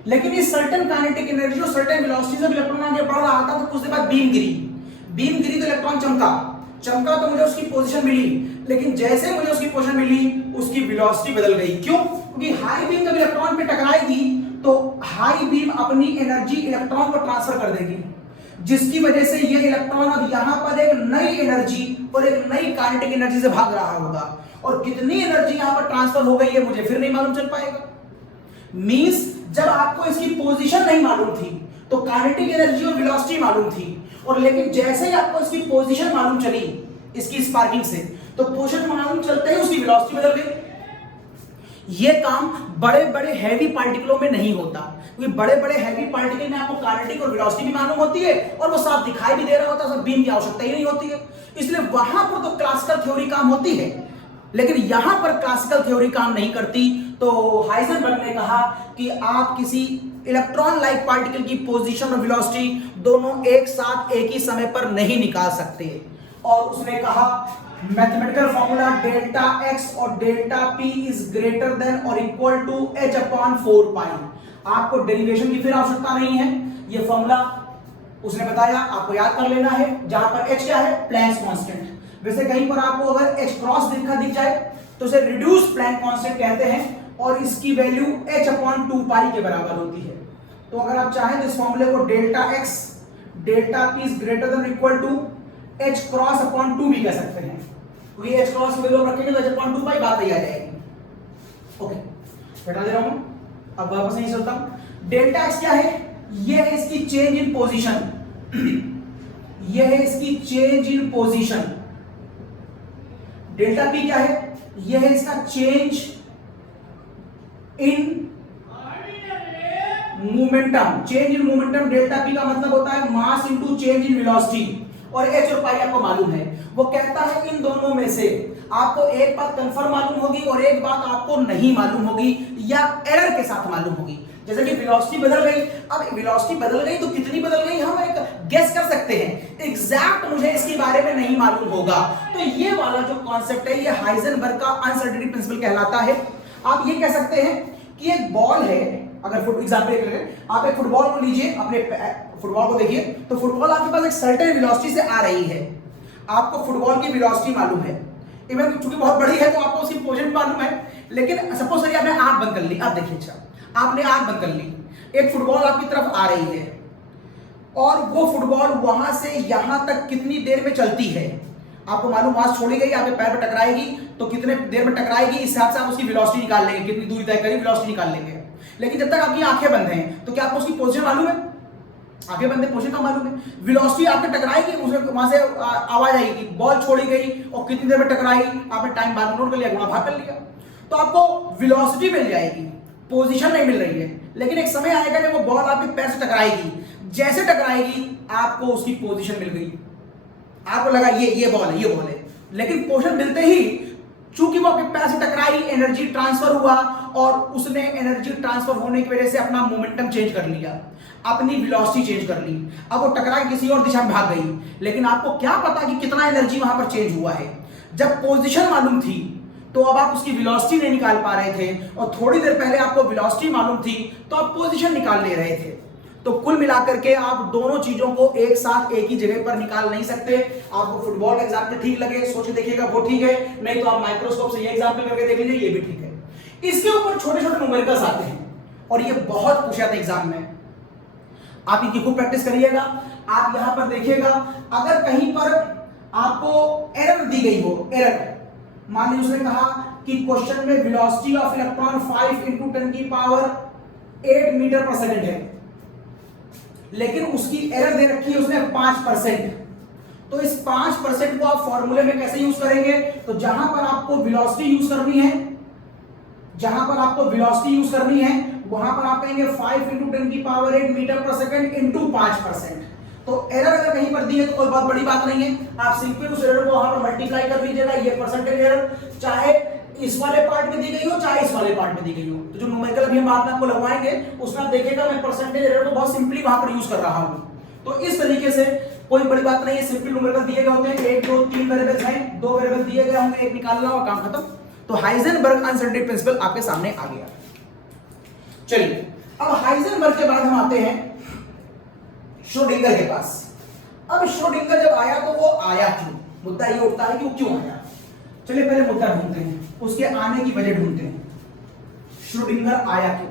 लेकिन इस सर्टेन काइनेटिक एनर्जी और सर्टेन वेलोसिटी से इलेक्ट्रॉन आगे बढ़ रहा था तो कुछ देर बाद बीम गिरी तो इलेक्ट्रॉन चमका तो मुझे उसकी पोजीशन मिली। लेकिन जैसे मुझे उसकी पोजीशन मिली उसकी वेलोसिटी बदल गई। क्यों? क्योंकि क्योंकि हाई बीम जब इलेक्ट्रॉन पे टकराएगी तो हाई बीम अपनी एनर्जी इलेक्ट्रॉन को ट्रांसफर कर देगी, जिसकी वजह से ये इलेक्ट्रॉन अब यहां पर एक नई एनर्जी और एक नई काइनेटिक एनर्जी से भाग रहा होगा, और कितनी एनर्जी यहां पर ट्रांसफर हो गई है मुझे फिर नहीं मालूम चल पाएगा। मींस जब आपको इसकी पोजीशन नहीं मालूम थी तो काइनेटिक एनर्जी और वेलोसिटी मालूम थी, और लेकिन जैसे ही आपको इसकी पोजीशन मालूम चली इसकी स्पार्किंग से, तो पोजीशन मालूम चलते ही उसकी वेलोसिटी बदल गई। ये काम बड़े बड़े हैवी पार्टिकलों में नहीं होता, क्योंकि बड़े बड़े हैवी पार्टिकल में आपको काइनेटिक और वेलोसिटी भी मालूम होती है और वो साफ दिखाई भी दे रहा होता है, सब बीम की आवश्यकता ही नहीं होती है। इसलिए वहां पर तो क्लासिकल थ्योरी काम होती है, लेकिन यहां पर क्लासिकल थ्योरी काम नहीं करती। तो हाइजेनबर्ग ने कहा कि आप किसी इलेक्ट्रॉन लाइक पार्टिकल की पोजीशन और वेलोसिटी दोनों एक साथ एक ही समय पर नहीं निकाल सकते, और उसने कहा मैथमेटिकल फॉर्मूला डेल्टा एक्स और delta P is greater then और इक्वल टू h अपॉन 4 पाई। आपको डेरिवेशन की फिर आवश्यकता नहीं है, ये फॉर्मूला उसने बताया, आपको याद कर लेना है, जहां पर h क्या है, प्लैंक्स कांस्टेंट। वैसे कहीं पर आपको अगर h क्रॉस दिख जाए तो उसे रिड्यूस प्लैंक कांस्टेंट कहते हैं, और इसकी वैल्यू h अपॉन 2 पाई के बराबर होती है। तो अगर आप चाहें तो इस फॉर्मूले को delta X delta P is greater than equal to h cross upon 2 भी कह सकते हैं, क्योंकि h क्रॉस की वैल्यू रखेंगे तो h अपॉन 2 पाई बात ही आ जाएगी। ओके, बैठा दे रहा हूं, अब वापस नहीं चलता। डेल्टा एक्स क्या है, ये है इसकी चेंज इन पोजीशन, ये है इसकी change in position. Delta P क्या है, ये है इसका change in momentum. Change in momentum delta P का मतलब होता है mass into change in velocity, और h और पाई आपको मालूम है। वो कहता है इन दोनों में से आपको एक बात कंफर्म मालूम होगी और एक बात आपको नहीं मालूम होगी या एरर के साथ मालूम होगी। जैसे कि वेलोसिटी बदल गई, अब वेलोसिटी बदल गई तो कितनी बदल गई हम एक गेस कर सकते हैं, एग्जैक्ट मुझे इसके बारे में नहीं मालूम होगा। तो ये वाला जो कॉन्सेप्ट है, ये हाइजेनबर्ग का अनसर्टेनिटी प्रिंसिपल कहलाता है। आप ये कह सकते हैं कि एक बॉल है, अगर एग्जांपल करें, आप एक फुटबॉल को लीजिए, अपने फुटबॉल को देखिए, तो फुटबॉल आपके पास एक सर्टेन वेलोसिटी से आ रही है, आपको फुटबॉल की वेलोसिटी मालूम है, इवन चूंकि बहुत बड़ी है तो आपको उसकी पोजीशन मालूम है। लेकिन सपोज करिए आपने आंख बंद कर ली, आप देखिए, अच्छा आपने आंख बंद कर ली, एक फुटबॉल आपकी तरफ आ रही है, और वो फुटबॉल वहां से यहां तक कितनी देर में चलती है आपको मालूम, वहां छोड़ी गई, आपके पैर पर टकराएगी तो कितने देर में टकराएगी, इस हिसाब से आप उसकी वेलोसिटी निकाल लेंगे, कितनी दूरी तय करेगी वेलोसिटी निकाल लेंगे। लेकिन जब तक आपकी आंखें बंद हैं तो क्या आपको उसकी पोजीशन मालूम है, आंखें बंद है पोजीशन का मालूम है, वेलोसिटी आपके टकराएगी, उसे वहां से आवाज आएगी, बॉल छोड़ी गई और कितनी देर में टकराई, आपने टाइम बाद में नोट कर लिया, गुणा भाग कर लिया, तो आपको वेलोसिटी मिल जाएगी, पोजीशन नहीं मिल रही है। लेकिन एक समय आएगा जब वो बॉल आपके पैर से टकराएगी, जैसे टकराएगी आपको उसकी पोजीशन मिल गई, आपको लगा ये बॉल है, ये बॉल है, लेकिन पोजीशन मिलते ही चूंकि वो आपके पैर से टकराई, एनर्जी ट्रांसफर हुआ, और उसने एनर्जी ट्रांसफर होने की वजह से अपना मोमेंटम चेंज कर लिया, अपनी वेलोसिटी चेंज कर ली, अब वो टकरा किसी और दिशा में भाग गई। लेकिन आपको क्या पता कि कितना एनर्जी वहां पर चेंज हुआ है, जब पोजीशन मालूम थी तो अब आप उसकी वेलोसिटी नहीं निकाल पा रहे थे, और थोड़ी देर पहले आपको वेलोसिटी मालूम थी तो आप पोजीशन निकाल ले रहे थे। तो कुल मिलाकर के आप दोनों चीजों को एक साथ एक ही जगह पर निकाल नहीं सकते। आपको फुटबॉल का एग्जाम्पल ठीक लगे, सोच के देखिएगा, वो ठीक है, नहीं तो आप माइक्रोस्कोप से ये एग्जाम्पल करके देख लीजिए, ये भी ठीक है। इसके ऊपर छोटे छोटे न्यूमेरिकल्स आते हैं, और ये बहुत पूछा था एग्जाम में, आप इनकी खूब प्रैक्टिस करिएगा। आप यहां पर देखिएगा, अगर कहीं पर आपको एरर दी गई हो, एरर मान लीजिए उसने कहा कि क्वेश्चन में वेलोसिटी ऑफ इलेक्ट्रॉन 5 × 10⁸ मीटर पर सेकंड है, लेकिन उसकी एरर दे रखी है उसने 5%। तो इस 5% को आप फॉर्मूले में कैसे यूज करेंगे, तो जहां पर आपको वेलोसिटी यूज करनी है, जहां पर आपको वेलोसिटी यूज करनी है वहां पर आप कहेंगे 5 × 10⁸ मीटर पर सेकंड इंटू 5%। तो एरर अगर कहीं पर दी है तो कोई बहुत बड़ी बात नहीं है, आप सिंपल उस एरर को वहां पर मल्टीप्लाई कर लीजिएगा। ये परसेंटेज एरर चाहे इस वाले पार्ट में दी गई हो चाहे इस वाले पार्ट में दी गई हो, तो जो न्यूमेरिकल अभी हम बाद में आपको लगवाएंगे उसमें आप देखिएगा मैं परसेंटेज एरर को बहुत सिंपली वहां पर यूज कर रहा हूं। तो इस तरीके से कोई बड़ी बात नहीं है, सिंपल न्यूमेरिकल दिए गए होते हैं, 1 2 3 वेरिएबल्स हैं, 2 वेरिएबल दिए गए होंगे, एक निकालना और काम खत्म। तो हाइजेनबर्ग अनसर्टेनिटी प्रिंसिपल आपके सामने आ गया। चलिए अब हाइजेनबर्ग के बाद हम आते हैं श्रोडिंगर के पास। अब श्रोडिंगर जब आया तो वो आया क्यों, मुद्दा ये उठता है कि वो क्यों आया। चलिए पहले मुद्दा ढूंढते हैं, उसके आने की वजह ढूंढते हैं। श्रोडिंगर आया क्यों?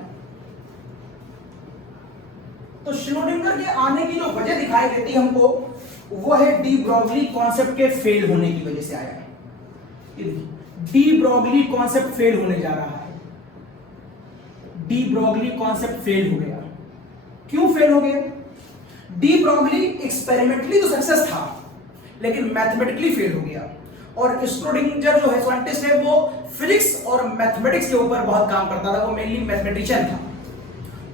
तो श्रोडिंगर के आने की जो वजह दिखाई देती हमको वो है डी ब्रॉगली कॉन्सेप्ट के फेल होने की वजह से आया है। डी ब्रॉगली कॉन्सेप्ट फेल होने जा रहा है। डी ब्रॉगली कॉन्सेप्ट फेल हो गया। क्यों फेल हो गया? डी ब्रॉगली एक्सपेरिमेंटली तो सक्सेस था लेकिन मैथमेटिकली फेल हो गया। और श्रोडिंगर जो है साइंटिस्ट है वो फिजिक्स और मैथमेटिक्स के ऊपर बहुत काम करता था, वो मेनली मैथमेटिशियन था।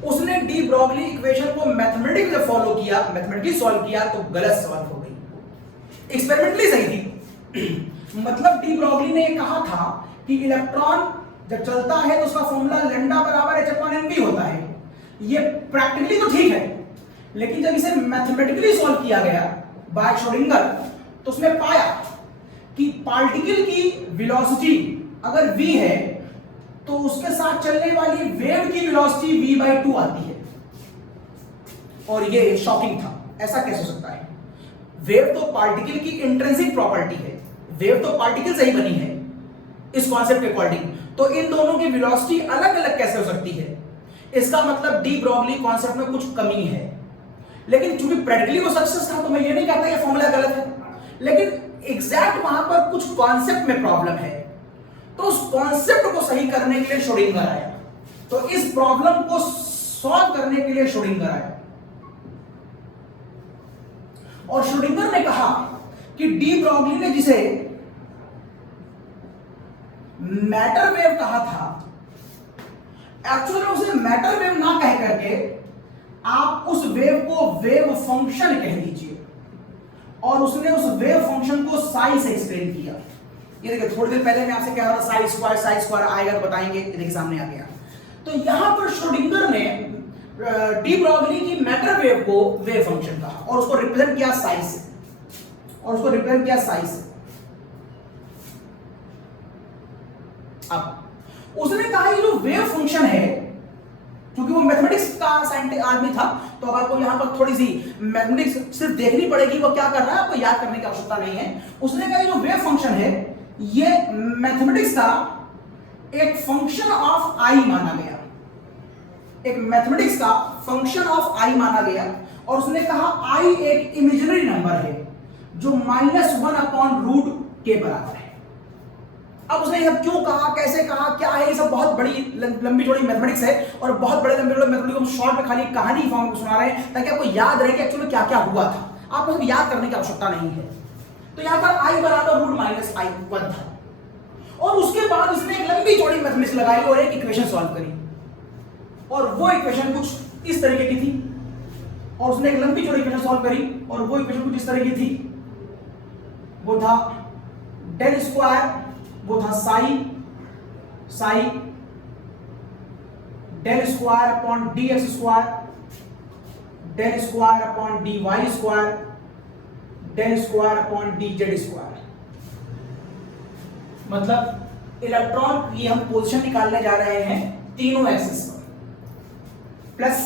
उसने डी ब्रॉगली इक्वेशन को मैथमेटिक्स में फॉलो किया, मैथमेटिकली सॉल्व किया तो गलत सॉल्व हो गई। एक्सपेरिमेंटली सही थी। मतलब डी ब्रॉगली ने कहा था कि इलेक्ट्रॉन जब चलता है तो उसका फॉर्मूला लैम्डा बराबर h/mv होता है। ये प्रैक्टिकली तो ठीक है लेकिन जब इसे मैथमेटिकली सॉल्व किया गया बाय श्रोडिंगर तो उसने पाया कि पार्टिकल की वेलोसिटी अगर v है तो उसके साथ चलने वाली वेव की वेलोसिटी v/2 आती है। और ये शॉकिंग था, ऐसा कैसे हो सकता है? वेव तो पार्टिकल की इंट्रिंसिक प्रॉपर्टी है, वेव तो पार्टिकल से ही बनी है इस कॉन्सेप्ट के अकॉर्डिंग, तो इन दोनों की वेलोसिटी अलग अलग कैसे हो सकती है? इसका मतलब डी ब्रॉगली कॉन्सेप्ट में कुछ कमी है। लेकिन चूंकि प्रैक्टिकली वो सक्सेस था तो मैं ये नहीं कहता ये फॉर्मूला गलत है, लेकिन एग्जैक्ट वहां पर कुछ कॉन्सेप्ट में प्रॉब्लम है। तो उस कॉन्सेप्ट को सही करने के लिए श्रोडिंगर आया। तो इस प्रॉब्लम को सॉल्व करने के लिए श्रोडिंगर आया और श्रोडिंगर ने कहा कि डी ब्रॉगली ने जिसे मैटर वेव कहा था, एक्चुअली उसे मैटर वेव ना कह करके आप उस वेव को वेव फंक्शन कह दीजिए। और उसने उस वेव फंक्शन को साई से एक्सप्लेन किया। ये देखिए थोड़ी देर पहले मैं आपसे कह रहा था साई स्क्वायर आएगा तो बताएंगे, ये देखिए सामने आ गया। तो यहां पर श्रोडिंगर ने डी ब्रॉगली की मैटर वेव को वेव फंक्शन कहा और उसको रिप्रेजेंट किया साई से, अब उसने कहा ये जो वेव फंक्शन है, क्योंकि वो मैथमेटिक्स का साइंटिस्ट आदमी था तो अब आपको यहां पर थोड़ी सी मैथमेटिक्स सिर्फ देखनी पड़ेगी वो क्या कर रहा है, आपको याद करने की आवश्यकता नहीं है। उसने कहा ये जो वेव फंक्शन है ये मैथमेटिक्स का एक फंक्शन ऑफ आई माना गया, एक मैथमेटिक्स का फंक्शन ऑफ आई माना गया। और उसने कहा आई एक इमेजिनरी नंबर है जो -1/√k बराबर है। अब उसने यह क्यों कहा, कैसे कहा, क्या है, ये सब बहुत बड़ी लंबी चौड़ी मैथमेटिक्स है और बहुत बड़े लंबे चौड़े मैथमेटिक्स को हम शॉर्ट में खाली कहानी फॉर्म में सुना रहे हैं ताकि आपको याद रहे कि एक्चुअली क्या क्या हुआ था। आपको सब याद करने की आवश्यकता नहीं है। तो यहां पर i बराबर √-i1 था और उसके बाद उसने एक लंबी चौड़ी मैथमेटिक्स लगाई और एक इक्वेशन सॉल्व करी और वो इक्वेशन कुछ इस तरीके की थी। और उसने एक लंबी चौड़ी इक्वेशन सॉल्व करी और वो इक्वेशन कुछ इस तरह की थी। वो था डेल स्क्वायर, वो था psi del square upon dx square, del square upon dy square, del square upon dz square. मतलब इलेक्ट्रॉन की हम पोजीशन निकालने जा रहे हैं तीनों एक्सिस पर, प्लस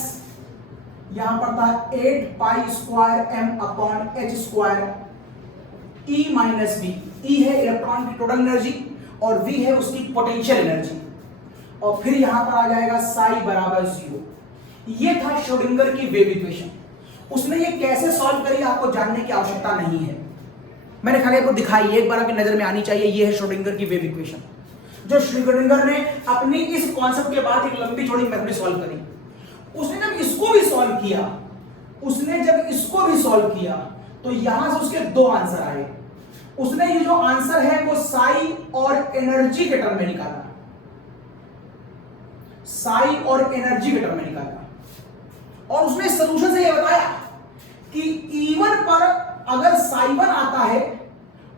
यहां पर था 8π² m upon h square E minus v। E है इलेक्ट्रॉन की टोटल एनर्जी और v है उसकी पोटेंशियल एनर्जी। और फिर यहां पर आ जाएगा साई बराबर 0। ये था श्रोडिंगर की वेव इक्वेशन। उसने ये कैसे सॉल्व करी आपको जानने की आवश्यकता नहीं है, मैंने खाली आपको दिखाई, एक बार आपकी नजर में आनी चाहिए। ये है श्रोडिंगर की वेव इक्वेशन जो श्रोडिंगर ने अपनी इस कॉन्सेप्ट के बाद एक लंबी चौड़ी मैथमेटिक्स सॉल्व करी। उसने जब इसको भी सॉल्व किया तो यहां से उसके दो आंसर आए। उसने ये जो आंसर है वो साई और एनर्जी के टर्म में निकाला, साई और एनर्जी के टर्म में निकाला। और उसने सॉल्यूशन से ये बताया कि E1 पर अगर साई1 आता है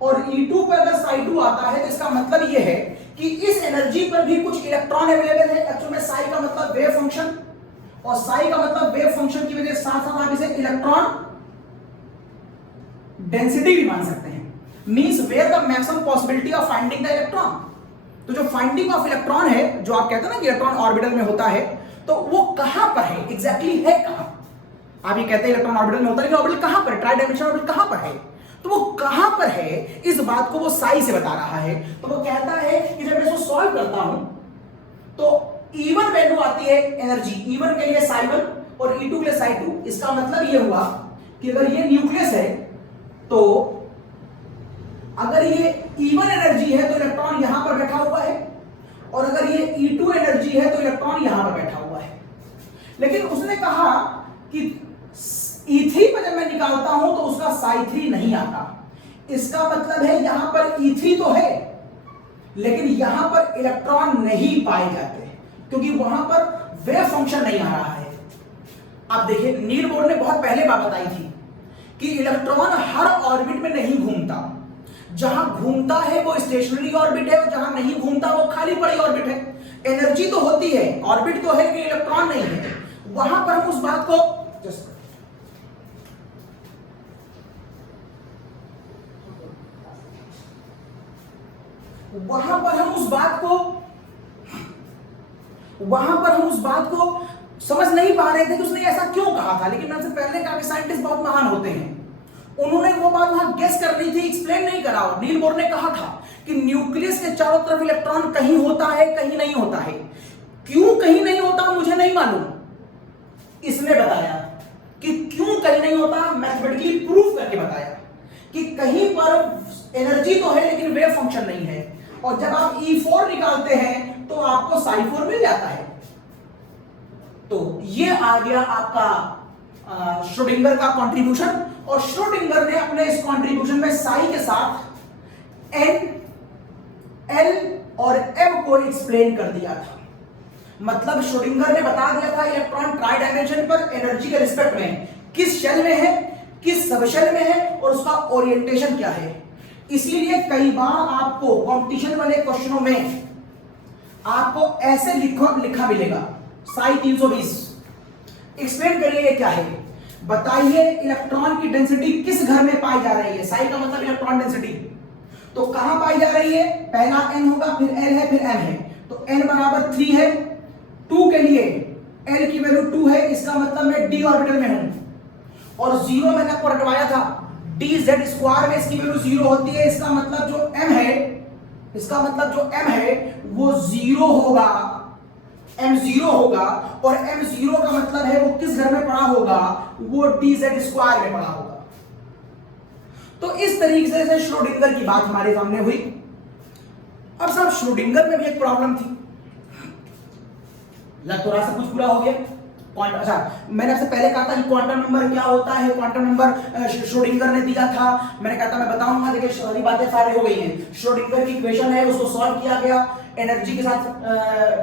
और E2 पर अगर साई2 आता है तो इसका मतलब ये है कि इस एनर्जी पर भी कुछ इलेक्ट्रॉन अवेलेबल है। एक्चुअली में साई का मतलब वेव फंक्शन और साई का मतलब वेव फंक्शन की वजह से साथ साथ आप इसे इलेक्ट्रॉन डेंसिटी भी मान सकते हैं, means where the maximum possibility of finding the electron. तो जो फाइंडिंग ऑफ इलेक्ट्रॉन है, जो आप कहते हैं ना कि इलेक्ट्रॉन ऑर्बिटल में होता है, तो वो कहां पर है, एग्जैक्टली है कहां। आप ये कहते हैं इलेक्ट्रॉन ऑर्बिटल में होता है, लेकिन ऑर्बिटल कहां पर है, ट्राई डायमेंशनल ऑर्बिटल कहां पर है, तो वो कहां पर है इस बात को वो साई से बता रहा है। तो वो कहता है कि जब मैं इसको सॉल्व करता हूं तो इवन वैल्यू आती है एनर्जी, इवन के लिए psi1 और E2 के लिए psi2। इसका मतलब ये हुआ कि अगर ये न्यूक्लियस है तो अगर ये इवन एनर्जी है तो इलेक्ट्रॉन यहां पर बैठा हुआ है, और अगर ये E2 एनर्जी है तो इलेक्ट्रॉन यहां पर बैठा हुआ है। लेकिन उसने कहा कि E3 पर जब मैं निकालता हूं तो उसका psi3 नहीं आता। इसका मतलब है यहां पर E3 तो है लेकिन यहां पर इलेक्ट्रॉन नहीं पाए जाते क्योंकि वहां पर वेव फंक्शन नहीं आ रहा है। अब देखिए नील बोर ने बहुत पहले बात बताई थी कि इलेक्ट्रॉन हर ऑर्बिट में नहीं घूमता, जहां घूमता है वो स्टेशनरी ऑर्बिट है और जहां नहीं घूमता वो खाली पड़ी ऑर्बिट है। एनर्जी तो होती है, ऑर्बिट तो है लेकिन इलेक्ट्रॉन नहीं है। वहां पर हम उस बात को समझ नहीं पा रहे थे कि उसने ऐसा क्यों कहा था। लेकिन मैंने पहले कहा कि साइंटिस्ट बहुत महान होते हैं, उन्होंने वो बात वहां गेस कर ली थी, एक्सप्लेन नहीं करा। नील बोर ने कहा था कि न्यूक्लियस के चारों तरफ इलेक्ट्रॉन कहीं होता है कहीं नहीं होता है। क्यों कहीं नहीं होता मुझे नहीं मालूम, इसने बताया कि क्यों कहीं नहीं होता, मैथमेटिकली प्रूफ करके बताया कि कहीं पर एनर्जी तो है लेकिन वेव फंक्शन नहीं है। और जब आप E4 निकालते हैं तो आपको psi4 मिल जाता है। तो ये आ गया आपका श्रोडिंगर का कंट्रीब्यूशन, और श्रोडिंगर ने अपने इस कंट्रीब्यूशन में psi के साथ n, l और m को एक्सप्लेन कर दिया था। मतलब श्रोडिंगर ने बता दिया था इलेक्ट्रॉन ट्राई डायमेंशन पर एनर्जी के रिस्पेक्ट में किस शेल में है, किस सबशेल में है और उसका ओरिएंटेशन क्या है। इसीलिए कई बार आपको कंपटीशन वाले क्वेश्चनों में आपको ऐसे लिखा मिलेगा psi 320। एक्सप्लेन करिए ये क्या है, बताइए इलेक्ट्रॉन की डेंसिटी किस घर में पाई जा रही है। psi का मतलब इलेक्ट्रॉन डेंसिटी, तो कहां पाई जा रही है, पहला n होगा फिर l है फिर m है, तो n बराबर 3 है। 2 के लिए l की वैल्यू 2 है, इसका मतलब मैं d ऑर्बिटल में हूं। और 0 मैंने आपको रटवाया था, dz स्क्वायर में इसकी वैल्यू 0 होती है। इसका मतलब जो m है वो 0 होगा, m 0 होगा। और m 0 का मतलब है वो किस घर में पड़ा होगा, वो dz स्क्वायर में पड़ा होगा। तो इस तरीके से श्रोडिंगर की बात हमारे सामने हुई। अब साहब श्रोडिंगर में भी एक प्रॉब्लम थी, लग तो रहा सब कुछ पूरा हो गया। अच्छा, मैंने आपसे पहले कहा था कि क्वांटम नंबर क्या होता है, क्वांटम नंबर श्रोडिंगर ने दिया था। मैंने कहा था मैं बताऊंगा, देखिए सारी बातें सारी हो गई हैं। श्रोडिंगर की इक्वेशन है, उसको सॉल्व किया गया, एनर्जी के साथ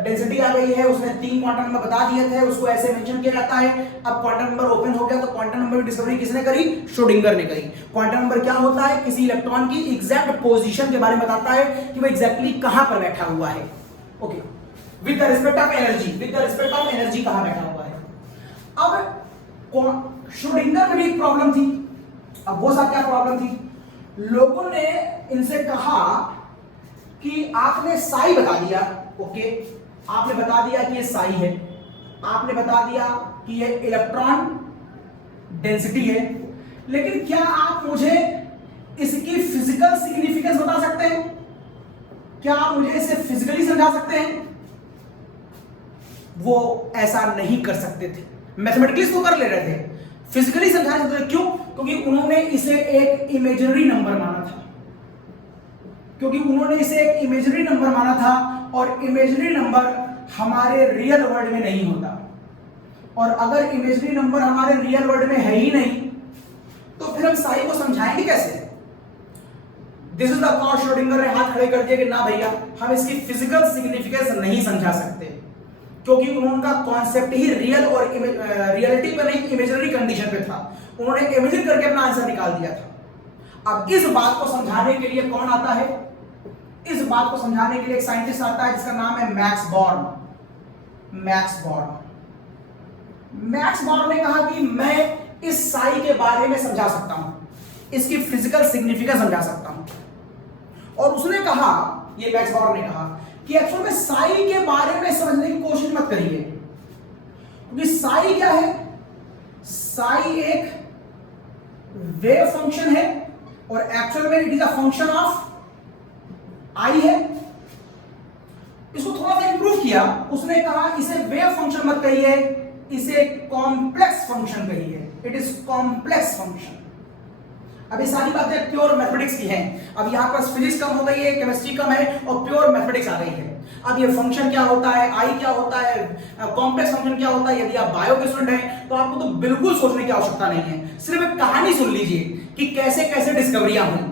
डेंसिटी आ गई है, उसने 3 क्वांटम नंबर बता दिए थे, उसको ऐसे मेंशन किया जाता है। अब क्वांटम नंबर ओपन हो गया, तो क्वांटम नंबर की डिस्कवरी किसने करी, श्रोडिंगर ने करी। क्वांटम नंबर क्या होता है, किसी इलेक्ट्रॉन की एग्जैक्ट पोजीशन के बारे में बताता है कि वो एग्जैक्टली कहां पर बैठा हुआ है। Okay, with the respect of energy कहां बैठा हुआ है। अब श्रोडिंगर में भी एक प्रॉब्लम थी। अब वो साथ क्या प्रॉब्लम थी, लोगों ने इनसे कहा कि आपने psi बता दिया, ओके, आपने बता दिया कि ये psi है, आपने बता दिया कि ये इलेक्ट्रॉन डेंसिटी है, लेकिन क्या आप मुझे इसकी फिजिकल सिग्निफिकेंस बता सकते हैं? क्या आप मुझे इसे फिजिकली समझा सकते हैं? वो ऐसा नहीं कर सकते थे। मैथमेटिकली इसको कर ले रहे थे, फिजिकली समझा सकते थे। क्यों? क्योंकि उन्होंने इसे एक इमेजिनरी नंबर माना था, और इमेजिनरी नंबर हमारे रियल वर्ल्ड में नहीं होता। और अगर इमेजिनरी नंबर हमारे रियल वर्ल्ड में है ही नहीं तो फिर हम psi को समझाएंगे कैसे? This is the cause Schrodinger ने हाथ खड़े कर दिया कि ना भैया, हम इसकी फिजिकल सिग्निफिकेंस नहीं समझा सकते, क्योंकि उनका कॉन्सेप्ट ही रियल और रियलिटी पे नहीं, इमेजिनरी कंडीशन पे था। उन्होंने इमेजिन करके अपना आंसर निकाल दिया था। अब इस बात को समझाने के लिए कौन आता है? इस बात को समझाने के लिए एक साइंटिस्ट आता है जिसका नाम है मैक्स बॉर्न। मैक्स बॉर्न ने कहा कि मैं इस psi के बारे में समझा सकता हूं, इसकी फिजिकल सिग्निफिकेंस समझा सकता हूं। और उसने कहा, ये मैक्स बॉर्न ने कहा कि एक्चुअल में psi के बारे में समझने की कोशिश मत करिए, क्योंकि psi क्या है? psi एक वेव फंक्शन है और एक्चुअल में it is a function of I है। इसको थोड़ा सा इंप्रूव किया किया, उसने कहा इसे वेव फंक्शन मत कहिए, इसे कॉम्प्लेक्स फंक्शन कहिए, इट इज कॉम्प्लेक्स फंक्शन। अब ये सारी बातें प्योर मैथमेटिक्स की हैं। अब यहां पर फिजिक्स कम हो गई है, केमिस्ट्री कम है और प्योर मैथमेटिक्स आ गई है। अब ये फंक्शन क्या होता है, आई क्या होता है, कॉम्प्लेक्स फंक्शन क्या होता है, यदि आप बायो के स्टूडेंट हैं तो आपको तो बिल्कुल सोचने की आवश्यकता नहीं है, सिर्फ एक कहानी सुन लीजिए कि कैसे कैसे डिस्कवरियां हुई।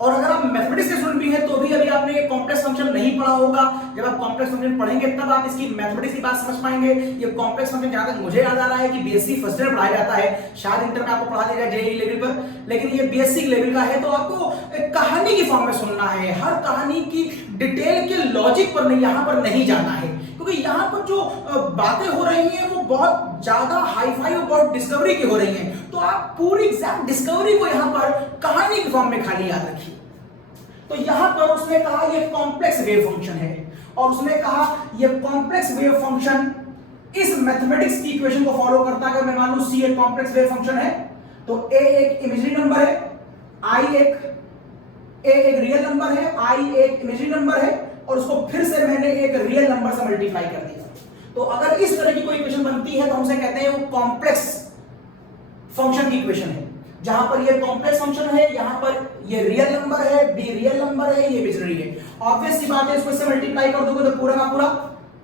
और अगर आप मैथमेटिक्स के स्टूडेंट भी हैं तो भी अभी आपने ये कॉम्प्लेक्स फंक्शन नहीं पढ़ा होगा। जब आप कॉम्प्लेक्स फंक्शन पढ़ेंगे तब आप इसकी मैथमेटिक्स की बात समझ पाएंगे। ये कॉम्प्लेक्स फंक्शन जहां तक मुझे याद आ रहा है कि बीएससी फर्स्ट ईयर पढ़ाया जाता है, शायद इंटर में आपको पढ़ा दिया जाए जेईई लेवल पर, लेकिन ये बेसिक लेवल का है तो आपको एक कहानी की फॉर्म में सुनना है। हर कहानी की डिटेल के लॉजिक पर नहीं, यहां पर नहीं जाना है, क्योंकि यहां पर जो बातें हो रही हैं वो बहुत ज्यादा हाईफाई और बहुत डिस्कवरी की हो रही हैं। तो आप पूरी एग्जैक्ट डिस्कवरी को यहां पर कहानी की फॉर्म में खाली याद रखिए। तो यहां पर उसने कहा ये कॉम्प्लेक्स वेव फंक्शन है, और उसने कहा ये कॉम्प्लेक्स वेव फंक्शन इस मैथमेटिक्स की इक्वेशन को फॉलो करता है। अगर मैं मान लूं सी एक कॉम्प्लेक्स वेव फंक्शन है तो ए एक इमेजिनरी नंबर है, ए एक रियल नंबर है, आई एक इमेजिनरी नंबर है, और उसको फिर से मैंने एक रियल नंबर से मल्टीप्लाई कर दिया। तो अगर इस तरह की कोई इक्वेशन बनती है तो हम उसे कहते हैं वो कॉम्प्लेक्स फंक्शन की इक्वेशन है, जहां पर ये कॉम्प्लेक्स फंक्शन है, यहां पर ये रियल नंबर है, बी रियल नंबर है, ये इमेजिनरी है। ऑब्वियस सी बात है, इसको इससे मल्टीप्लाई कर दोगे तो पूरा का पूरा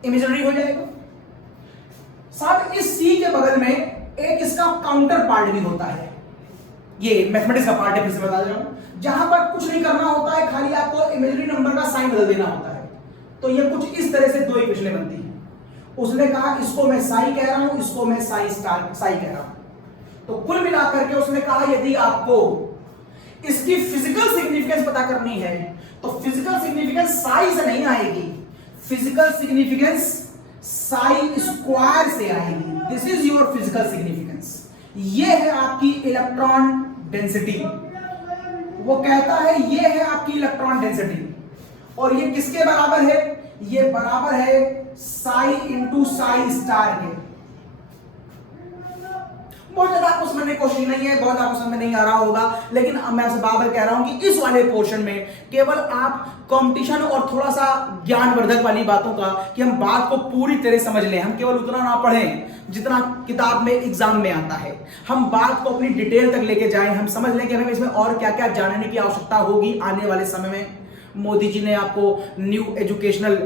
इमेजिनरी हो जाएगा। साथ इस सी के बगल में एक इसका काउंटर पार्ट भी होता है, ये मैथमेटिक्स का पार्ट है, फिर से बता दे रहा हूं, जहां पर कुछ नहीं करना होता है, खाली आपको इमेजिनरी नंबर का साइन बदल देना होता है। तो ये कुछ इस तरह से दो इक्वेशनें बनती हैं। उसने कहा इसको मैं साई कह रहा हूं, इसको मैं साई कह रहा हूं। तो कुल मिलाकर के उसने कहा यदि आपको इसकी फिजिकल सिग्निफिकेंस पता करनी है तो फिजिकल सिग्निफिकेंस साई से नहीं आएगी, फिजिकल सिग्निफिकेंस साई स्क्वायर से आएगी। This is your physical significance. ये है आपकी इलेक्ट्रॉन डेंसिटी। वो कहता है ये है आपकी इलेक्ट्रॉन डेंसिटी, और ये किसके बराबर है, ये बराबर है साई इंटू साई स्टार के। बहुत ज्यादा आपको समझने की कोशिश नहीं है, बहुत आपको समझ में नहीं आ रहा होगा, लेकिन मैं आपसे बार-बार कह रहा हूं कि इस वाले पोर्शन में केवल आप कंपटीशन और थोड़ा सा ज्ञानवर्धक वाली बातों का, कि हम बात को पूरी तरह समझ लें, हम केवल उतना ना पढ़ें जितना किताब में एग्जाम में आता है, हम बात को अपनी डिटेल तक लेके जाएं, हम समझ लें कि हमें इसमें और क्या क्या जानने की आवश्यकता होगी आने वाले समय में। मोदी जी ने आपको न्यू एजुकेशनल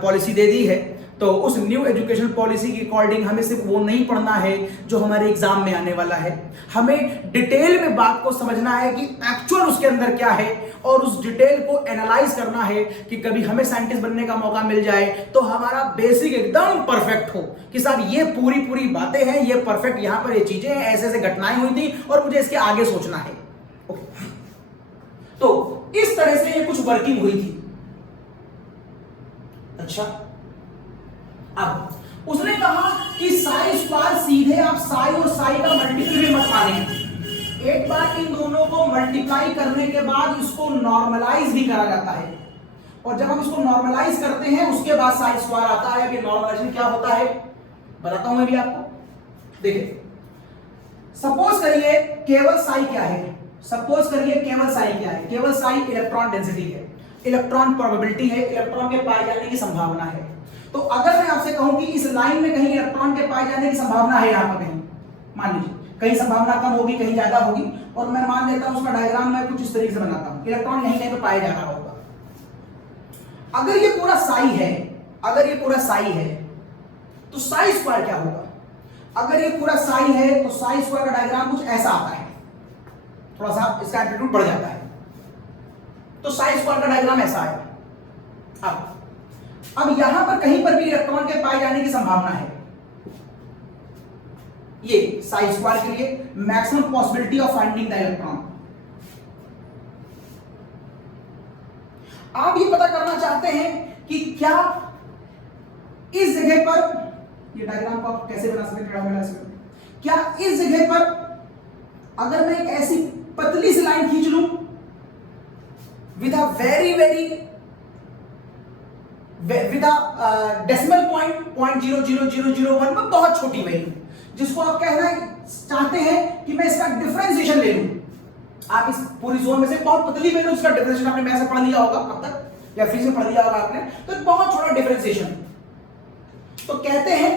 पॉलिसी दे दी है, तो उस न्यू एजुकेशन पॉलिसी के अकॉर्डिंग हमें सिर्फ वो नहीं पढ़ना है जो हमारे एग्जाम में आने वाला है, हमें डिटेल में बात को समझना है कि एक्चुअल उसके अंदर क्या है, और उस डिटेल को एनालाइज करना है कि कभी हमें साइंटिस्ट बनने का मौका मिल जाए तो हमारा बेसिक एकदम परफेक्ट हो, कि साहब ये पूरी बातें हैं, ये परफेक्ट, यहां पर ये चीजें हैं, ऐसे ऐसे घटनाएं हुई थी और मुझे इसके आगे सोचना है। ओके, तो इस तरह से ये कुछ वर्किंग हुई थी। अच्छा, अब उसने कहा कि साई स्क्वायर सीधे आप साई और साई का मल्टीप्लाई मत मानेंगे, एक बार इन दोनों को मल्टीप्लाई करने के बाद इसको नॉर्मलाइज भी करा जाता है, और जब हम इसको नॉर्मलाइज करते हैं उसके बाद साई स्क्वायर आता है। अभी नॉर्मलाइजेशन क्या होता है बताता हूं मैं भी आपको। देखिए, सपोज करिए केवल साई क्या है, सपोज करिए केवल साई क्या है, केवल साई इलेक्ट्रॉन डेंसिटी है, इलेक्ट्रॉन प्रोबेबिलिटी है, इलेक्ट्रॉन के पाए जाने की संभावना है। तो अगर मैं आपसे कहूं कि इस लाइन में कहीं इलेक्ट्रॉन के पाए जाने की संभावना है, यहां पर कहीं मान लीजिए कहीं संभावना कम होगी, कहीं ज्यादा होगी, और मैं मान लेता हूं उसका डायग्राम मैं कुछ इस तरीके से बनाता हूं, इलेक्ट्रॉन यहीं कहीं पे पाया जा रहा होगा। अगर ये पूरा साई है, अगर ये पूरा साई है तो साई स्क्वायर क्या होगा, अगर ये पूरा साई है तो साई स्क्वायर का डायग्राम कुछ ऐसा आता है, थोड़ा सा इसका एम्पलीट्यूड बढ़ जाता है, तो साई स्क्वायर का डायग्राम ऐसा आएगा। अब यहां पर कहीं पर भी इलेक्ट्रॉन के पाए जाने की संभावना है, ये साई स्क्वायर के लिए maximum possibility of finding the electron. आप ये पता करना चाहते हैं कि क्या इस जगह पर, ये डायग्राम को आप कैसे बना सकते, क्या इस जगह पर अगर मैं एक ऐसी पतली सी लाइन खींच लूं with a very with a decimal point 0.00001 में बहुत छोटी वैल्यू, जिसको आप कहना चाहते हैं कि मैं इसका डिफरेंशिएशन ले लूं, आप इस पूरी जोन में से बहुत पतली वैल्यू, उसका डिफरेंशिएशन आपने मैथ से पढ़ लिया होगा अब तक, या फिजिक्स में पढ़ लिया होगा आपने, तो बहुत छोटा डिफरेंशिएशन, तो कहते हैं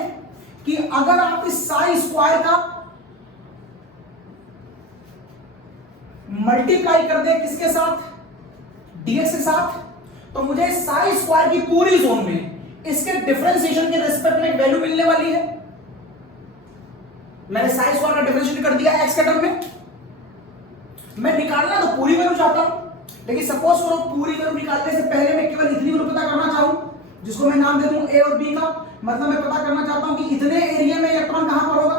कि अगर आप इस साई स्क्वायर का मल्टीप्लाई कर दे किसके साथ, डीएक्स के साथ, तो मुझे साई स्क्वायर की पूरी जोन में इसके डिफरेंशिएशन के रिस्पेक्ट में एक वैल्यू मिलने वाली है। मैंने साई स्क्वायर का डिफरेंशिएट कर दिया एक्स के टर्म में, मैं निकालना तो पूरी वैल्यू चाहता हूं, लेकिन सपोज करो पूरी वैल्यू निकालने से पहले मैं केवल इतनी वैल्यू पता करना चाहूं, जिसको मैं नाम दे दूं ए और बी का, मतलब मैं पता करना चाहता हूं कि इतने एरिया में इलेक्ट्रॉन कहां पर होगा।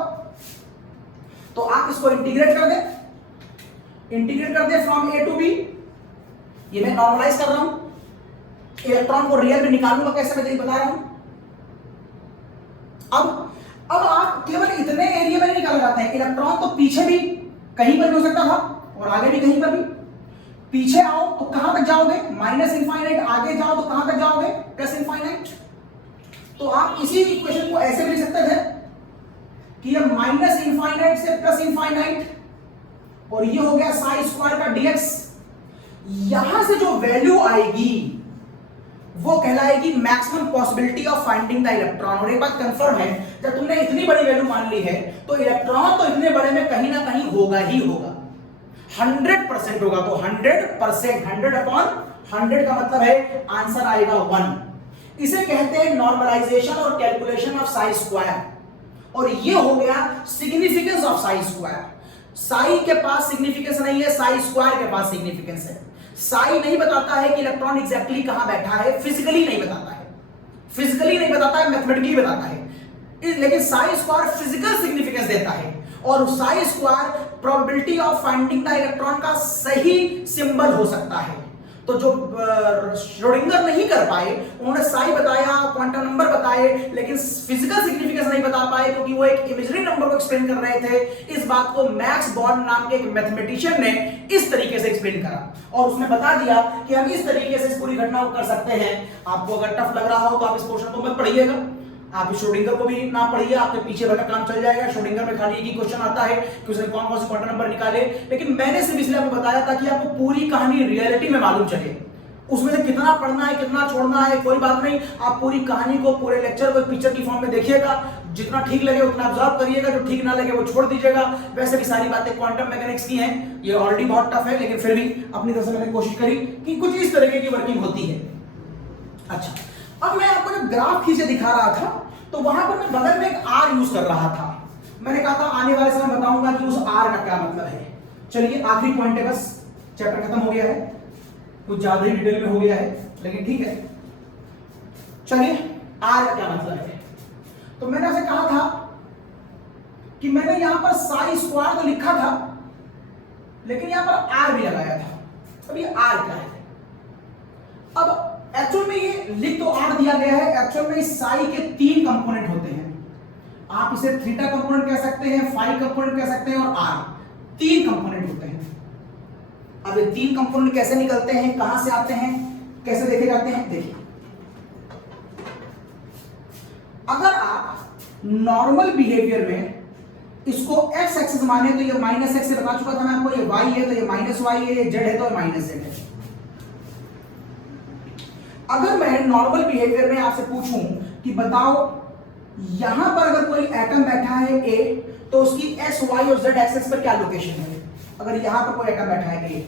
तो आप इसको इंटीग्रेट कर दें, फ्रॉम ए टू बी। ये मैं नॉर्मलाइज कर रहा हूं, इलेक्ट्रॉन को रियल में निकालूंगा कैसे मैं बता रहा हूं। अब आप केवल इतने एरिया में निकाल जाते हैं, इलेक्ट्रॉन तो पीछे भी कहीं पर भी हो सकता था और आगे भी कहीं पर भी। पीछे आओ तो कहां तक जाओगे, माइनस इनफाइनाइट, आगे जाओ तो कहां तक जाओगे, प्लस इनफाइनाइट। तो आप इसी इक्वेशन को ऐसे भी लिख सकते थे कि ये माइनस इनफाइनाइट से प्लस इनफाइनाइट, और ये हो गया साई स्क्वायर का डीएक्स। यहां से जो वैल्यू आएगी वो कहलाएगी maximum possibility of finding the electron. और एक बात कंफर्म है, जब तुमने इतनी बड़ी वैल्यू मान ली है तो इलेक्ट्रॉन तो इतने बड़े में कहीं ना कहीं होगा ही होगा, 100% होगा। तो 100%, 100/100 का मतलब है आंसर आएगा 1। इसे कहते हैं नॉर्मलाइजेशन और कैलकुलेशन ऑफ साई स्क्वायर। और ये हो गया significance of Sai square. Sai के पास सिग्निफिकेंस नहीं है, साई स्क्वायर के पास सिग्निफिकेंस है। साई नहीं बताता है कि इलेक्ट्रॉन एग्जैक्टली कहां बैठा है, फिजिकली नहीं बताता है, मैथमेटिकली बताता है, लेकिन साई स्क्वायर फिजिकल सिग्निफिकेंस देता है। और Sai square probability of finding the electron का सही सिंबल हो सकता है। तो जो श्रोडिंगर नहीं कर पाए, उन्होंने साई बताया, क्वांटम नंबर बताए, लेकिन फिजिकल सिग्निफिकेंस नहीं बता पाए, क्योंकि वो एक इमेजिनरी नंबर को एक्सप्लेन कर रहे थे। इस बात को मैक्स बॉर्न नाम के एक मैथमेटिशियन ने इस तरीके से एक्सप्लेन करा, और उसने बता दिया कि हम इस तरीके से इस पूरी घटना को कर सकते हैं। आपको अगर टफ लग रहा हो तो आप इस पोर्शन को मत पढ़िएगा, आप श्रोडिंगर को भी ना पढ़िए, आपके पीछे भर का काम चल जाएगा। श्रोडिंगर में खाली एक ही क्वेश्चन आता है कि उसने कौन कौन से क्वांटम नंबर निकाले, लेकिन मैंने सिर्फ इसलिए आपको बताया था कि आपको पूरी कहानी रियलिटी में मालूम चले। उसमें से कितना पढ़ना है, कितना छोड़ना है, कोई बात नहीं। आप पूरी कहानी को, पूरे लेक्चर को पिक्चर की फॉर्म में देखिएगा, जितना ठीक लगे उतना ऑब्जर्व करिएगा, जो ठीक ना लगे वो छोड़ दीजिएगा। वैसे भी सारी बातें क्वांटम मैकेनिक्स की हैं, ये ऑलरेडी बहुत टफ है, लेकिन फिर भी अपनी तरफ से मैंने कोशिश करी कि कुछ इस तरीके की वर्किंग होती है। अच्छा, अब मैं आपको जब ग्राफ खींचे दिखा रहा था तो वहां पर मैं बगल में एक आर यूज कर रहा था। मैंने कहा था आने वाले समय बताऊंगा कि उस आर का क्या मतलब है। चलिए, आखिरी पॉइंट है, बस चैप्टर खत्म हो गया है, कुछ ज्यादा ही डिटेल में हो गया है, लेकिन ठीक है। चलिए, आर का क्या मतलब है। तो मैंने आपसे कहा था कि मैंने यहां पर साई स्क्वायर तो लिखा था, लेकिन यहां पर आर भी लगाया था। अब ये आर क्या है? अब एक्चुअल में ये लिख तो आर दिया गया है, एक्चुअल में इस साई के 3 कंपोनेंट होते हैं। आप इसे थीटा कंपोनेंट कह सकते हैं, फाई कंपोनेंट कह सकते हैं, और आर 3 कंपोनेंट होते हैं। अब ये 3 कंपोनेंट कैसे निकलते हैं, कहां से आते हैं, कैसे देखे जाते हैं, देखिए। अगर आप नॉर्मल बिहेवियर में इसको एक्स एक्सिस माने तो ये माइनस एक्स से बता चुका था मैं आपको, ये वाई है तो ये माइनस वाई है, ये जेड है तो ये माइनस जेड है। अगर मैं नॉर्मल बिहेवियर में आपसे पूछूं कि बताओ यहां पर अगर कोई एटम बैठा है ए, तो उसकी एक्स वाई और जेड एक्सिस पर क्या लोकेशन है। अगर यहां पर कोई एटम बैठा है ए,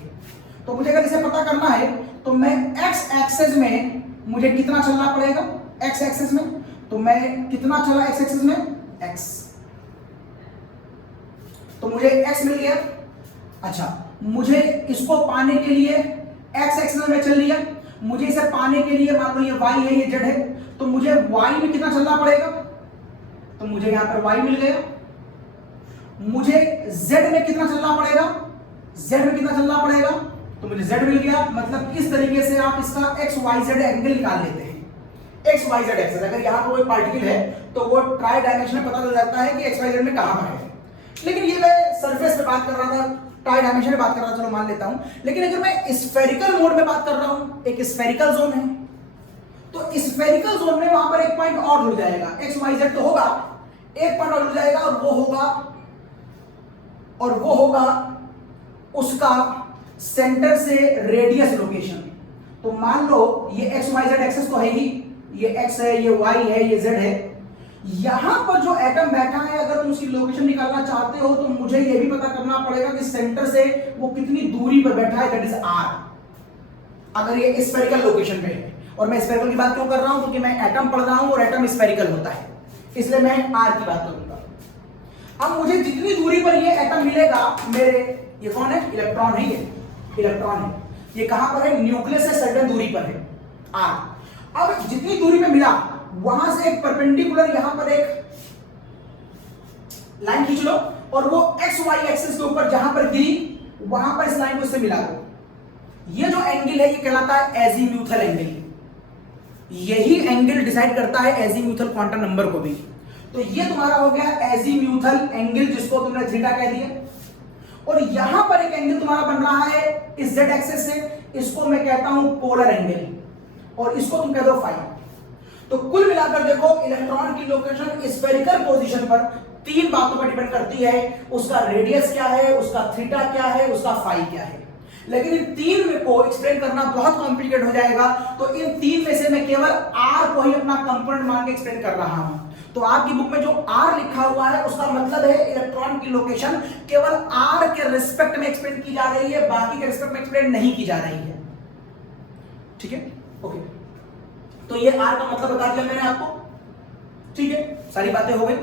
तो मुझे अगर इसे पता करना है तो मैं एक्स एक्सिस में मुझे कितना चलना पड़ेगा, एक्स एक्सिस में, तो मैं कितना चला एक्स एक्सिस में, एक्स, तो मुझे एक्स मिल गया। अच्छा, मुझे इसको पाने के लिए एक्स एक्सिस में चल लिया, मुझे इसे पाने के लिए मान लो ये y है, ये z है, तो मुझे y में कितना चलना पड़ेगा, तो मुझे यहां पर y मिल गया। मुझे z में कितना चलना पड़ेगा, z में कितना चलना पड़ेगा, तो मुझे z मिल गया। मतलब इस तरीके से आप इसका x y z एंगल निकाल लेते हैं। x y z एक्सिस, अगर यहां पर कोई पार्टिकल है तो वो ट्राई डायमेंशन में पता चल जाता है कि x y z में कहां पर है। लेकिन ये मैं सरफेस पे बात कर रहा था, ट्राई डायमेंशन में बात कर रहा था, चलो मान लेता हूं। लेकिन अगर मैं स्फेरिकल मोड में बात कर रहा हूं, एक स्फेरिकल जोन है, तो स्फेरिकल जोन में वहां पर एक पॉइंट और जुड़ जाएगा, एक्स वाई जेड तो होगा, एक पॉइंट और जुड़ जाएगा, और वो होगा उसका सेंटर से रेडियस लोकेशन। तो मान लो ये एक्स वाई जेड एक्सिस तो है ही, ये एक्स है, ये वाई है, ये जेड है, यहां पर जो एटम बैठा है, अगर तुम उसकी लोकेशन निकालना चाहते हो तो मुझे यह भी पता करना पड़ेगा कि सेंटर से वो कितनी दूरी पर बैठा है, दैट इज r। अगर ये स्फेरिकल लोकेशन पे है, और मैं स्फेरिकल की बात क्यों कर रहा हूं, क्योंकि मैं एटम पढ़ रहा हूं और एटम स्फेरिकल होता है, इसलिए मैं r की बात करूंगा। अब मुझे जितनी दूरी पर ये एटम मिलेगा मेरे, ये कौन है, इलेक्ट्रॉन है, ये इलेक्ट्रॉन है, ये कहां पर है, न्यूक्लियस से सर्टेन दूरी पर है r। अब जितनी दूरी पे मिला वहां से एक परपेंडिकुलर यहां पर एक लाइन खींच लो, और वो एक्स वाई एक्सिस के ऊपर जहां पर गिरी वहां पर इस लाइन को इससे मिला दो। ये जो एंगल है ये कहलाता है एजीम्यूथल एंगल। यही एंगल डिसाइड करता है एजीम्यूथल क्वांटम नंबर को भी। तो ये तुम्हारा हो गया एजीम्यूथल एंगल, जिसको तुमने थीटा कह दिया। और यहां पर एक एंगल तुम्हारा बन रहा है इस जेड एक्सिस से, इसको मैं कहता हूं पोलर एंगल, और इसको तुम कह दो फाई। तो कुल मिलाकर देखो, इलेक्ट्रॉन की लोकेशन स्फेरिकल पोजीशन पर तीन बातों पर डिपेंड करती है, उसका रेडियस क्या है, उसका थीटा क्या है, उसका फाई क्या है। लेकिन इन तीन में को एक्सप्लेन करना बहुत कॉम्प्लिकेट हो जाएगा, तो इन तीन में से मैं केवल आर को ही अपना कंपोनेंट मान के एक्सप्लेन कर रहा हूं। तो आपकी बुक में जो आर लिखा हुआ है उसका मतलब है इलेक्ट्रॉन की लोकेशन केवल आर के रिस्पेक्ट में एक्सप्लेन की जा रही है, बाकी के रिस्पेक्ट में एक्सप्लेन नहीं की जा रही है। ठीक है, ओके। तो ये आर का मतलब बता दिया मैंने आपको। ठीक है, सारी बातें हो गई,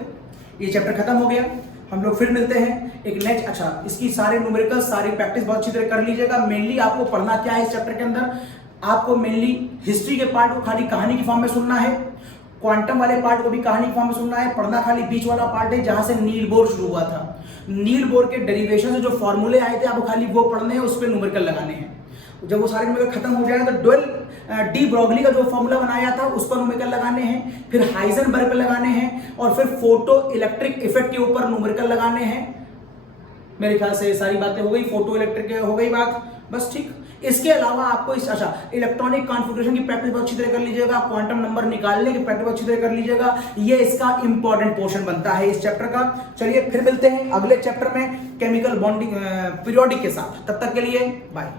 ये चैप्टर खत्म हो गया। हम लोग फिर मिलते हैं एक नेक्स्ट। अच्छा, इसकी सारे न्यूमेरिकल सारी प्रैक्टिस बहुत अच्छी तरह कर लीजिएगा। मेनली आपको पढ़ना क्या है इस चैप्टर के अंदर, आपको मेनली हिस्ट्री के पार्ट को खाली कहानी की फॉर्म में सुनना है, क्वांटम वाले पार्ट को भी कहानी की फॉर्म में सुनना है। पढ़ना खाली बीच वाला पार्ट है जहां से नील बोर शुरू हुआ था। नील बोर के डेरिवेशन से जो फॉर्मूले आए थे आपको खाली वो पढ़ने हैं, उस पर न्यूमेरिकल लगाने हैं। जब वो सारे न्यूमेरिकल खत्म हो जाएगा तो डुअल डी ब्रॉगली का जो फॉर्मूला बनाया था उस पर न्यूमेरिकल लगाने हैं, फिर हाइजेनबर्ग पे लगाने हैं, और फिर फोटो इलेक्ट्रिक इफेक्ट के ऊपर न्यूमेरिकल लगाने हैं। मेरे ख्याल से सारी बातें हो गई, फोटो इलेक्ट्रिक हो गई बात, बस ठीक। इसके अलावा आपको इस अच्छा इलेक्ट्रॉनिक कॉन्फ़िगरेशन की प्रैक्टिस बहुत अच्छी तरह कर लीजिएगा, क्वांटम नंबर निकालने की प्रैक्टिस बहुत अच्छी तरह कर लीजिएगा। ये इसका इंपॉर्टेंट पोर्शन बनता है इस चैप्टर का। चलिए फिर मिलते हैं अगले चैप्टर में केमिकल बॉन्डिंग पीरियोडिक के साथ। तब तक के लिए बाय।